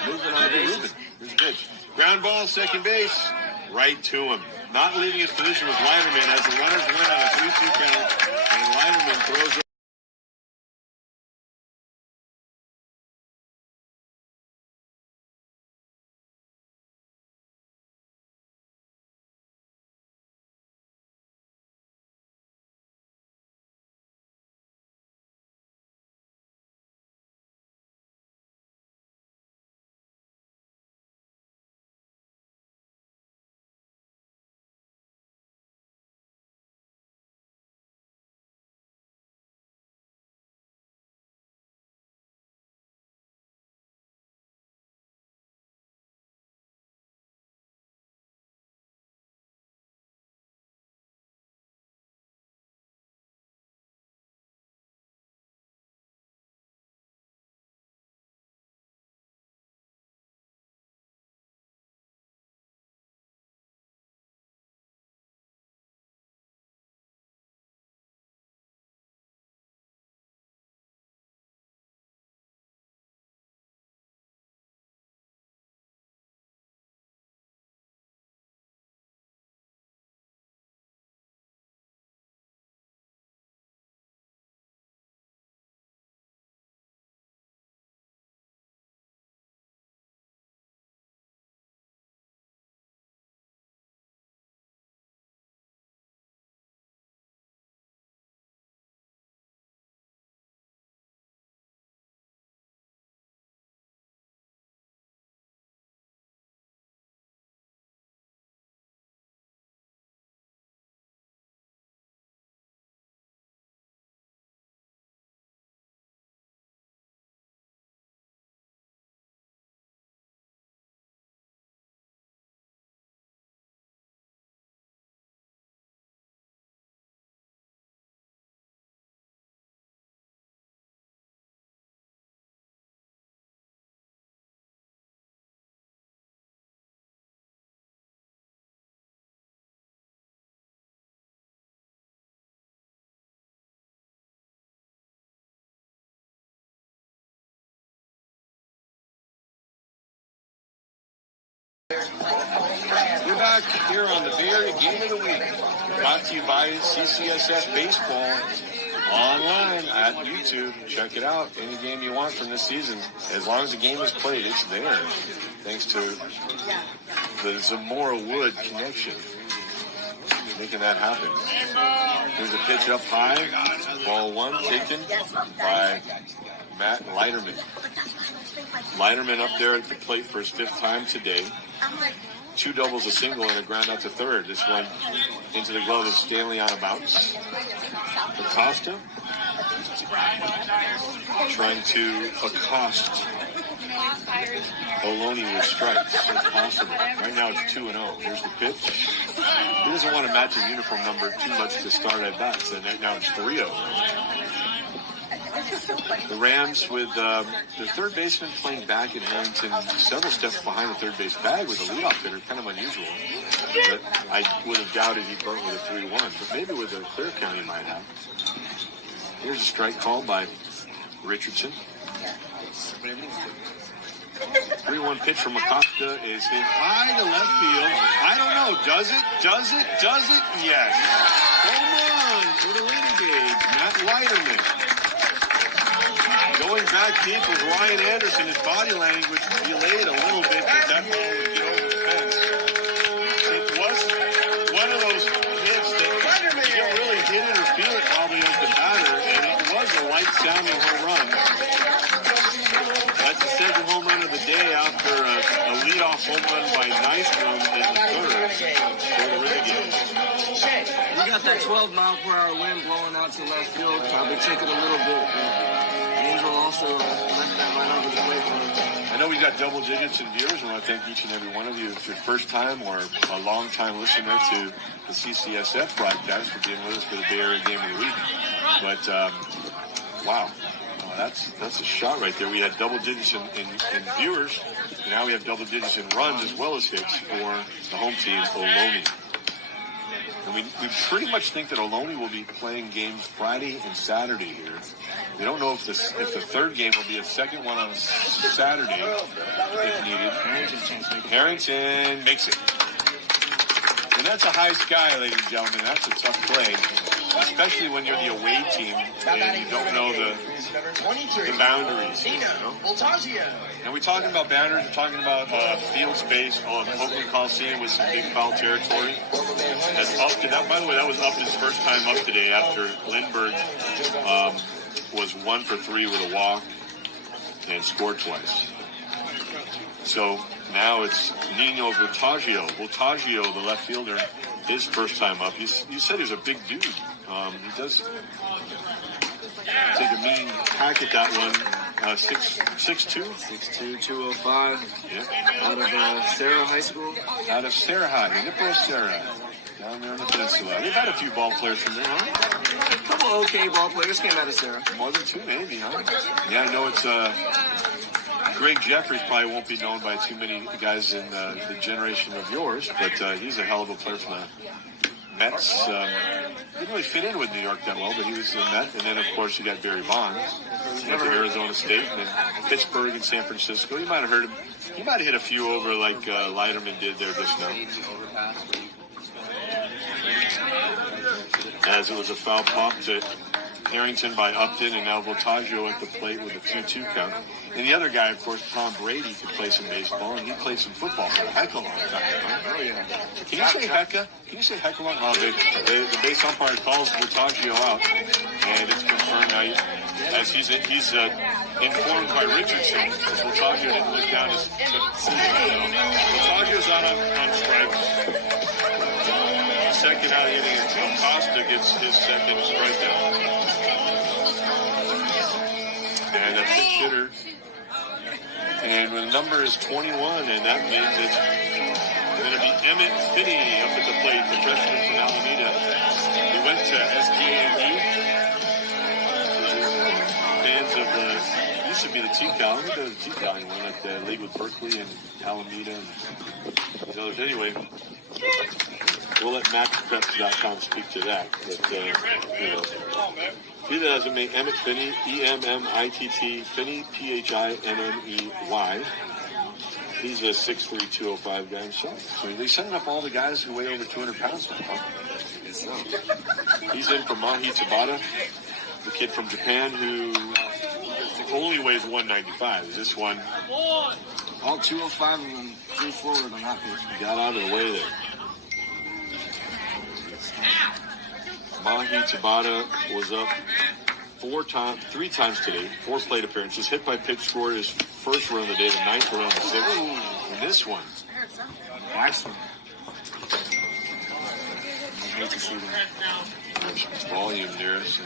Moving on the bases. Here's the pitch. Ground ball, second base. Right to him. Not leaving his position with Liderman as the runners win on a 3-2 count. And Liderman throws it. We're back here on the Bay Area Game of the Week. Brought to you by CCSF Baseball. Online at YouTube. Check it out. Any game you want from this season. As long as the game is played, it's there. Thanks to the Zamora Wood connection. Making that happen. Here's a pitch up high. Ball one taken by Matt Liderman. Liderman up there at the plate for his fifth time today. 2 doubles, a single, and a ground out to third. This one into the glove of Stanley on a bounce. Acosta trying to accost Ohlone with strikes if possible. Right now it's 2-0. Here's the pitch. He doesn't want to match his uniform number too much to start at bat, so now it's 3-0. The Rams with the third baseman playing back in Harrington, several steps behind the third base bag with a leadoff hitter, kind of unusual. But I would have doubted he'd burn with a 3-1, but maybe with a clear count he might have. Here's a strike called by Richardson. 3-1 pitch from Acosta is hit high to left field. I don't know. Does it? Does it? Does it? Yes. Home run for the Renegades. Matt Liderman. Going back deep with Ryan Anderson, his body language delayed a little bit, but that ball would get over the fence. It was one of those hits that you don't really hit it or feel it probably as the batter, and it was a light-sounding home run. That's the second home run of the day after a leadoff home run by Nystrom in the third for the Renegades. We got that 12-mile-per-hour wind blowing out to left field. Probably taking a little bit. Angel also left that line over the plate for him. I know we got double digits in viewers, and I want to thank each and every one of you. If it's your first time or a long-time listener to the CCSF broadcast, for being with us for the Bay Area Game of the Week. But, wow. That's a shot right there. We had double digits in viewers. And now we have double digits in runs as well as hits for the home team, Ohlone. And we pretty much think that Ohlone will be playing games Friday and Saturday here. We don't know if the third game will be a second one on Saturday if needed. Harrington makes it. And that's a high sky, ladies and gentlemen. That's a tough play, especially when you're the away team and you don't know the boundaries. You know? And we're talking about boundaries. We're talking about field space on Oakland Coliseum with some big foul territory. That's up to that. By the way, that was Upton's first time up today after Lindbergh was 1 for 3 with a walk and scored twice. So now it's Nino Voltaggio. Voltaggio, the left fielder, his first time up. You said he's a big dude. He does take a mean hack at that one. 6'2"? 6'2", 205. Yeah. Out of Sarah High School. Out of Sarah High, Nippo Sarah. Down there on the peninsula. We've had a few ball players from there, huh? A couple okay ball players came out of Sarah. More than 2, maybe, huh? Yeah, I know it's Greg Jeffries probably won't be known by too many guys in the generation of yours, but he's a hell of a player from the Mets. Didn't really fit in with New York that well, but he was a Met. And then, of course, you got Barry Bonds. Went to Arizona State, and then Pittsburgh and San Francisco. You might have heard him. He might have hit a few over like Leiterman did there just now. As it was a foul pop to Harrington by Upton, and now Voltaggio at the plate with a 2-2 count. And the other guy, of course, Tom Brady, could play some baseball, and he played some football for a heck of a long time. Oh, yeah. Can you say hecka? Can you say heck a long time? The base umpire calls Voltaggio out, and it's confirmed now. As he's informed by Richardson, Voltaggio didn't look down his... Voltaggio's out on strike. Second out of the inning, and Acosta gets his second strikeout. And that's the hitter. And the number is 21, and that means it's going to be Emmett Finney up at the plate, the freshman from Alameda. He went to SDAME. Fans of the, used to be the T-Cal. He does the T-Cal. He went at the league with Berkeley and Alameda and these others. Anyway, we'll let MatchPreps.com speak to that. But, you know, he doesn't make Emmett Finney, E-M-M-I-T-T, Finney, P-H-I-N-N-E-Y. He's a 6'3", 205 guy himself. So they're setting up all the guys who weigh over 200 pounds now, huh? So he's in for Mahi Tabata, the kid from Japan who only weighs 195. This one, all 205 of them flew forward on that pitch. Got out of the way there. Mahi Tabata was up 3 times today, 4 plate appearances, hit by pitch, scored his first run of the day, the 9th run of the 6th. And this one, excellent. There's volume there. So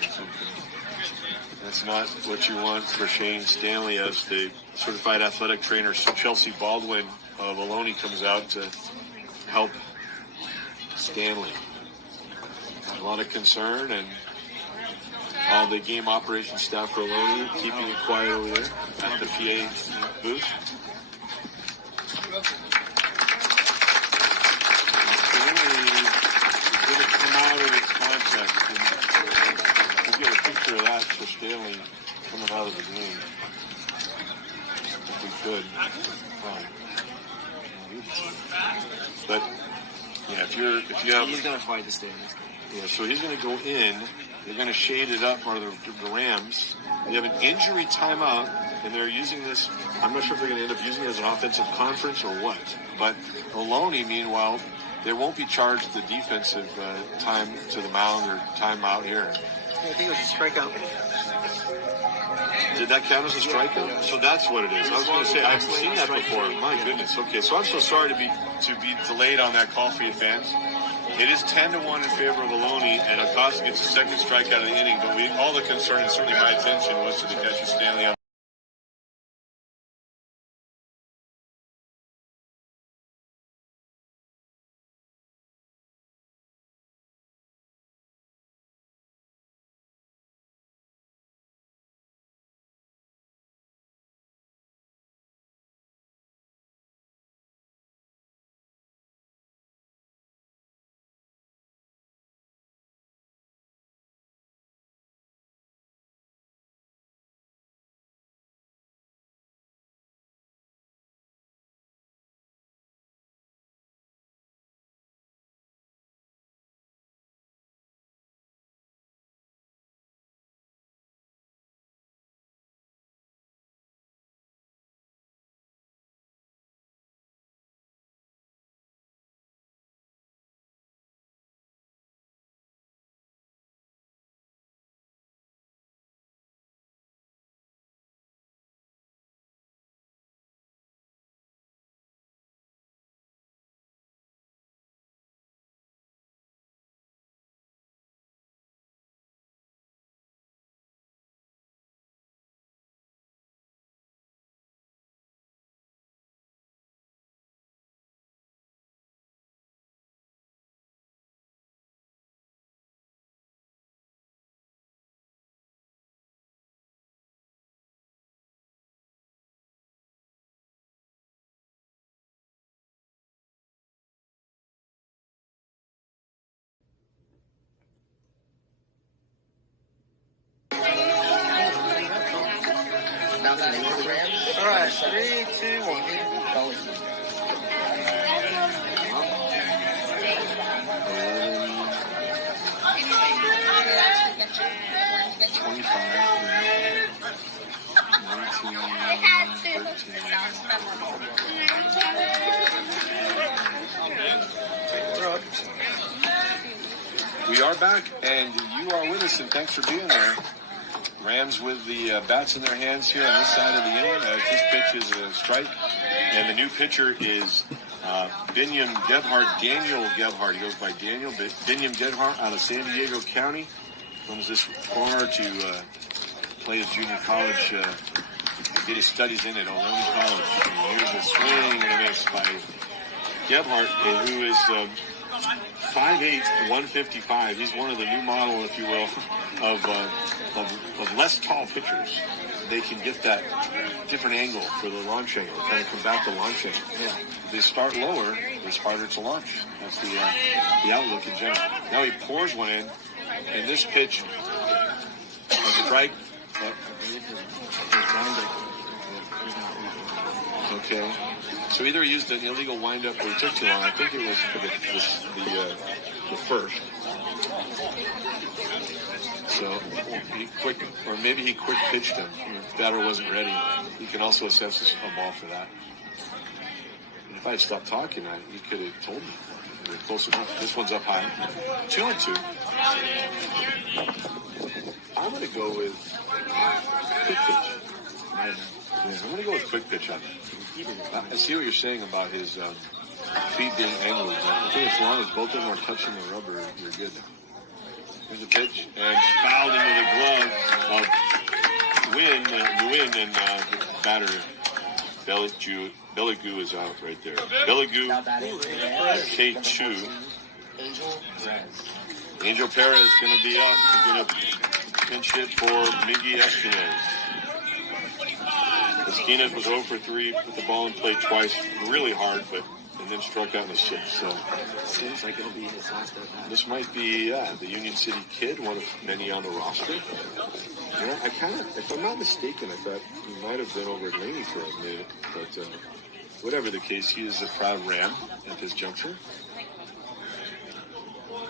that's not what you want for Shane Stanley as the certified athletic trainer Chelsea Baldwin of Ohlone comes out to help Stanley. A lot of concern, and all the game operations staff for Ohlone keeping it quiet over there at the PA booth. He's going to come out of his contract. We'll get a picture of that for Stanley coming out of the game. If we could. But yeah, if you have, he's going to fight to stay in this game. Yeah, so he's going to go in. They're going to shade it up, or the Rams. They have an injury timeout, and they're using this. I'm not sure if they're going to end up using it as an offensive conference or what. But Ohlone, meanwhile, they won't be charged the defensive time to the mound or timeout here. I think it was a strikeout. Did that count as a strikeout? So that's what it is. I was going to say, I've seen that before. My goodness. Okay, so I'm so sorry to be delayed on that call for you fans. It is 10-1 in favor of Ohlone, and Acosta gets a second strikeout of the inning. But all the concern, and certainly my attention, was to the catcher Stanley on Now that is the Rams. All right, 3, 2, 1. We are back, and you are with us, and thanks for being there. Rams with the bats in their hands here on this side of the inning. This pitch is a strike, and the new pitcher is Binyam Gebhardt, Daniel Gebhardt. He goes by Daniel Binyam Gebhardt out of San Diego County. Comes this far to play his junior college, get his studies in at Ohlone College. And here's a swing and a miss by Gebhardt, who is 5'8", 155. He's one of the new model, if you will, of less tall pitchers. They can get that different angle for the launch angle, kind of come back to launch angle. Yeah. If they start lower, it's harder to launch. That's the outlook in general. Now he pours one in, and this pitch, a strike. Okay. So either he used an illegal windup or he took too long. I think it was for the first. So he quick, or maybe he quick pitched him. The batter wasn't ready. He can also assess a ball for that. And if I had stopped talking, he could have told me. We were close enough. This one's up high. 2-2. I'm going to go with quick pitch. Yeah, I'm going to go with quick pitch on it. I see what you're saying about his feet being angled. I think as long as both of them are touching the rubber, you're good. Here's the pitch, and fouled into the glove of Nguyen, and the batter, Beligu is out right there. Beligu, K2. Angel Perez is going to be up. He's going to pinch hit for Miggy Esquinez. Esquinez was 0 for 3 with the ball in play twice, really hard, and then struck out in the 6th. So Seems like it'll be his last at bat. this might be the Union City kid, one of many on the roster. Yeah, I kind of, if I'm not mistaken, I thought he might have been over at Laney for a minute, but whatever the case, he is a proud Ram at this juncture.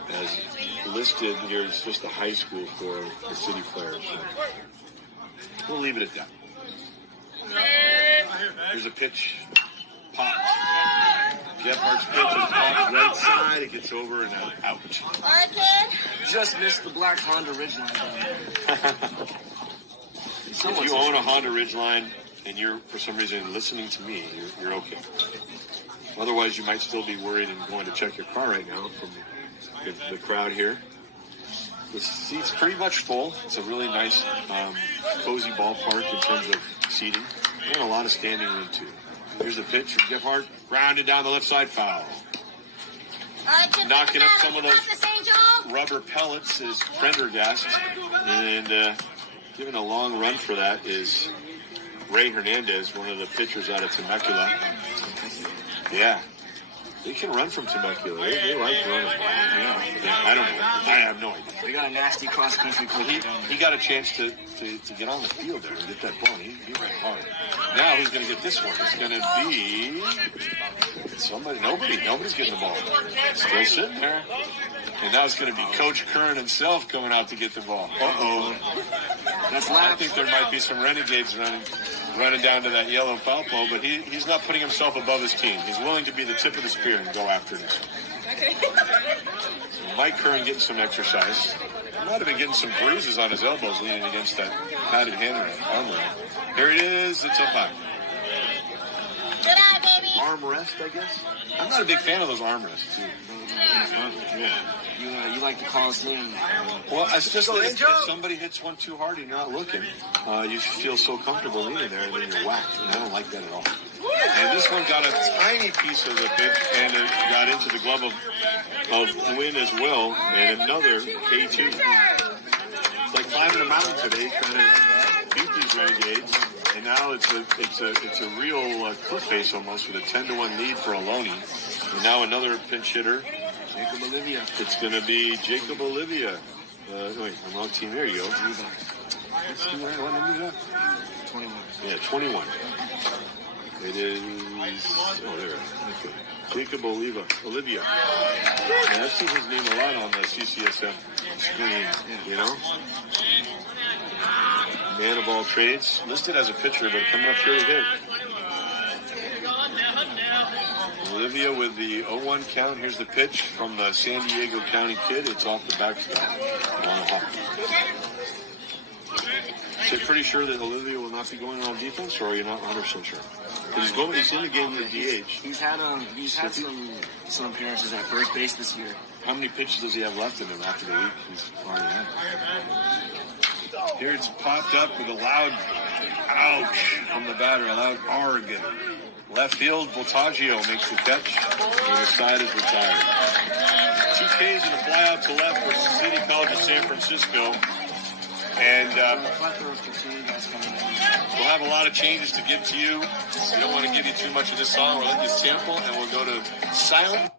As listed here, it's just a high school for the city players. So we'll leave it at that. Here's a pitch. Pops. Gebhardt's pitch is popped right side. It gets over and out. Just missed the black Honda Ridgeline. If you own a Honda Ridgeline and you're, for some reason, listening to me, you're okay. Otherwise, you might still be worried and going to check your car right now from the crowd here. The seat's pretty much full. It's a really nice, cozy ballpark in terms of seating. And a lot of standing room, too. Here's the pitch from Gebhardt. Grounded down the left side, foul. Knocking up some of those rubber pellets is Prendergast. And giving a long run for that is Ray Hernandez, one of the pitchers out of Temecula. Yeah. They can run from Temecula. They like running. Yeah, I don't know. I have no idea. They got a nasty cross-country coach. He got a chance to get on the field there and get that ball. He ran hard. Now he's going to get this one. It's going to be somebody. Nobody's getting the ball. Still sitting there. And now it's going to be Coach Kern himself coming out to get the ball. Uh-oh. I think there might be some renegades running down to that yellow foul pole, but he's not putting himself above his team. He's willing to be the tip of the spear and go after this. Okay. So Mike Kern getting some exercise. He might have been getting some bruises on his elbows leaning against that padded armor. Here it is. It's up high. Good eye, baby. Armrest, I guess. I'm not a big fan of those armrests, too. Yeah. You like the Coliseum. Well, it's just that if somebody hits one too hard and you're not looking, you feel so comfortable leaning there and then you're whacked. And I don't like that at all. And this one got a tiny piece of the pitch and it got into the glove of Nguyen as well. And another K2. It's like climbing a mountain today, trying to beat these renegades. And now it's a real cliff face almost with a 10-1 lead for Ohlone. And now another pinch hitter. Jacob Olivia. It's going to be Jacob Olivia. Wait, I'm wrong team. There you go. 21. Yeah, 21. It is, oh, there. Okay. Jacob Olivia. Yeah, I've seen his name a lot on the CCSF screen, you know? Man of all trades. Listed as a pitcher, but coming up here to hit. Olivia with the 0-1 count. Here's the pitch from the San Diego County kid. It's off the backstop. On a hop. So you're pretty sure that Olivia will not be going on defense, or are you not 100% sure? He's in the game with DH. He's had some appearances at first base this year. How many pitches does he have left in him after the week he's already had? Here it's popped up with a loud ouch from the batter, a loud arg. Left field, Voltaggio makes the catch, and the side is retired. 2 Ks and a fly out to left for City College of San Francisco. And we'll have a lot of changes to give to you. We don't want to give you too much of this song. We'll let you sample, and we'll go to silent.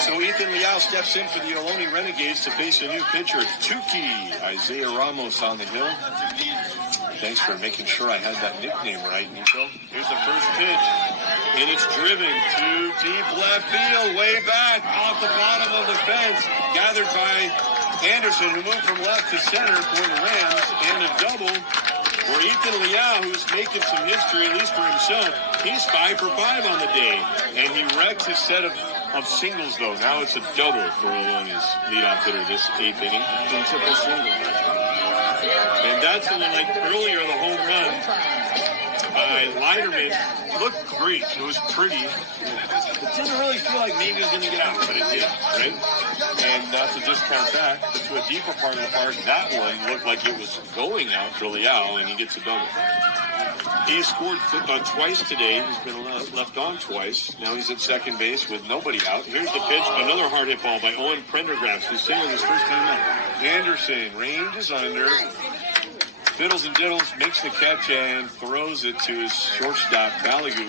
So Ethan Liao steps in for the Ohlone Renegades to face a new pitcher, Tukey Isaiah Ramos on the hill. Thanks for making sure I had that nickname right, Nico. Here's the first pitch, and it's driven to deep left field, way back off the bottom of the fence, gathered by Anderson, who moved from left to center for the Rams, and a double for Ethan Liao, who's making some history, at least for himself. He's 5 for 5 on the day, and he wrecked his set of singles, though. Now it's a double for Ohlone's leadoff hitter this 8th inning. Triple single. And that's the one, like earlier, the home run by Leiterman looked great. It was pretty. It didn't really feel like maybe it was going to get out, but it did, right? And not to discount that, but to a deeper part of the park, that one looked like it was going out for Liao, and he gets a double. He scored twice today. He's been left on twice. Now he's at second base with nobody out. Here's the pitch. Another hard hit ball by Owen Prendergast, who's singling his first time out. Anderson ranges under. Fiddles and diddles, makes the catch and throws it to his shortstop, Balagu.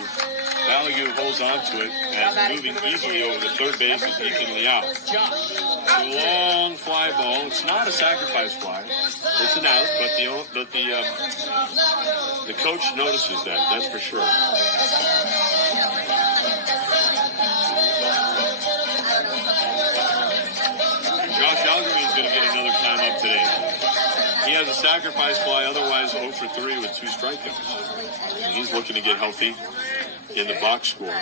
Balagu holds on to it and moving easily over to third base is Ethan Liao. Long fly ball. It's not a sacrifice fly. It's an out, but the coach notices that. That's for sure. Josh Algernon is going to get another time up today. He has a sacrifice fly, otherwise 0 for 3 with 2 strikeouts. And he's looking to get healthy in the box score.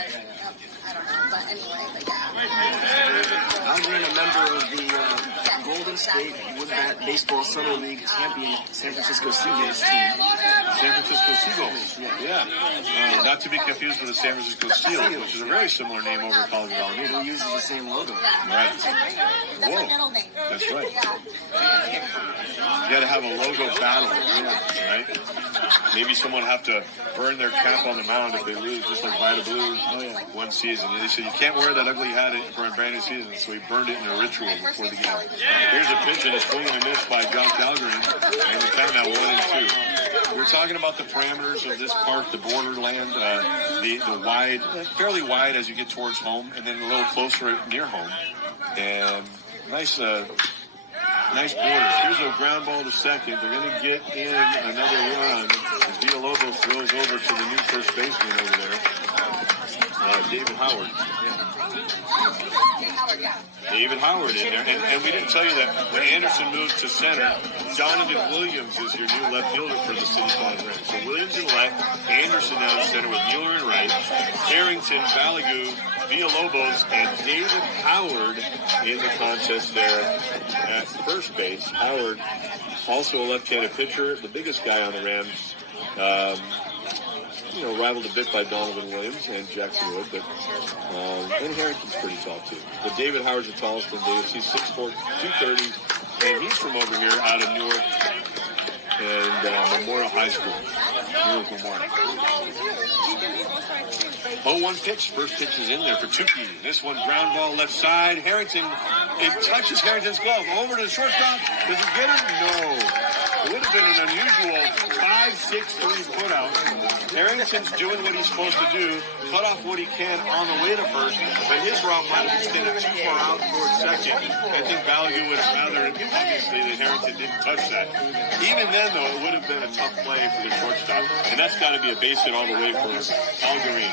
I've been a member of the Golden State Woodbat Baseball Summer League champion San Francisco Seagulls team. San Francisco Seagulls. Yeah. Not to be confused with the San Francisco Seals, which is a very similar name over at College of Alameda. It uses the same logo. Right. Whoa. That's right. You got to have a logo battle, right? Maybe someone have to burn their cap on the mound if they lose, just like Vita Blue one season. They said you can't wear that ugly hat for a brand new season, so he burned it in a ritual before the game. Here's a pitch and a swing and a miss by John Calgary, and the count now 1-2. We're talking about the parameters of this park, the borderland, the wide, fairly wide as you get towards home, and then a little closer near home. And nice borders. Here's a ground ball to second. They're going to get in another run as Villalobos throws over to the new first baseman over there, David Howard. David Howard in there. And we didn't tell you that when Anderson moves to center, Donovan Williams is your new left fielder for the City College Rams. So Williams in left, Anderson down in center with Mueller in right, Harrington, Balagu, Villalobos, and David Howard in the contest there at first base. Howard, also a left-handed pitcher, the biggest guy on the Rams. Rivaled a bit by Donovan Williams and Jackson Wood, but and Harrington's pretty tall too. But David Howard's the tallest in Davis. He's 6'4", 230, and he's from over here out of Newark and Memorial High School. Newark Memorial. 0-1 pitch. First pitch is in there for Tukey. This one ground ball left side. Harrington, it touches Harrington's glove. Over to the shortstop. Does he get it? No. It would have been an unusual 5-6-3 putout. Harrington's doing what he's supposed to do, cut off what he can on the way to first, but his route might have extended too far out towards second. I think Balagu would have rather, obviously, that Harrington didn't touch that. Even then, though, it would have been a tough play for the shortstop, and that's got to be a base hit all the way for Algarine.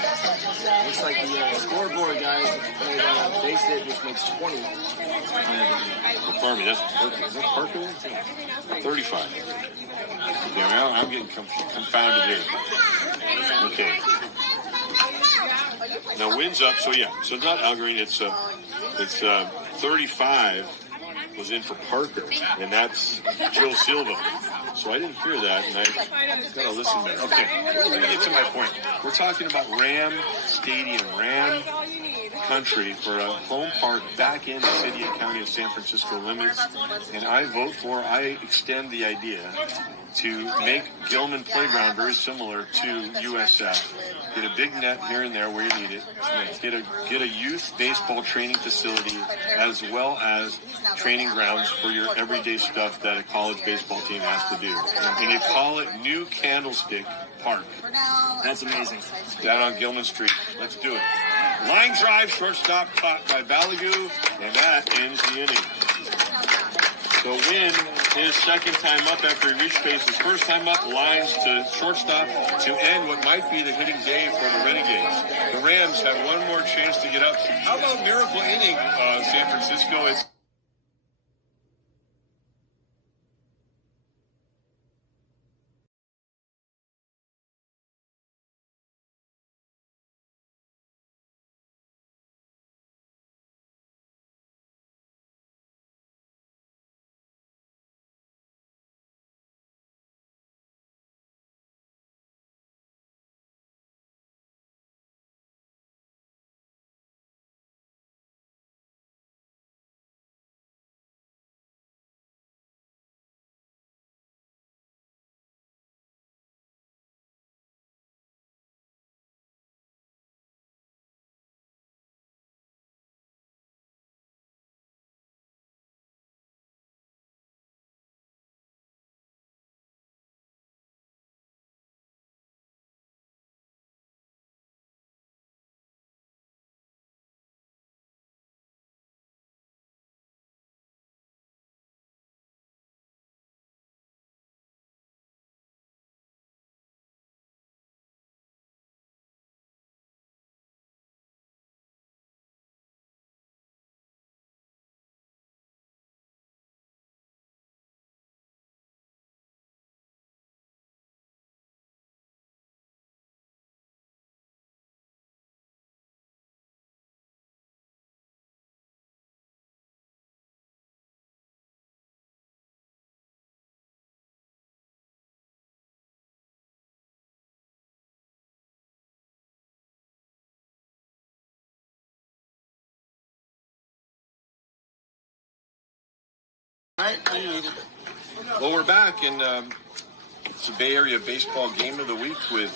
Looks like the scoreboard guys played a base hit, which makes 20. Pardon me, is that Parker? 35. Okay, I'm getting confounded here. Okay. Now wins up, so it's not Algarine, it's 35 was in for Parker, and that's Joe Silva. So I didn't hear that, and I got to listen better. Okay, let me get to my point. We're talking about Ram Stadium, Ram country for a home park back in the city and county of San Francisco limits, and I extend the idea to make Gilman Playground very similar to USF. Get a big net here and there where you need it. Get a youth baseball training facility as well as training grounds for your everyday stuff that a college baseball team has to do. And you call it New Candlestick Park. That's amazing. Down on Gilman Street. Let's do it. Line drive, shortstop caught by Balagu, and that ends the inning. So Wynn, his second time up after he reached base, his first time up, lines to shortstop to end what might be the hitting day for the Renegades. The Rams have one more chance to get up. How about miracle inning, San Francisco? It's Well, we're back, and it's a Bay Area baseball game of the week with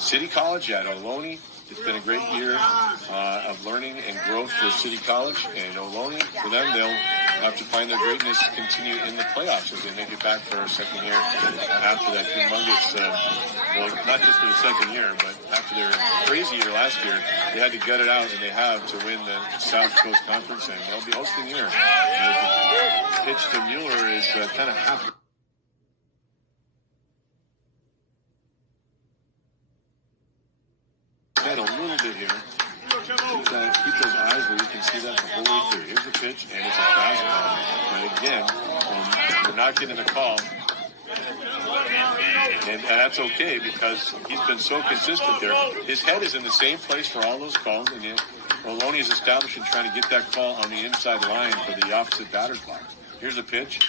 City College at Ohlone. It's been a great year of learning and growth for City College, and Ohlone, for them, they'll have to find their greatness continue in the playoffs as they make it back for a second year after that humongous, well, not just for the second year, but after their crazy year last year, they had to gut it out, and they have to win the South Coast Conference, and they'll be hosting here. The pitch to Mueller is kind of half. Head a little bit here. Keep those eyes where you can see that the whole way through. Here's the pitch, and it's a fastball. But again, we're not getting a call. And that's okay because he's been so consistent there. His head is in the same place for all those calls, and yet Ohlone is establishing trying to get that call on the inside line for the opposite batter's box. Here's the pitch.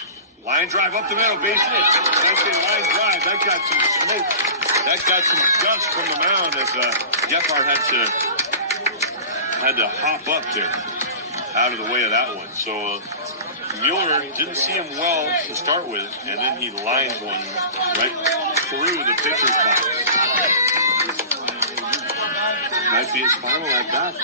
Line drive up the middle, base hit. When I say line drive, that got some smoke. That got some dust from the mound as Gephardt had to hop up there out of the way of that one. So Mueller didn't see him well to start with, and then he lines one right through the pitcher's box. Might be his final at bat.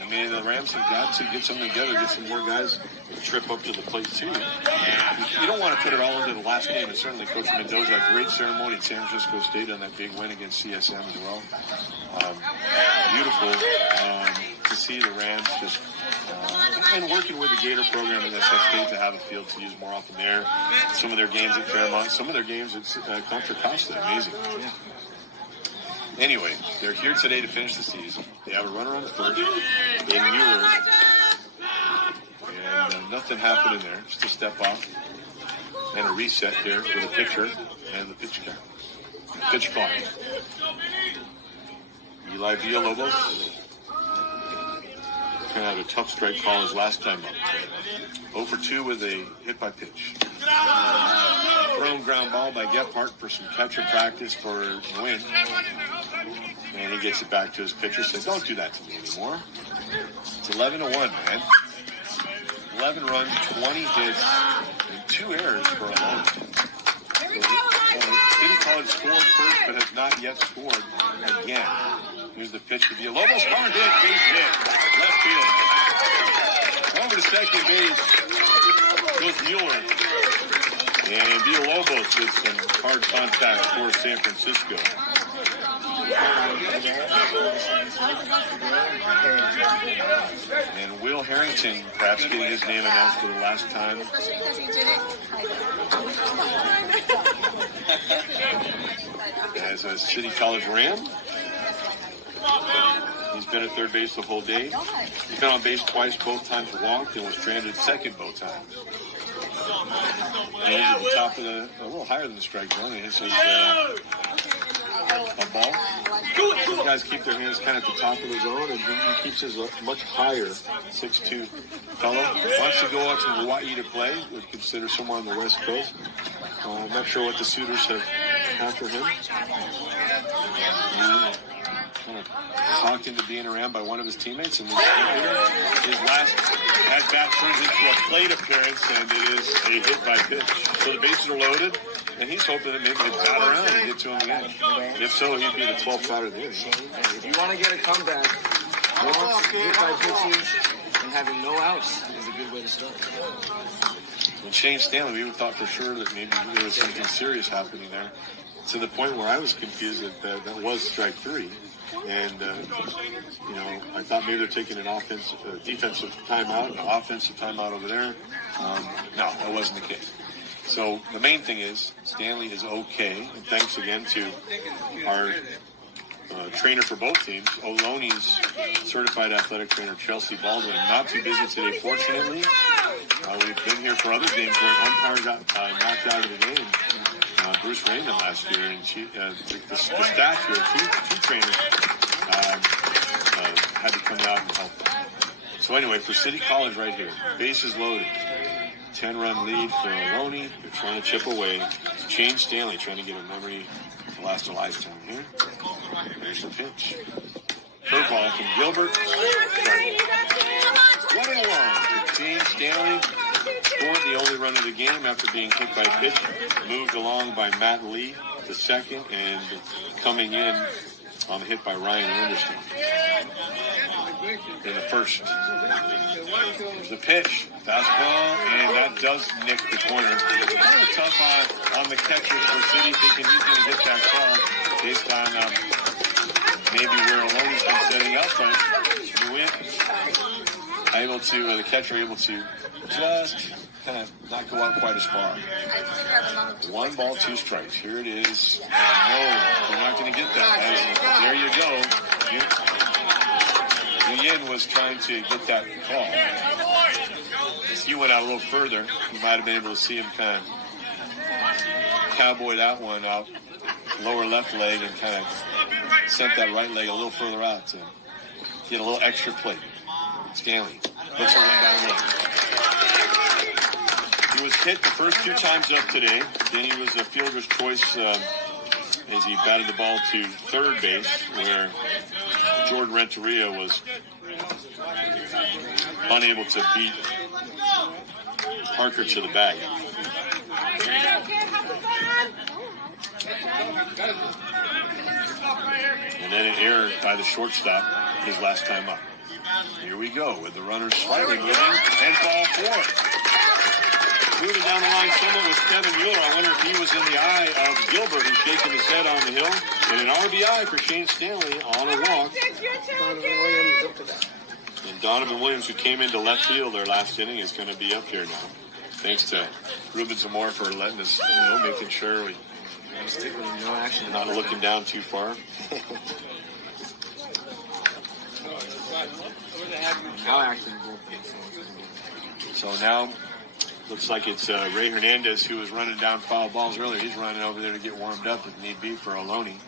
I mean, the Rams have got to get something together, get some more guys to trip up to the plate, too. You don't want to put it all into the last game, and certainly Coach Mendoza had a great ceremony at San Francisco State on that big win against CSM as well. Beautiful to see the Rams just and working with the Gator program in SF State to have a field to use more often there. Some of their games at Fairmont, some of their games at Contra Costa. Amazing. Yeah. Anyway, they're here today to finish the season. They have a runner on the first in Mueller. And nothing happened in there. Just a step off. And a reset here for the pitcher and the pitch count. Pitch clock. Eli Villalobos. Kind of have a tough strike call his last time up. 0 for 2 with a hit by pitch. Thrown ground ball by Gephardt for some catcher practice for a win. And he gets it back to his pitcher. Says, "Don't do that to me anymore." It's 11-1, man. 11 runs, 20 hits, and 2 errors for Ohlone. City College scored first, but has not yet scored again. Here's the pitch to Villalobos. Hard hit, base hit, left field. Over to second base goes Mueller. And Villalobos with some hard contact for San Francisco. And Will Harrington perhaps getting his name announced for the last time. As a City College Ram. He's been at third base the whole day. He's been on base twice, both times walked, and was stranded second both times. And he's at the top of a little higher than the strike zone. He hits a ball. These guys keep their hands kind of at the top of the zone, and he keeps his much higher 6'2" fellow. Wants to go out to Hawaii to play. Would consider somewhere on the West Coast. I'm not sure what the suitors have after him. Kind of talked into being around by one of his teammates, and his last at-bat turns into a plate appearance, and it is a hit by pitch. So the bases are loaded, and he's hoping that maybe they bat around and get to him again. If so, he'd be the 12th batter of the inning. If you want to get a comeback, hit by pitches and having no outs is a good way to start. And Shane Stanley, we even thought for sure that maybe there was something serious happening there, to the point where I was confused that that was strike 3. And, I thought maybe they're taking an defensive timeout, an offensive timeout over there. No, that wasn't the case. So the main thing is Stanley is okay. And thanks again to our trainer for both teams, Ohlone's certified athletic trainer, Chelsea Baldwin. Not too busy today, fortunately. We've been here for other games where an umpire got knocked out of the game. Bruce Raymond last year, and the staff here, two trainers, had to come out and help. So anyway, for City College right here, bases loaded. 10-run lead for Ohlone. They're trying to chip away. Shane Stanley trying to get a memory to last a lifetime here. There's the pitch. Curveball from Gilbert. 1-1 for Shane Stanley. scored the only run of the game after being hit by a pitch, moved along by Matt Lee, the second, and coming in on the hit by Ryan Anderson in the first. There's the pitch, fastball, and that does nick the corner. Kind of tough on the catcher for City, thinking he's going to get that call based on maybe where Ohlone's been setting up, but the win, the catcher able to just kind of not go out quite as far. 1 ball, 2 strikes. Here it is. And no, you're not going to get that. There you go. Yin was trying to get that call. If he went out a little further, you might have been able to see him kind of cowboy that one out, lower left leg, and kind of sent that right leg a little further out to get a little extra plate. Stanley looks a run down low. He was hit the first 2 times up today. Then he was a fielder's choice as he batted the ball to third base, where Jordan Renteria was unable to beat Parker to the bag. And then an error by the shortstop his last time up. Here we go with the runners slightly moving, and ball 4. Moving down the line somewhat was Kevin Mueller. I wonder if he was in the eye of Gilbert, who's shaking his head on the hill. And an RBI for Shane Stanley on a walk. And Donovan Williams, who came into left field their last inning, is going to be up here now. Thanks to Ruben Zamora for letting us, making sure we not looking down too far. Now acting. So now looks like it's Ray Hernandez, who was running down foul balls earlier. He's running over there to get warmed up if need be for Ohlone.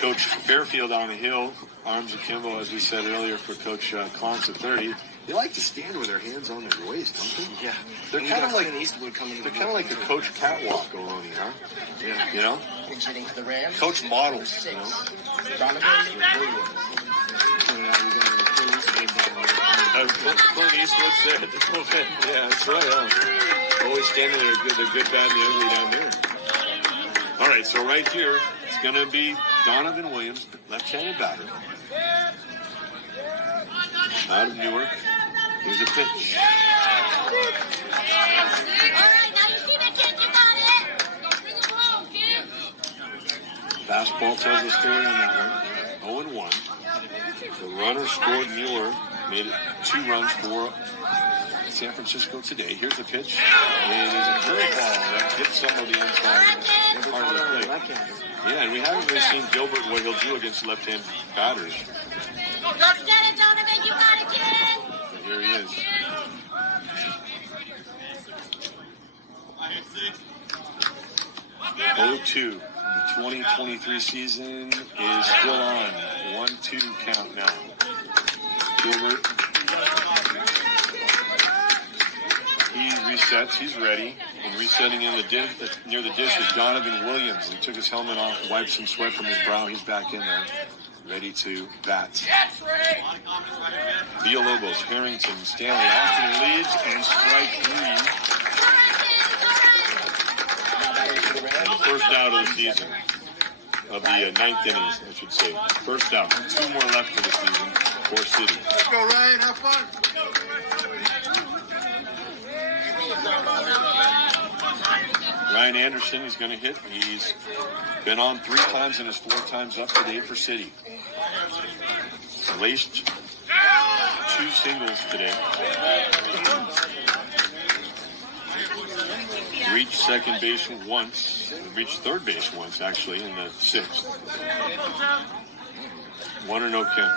Coach Fairfield on the hill, arms akimbo, as we said earlier, for Coach Klontz at 30. They like to stand with their hands on their waist, don't they? Yeah. They're kind of like Eastwood coming. They're kind of like the Coach Catwalk, Ohlone, huh? Yeah. You know? Pitching to the Rams. Coach models, you know? Clint Eastwood said at the bullpen. Yeah, that's right. Always standing there, the good, bad, and the ugly down there. All right, so right here, it's going to be Donovan Williams, left-handed batter. Out of Newark. Here's a pitch. All right, now you see that kid, you got it. Fastball tells the story on that one. 0-1. The runner scored. Mueller made it 2 runs for San Francisco today. Here's the pitch. It is a curveball that gets some of the inside part of the plate. Yeah, and we haven't really seen Gilbert what he'll do against left-hand batters. Let's get it, Donovan. You got it, kid. But here he is. The 2023 season is still on. 1-2 count now. Gilbert. He resets. He's ready. And resetting in near the dish is Donovan Williams. He took his helmet off, wiped some sweat from his brow. He's back in there, ready to bat. Villalobos, Harrington, Stanley, Austin leads, and strike 3. First out of the season. Of the 9th innings, I should say. First out. 2 more left for the season for City. Let's go, Ryan. Have fun. Ryan Anderson is going to hit. He's been on 3 times and is 4 times up today for City. Laced 2 singles today. Reached second base once. Reached third base once, actually, in the 6th. 1-0 count.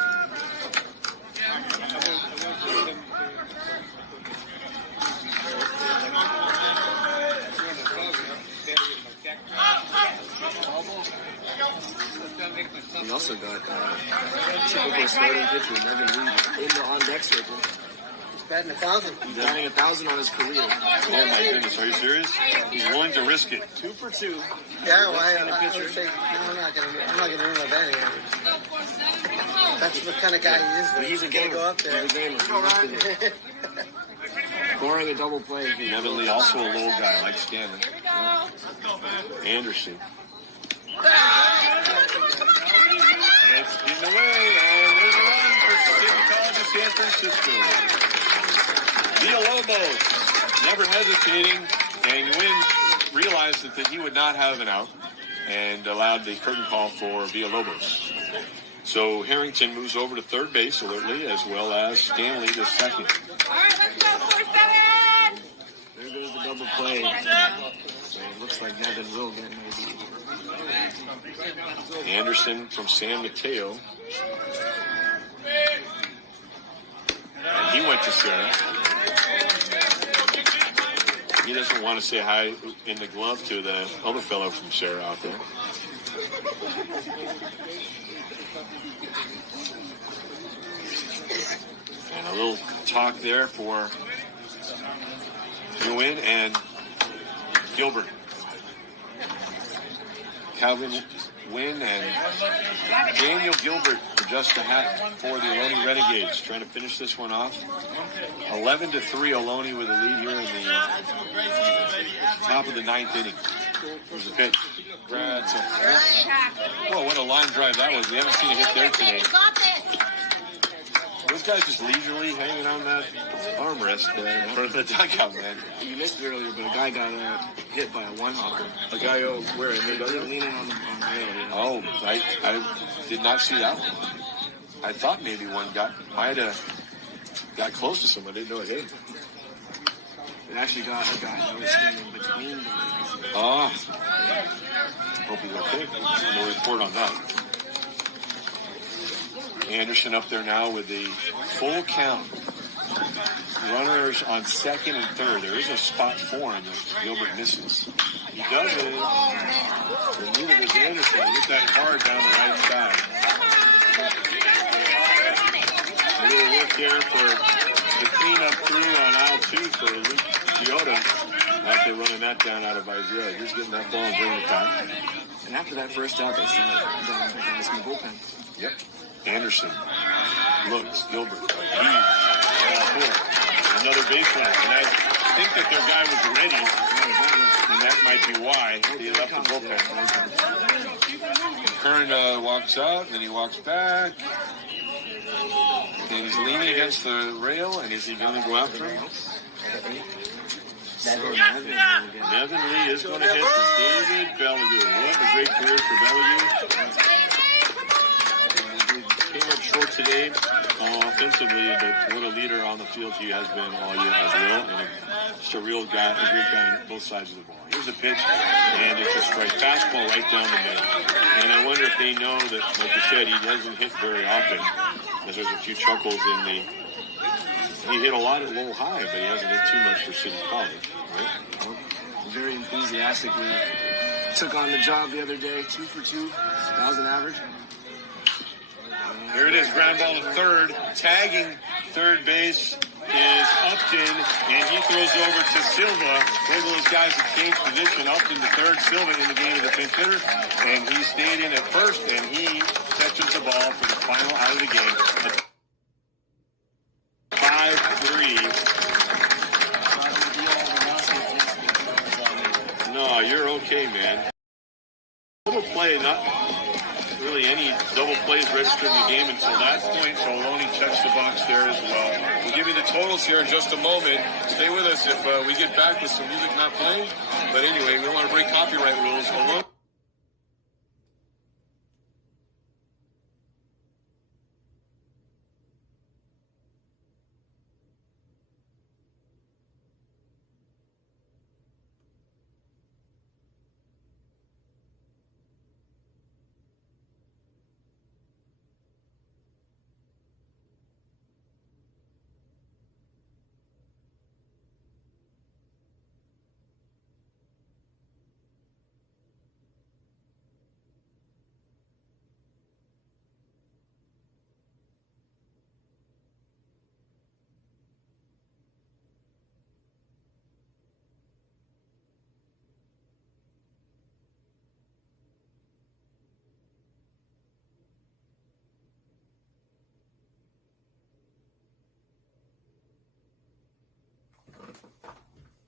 We also got typical starting pitcher, Nevin Reed, in the on-deck circle. He's batting 1,000. He's batting 1,000 on his career. Oh my goodness, are you serious? He's willing to risk it. 2 for 2. Yeah, well, I would say, no, I'm not gonna ruin my batting average. That's the kind of guy he is. But he's a gamer. Go up there. He's a gamer. Scoring a double play. Nevin Lee, also a low guy like Stanley. Anderson. It's getting away, and there's a run for City College of San Francisco. Villalobos, never hesitating, and Nguyen realized that he would not have an out and allowed the curtain call for Villalobos. So Harrington moves over to third base alertly, as well as Stanley to second. All right, let's go, 4-7. There goes the double play. So it looks like Nevin will get maybe. Anderson from San Mateo. And he went to Sarah. He doesn't want to say hi in the glove to the other fellow from Sarah out there. And a little talk there for Nguyen and Gilbert. Calvin Nguyen and Daniel Gilbert adjust the hat for the Ohlone Renegades, trying to finish this one off. 11-3 Ohlone with a lead here in the top of the ninth inning. There's a pitch. Brad's whoa, what a line drive that was. We haven't seen a hit there today. Those guys just leisurely hanging on that armrest there in front of the dugout, man. You missed it earlier, but a guy got hit by a one-hopper. A guy where? In the dugout? Leaning on the rail. Yeah. Oh, I did not see that one. I thought maybe one might have got close to someone. I didn't know it hit him. It actually got a guy that was standing between the legs. Oh. Hope he's okay. No report on that. Anderson up there now with the full count. Runners on second and third. There is a spot for him that Gilbert misses. He does it. The move is Anderson. Hit that hard down the right side. A little work there for the cleanup crew on aisle 2 for Luke Giota. After running that down out of Isaiah. He's getting that ball and bringing it back. And after that first out, they sent it down to the guys in the bullpen. Yep. Anderson looks, Gilbert, another base runner. And I think that their guy was ready, and that might be why he left the bullpen. Kern walks out, and then he walks back, and he's leaning against the rail, and is he going to go after him? Nevin Lee is going to hit for David Bellevue. What a great career for Bellevue. Came up short today offensively, but what a leader on the field he has been all year as well. And just a real guy, a great guy on both sides of the ball. Here's a pitch, and it's a strike fastball right down the middle. And I wonder if they know that, like you said, he doesn't hit very often, because there's a few chuckles in the... He hit a lot at low high, but he hasn't hit too much for City College, right? Well, very enthusiastically took on the job the other day, 2 for 2, 1,000 average. Here it is, ground ball to third. Tagging third base is Upton, and he throws over to Silva. Both of those guys have changed position. Upton to third, Silva in the game of the pinch hitter, and he stayed in at first, and he catches the ball for the final out of the game. 5-3. No, you're okay, man. Little play, not really any double plays registered in the game until that point, so Ohlone checks the box there as well. We'll give you the totals here in just a moment. Stay with us if we get back with some music not playing. But anyway, we don't want to break copyright rules. Ohlone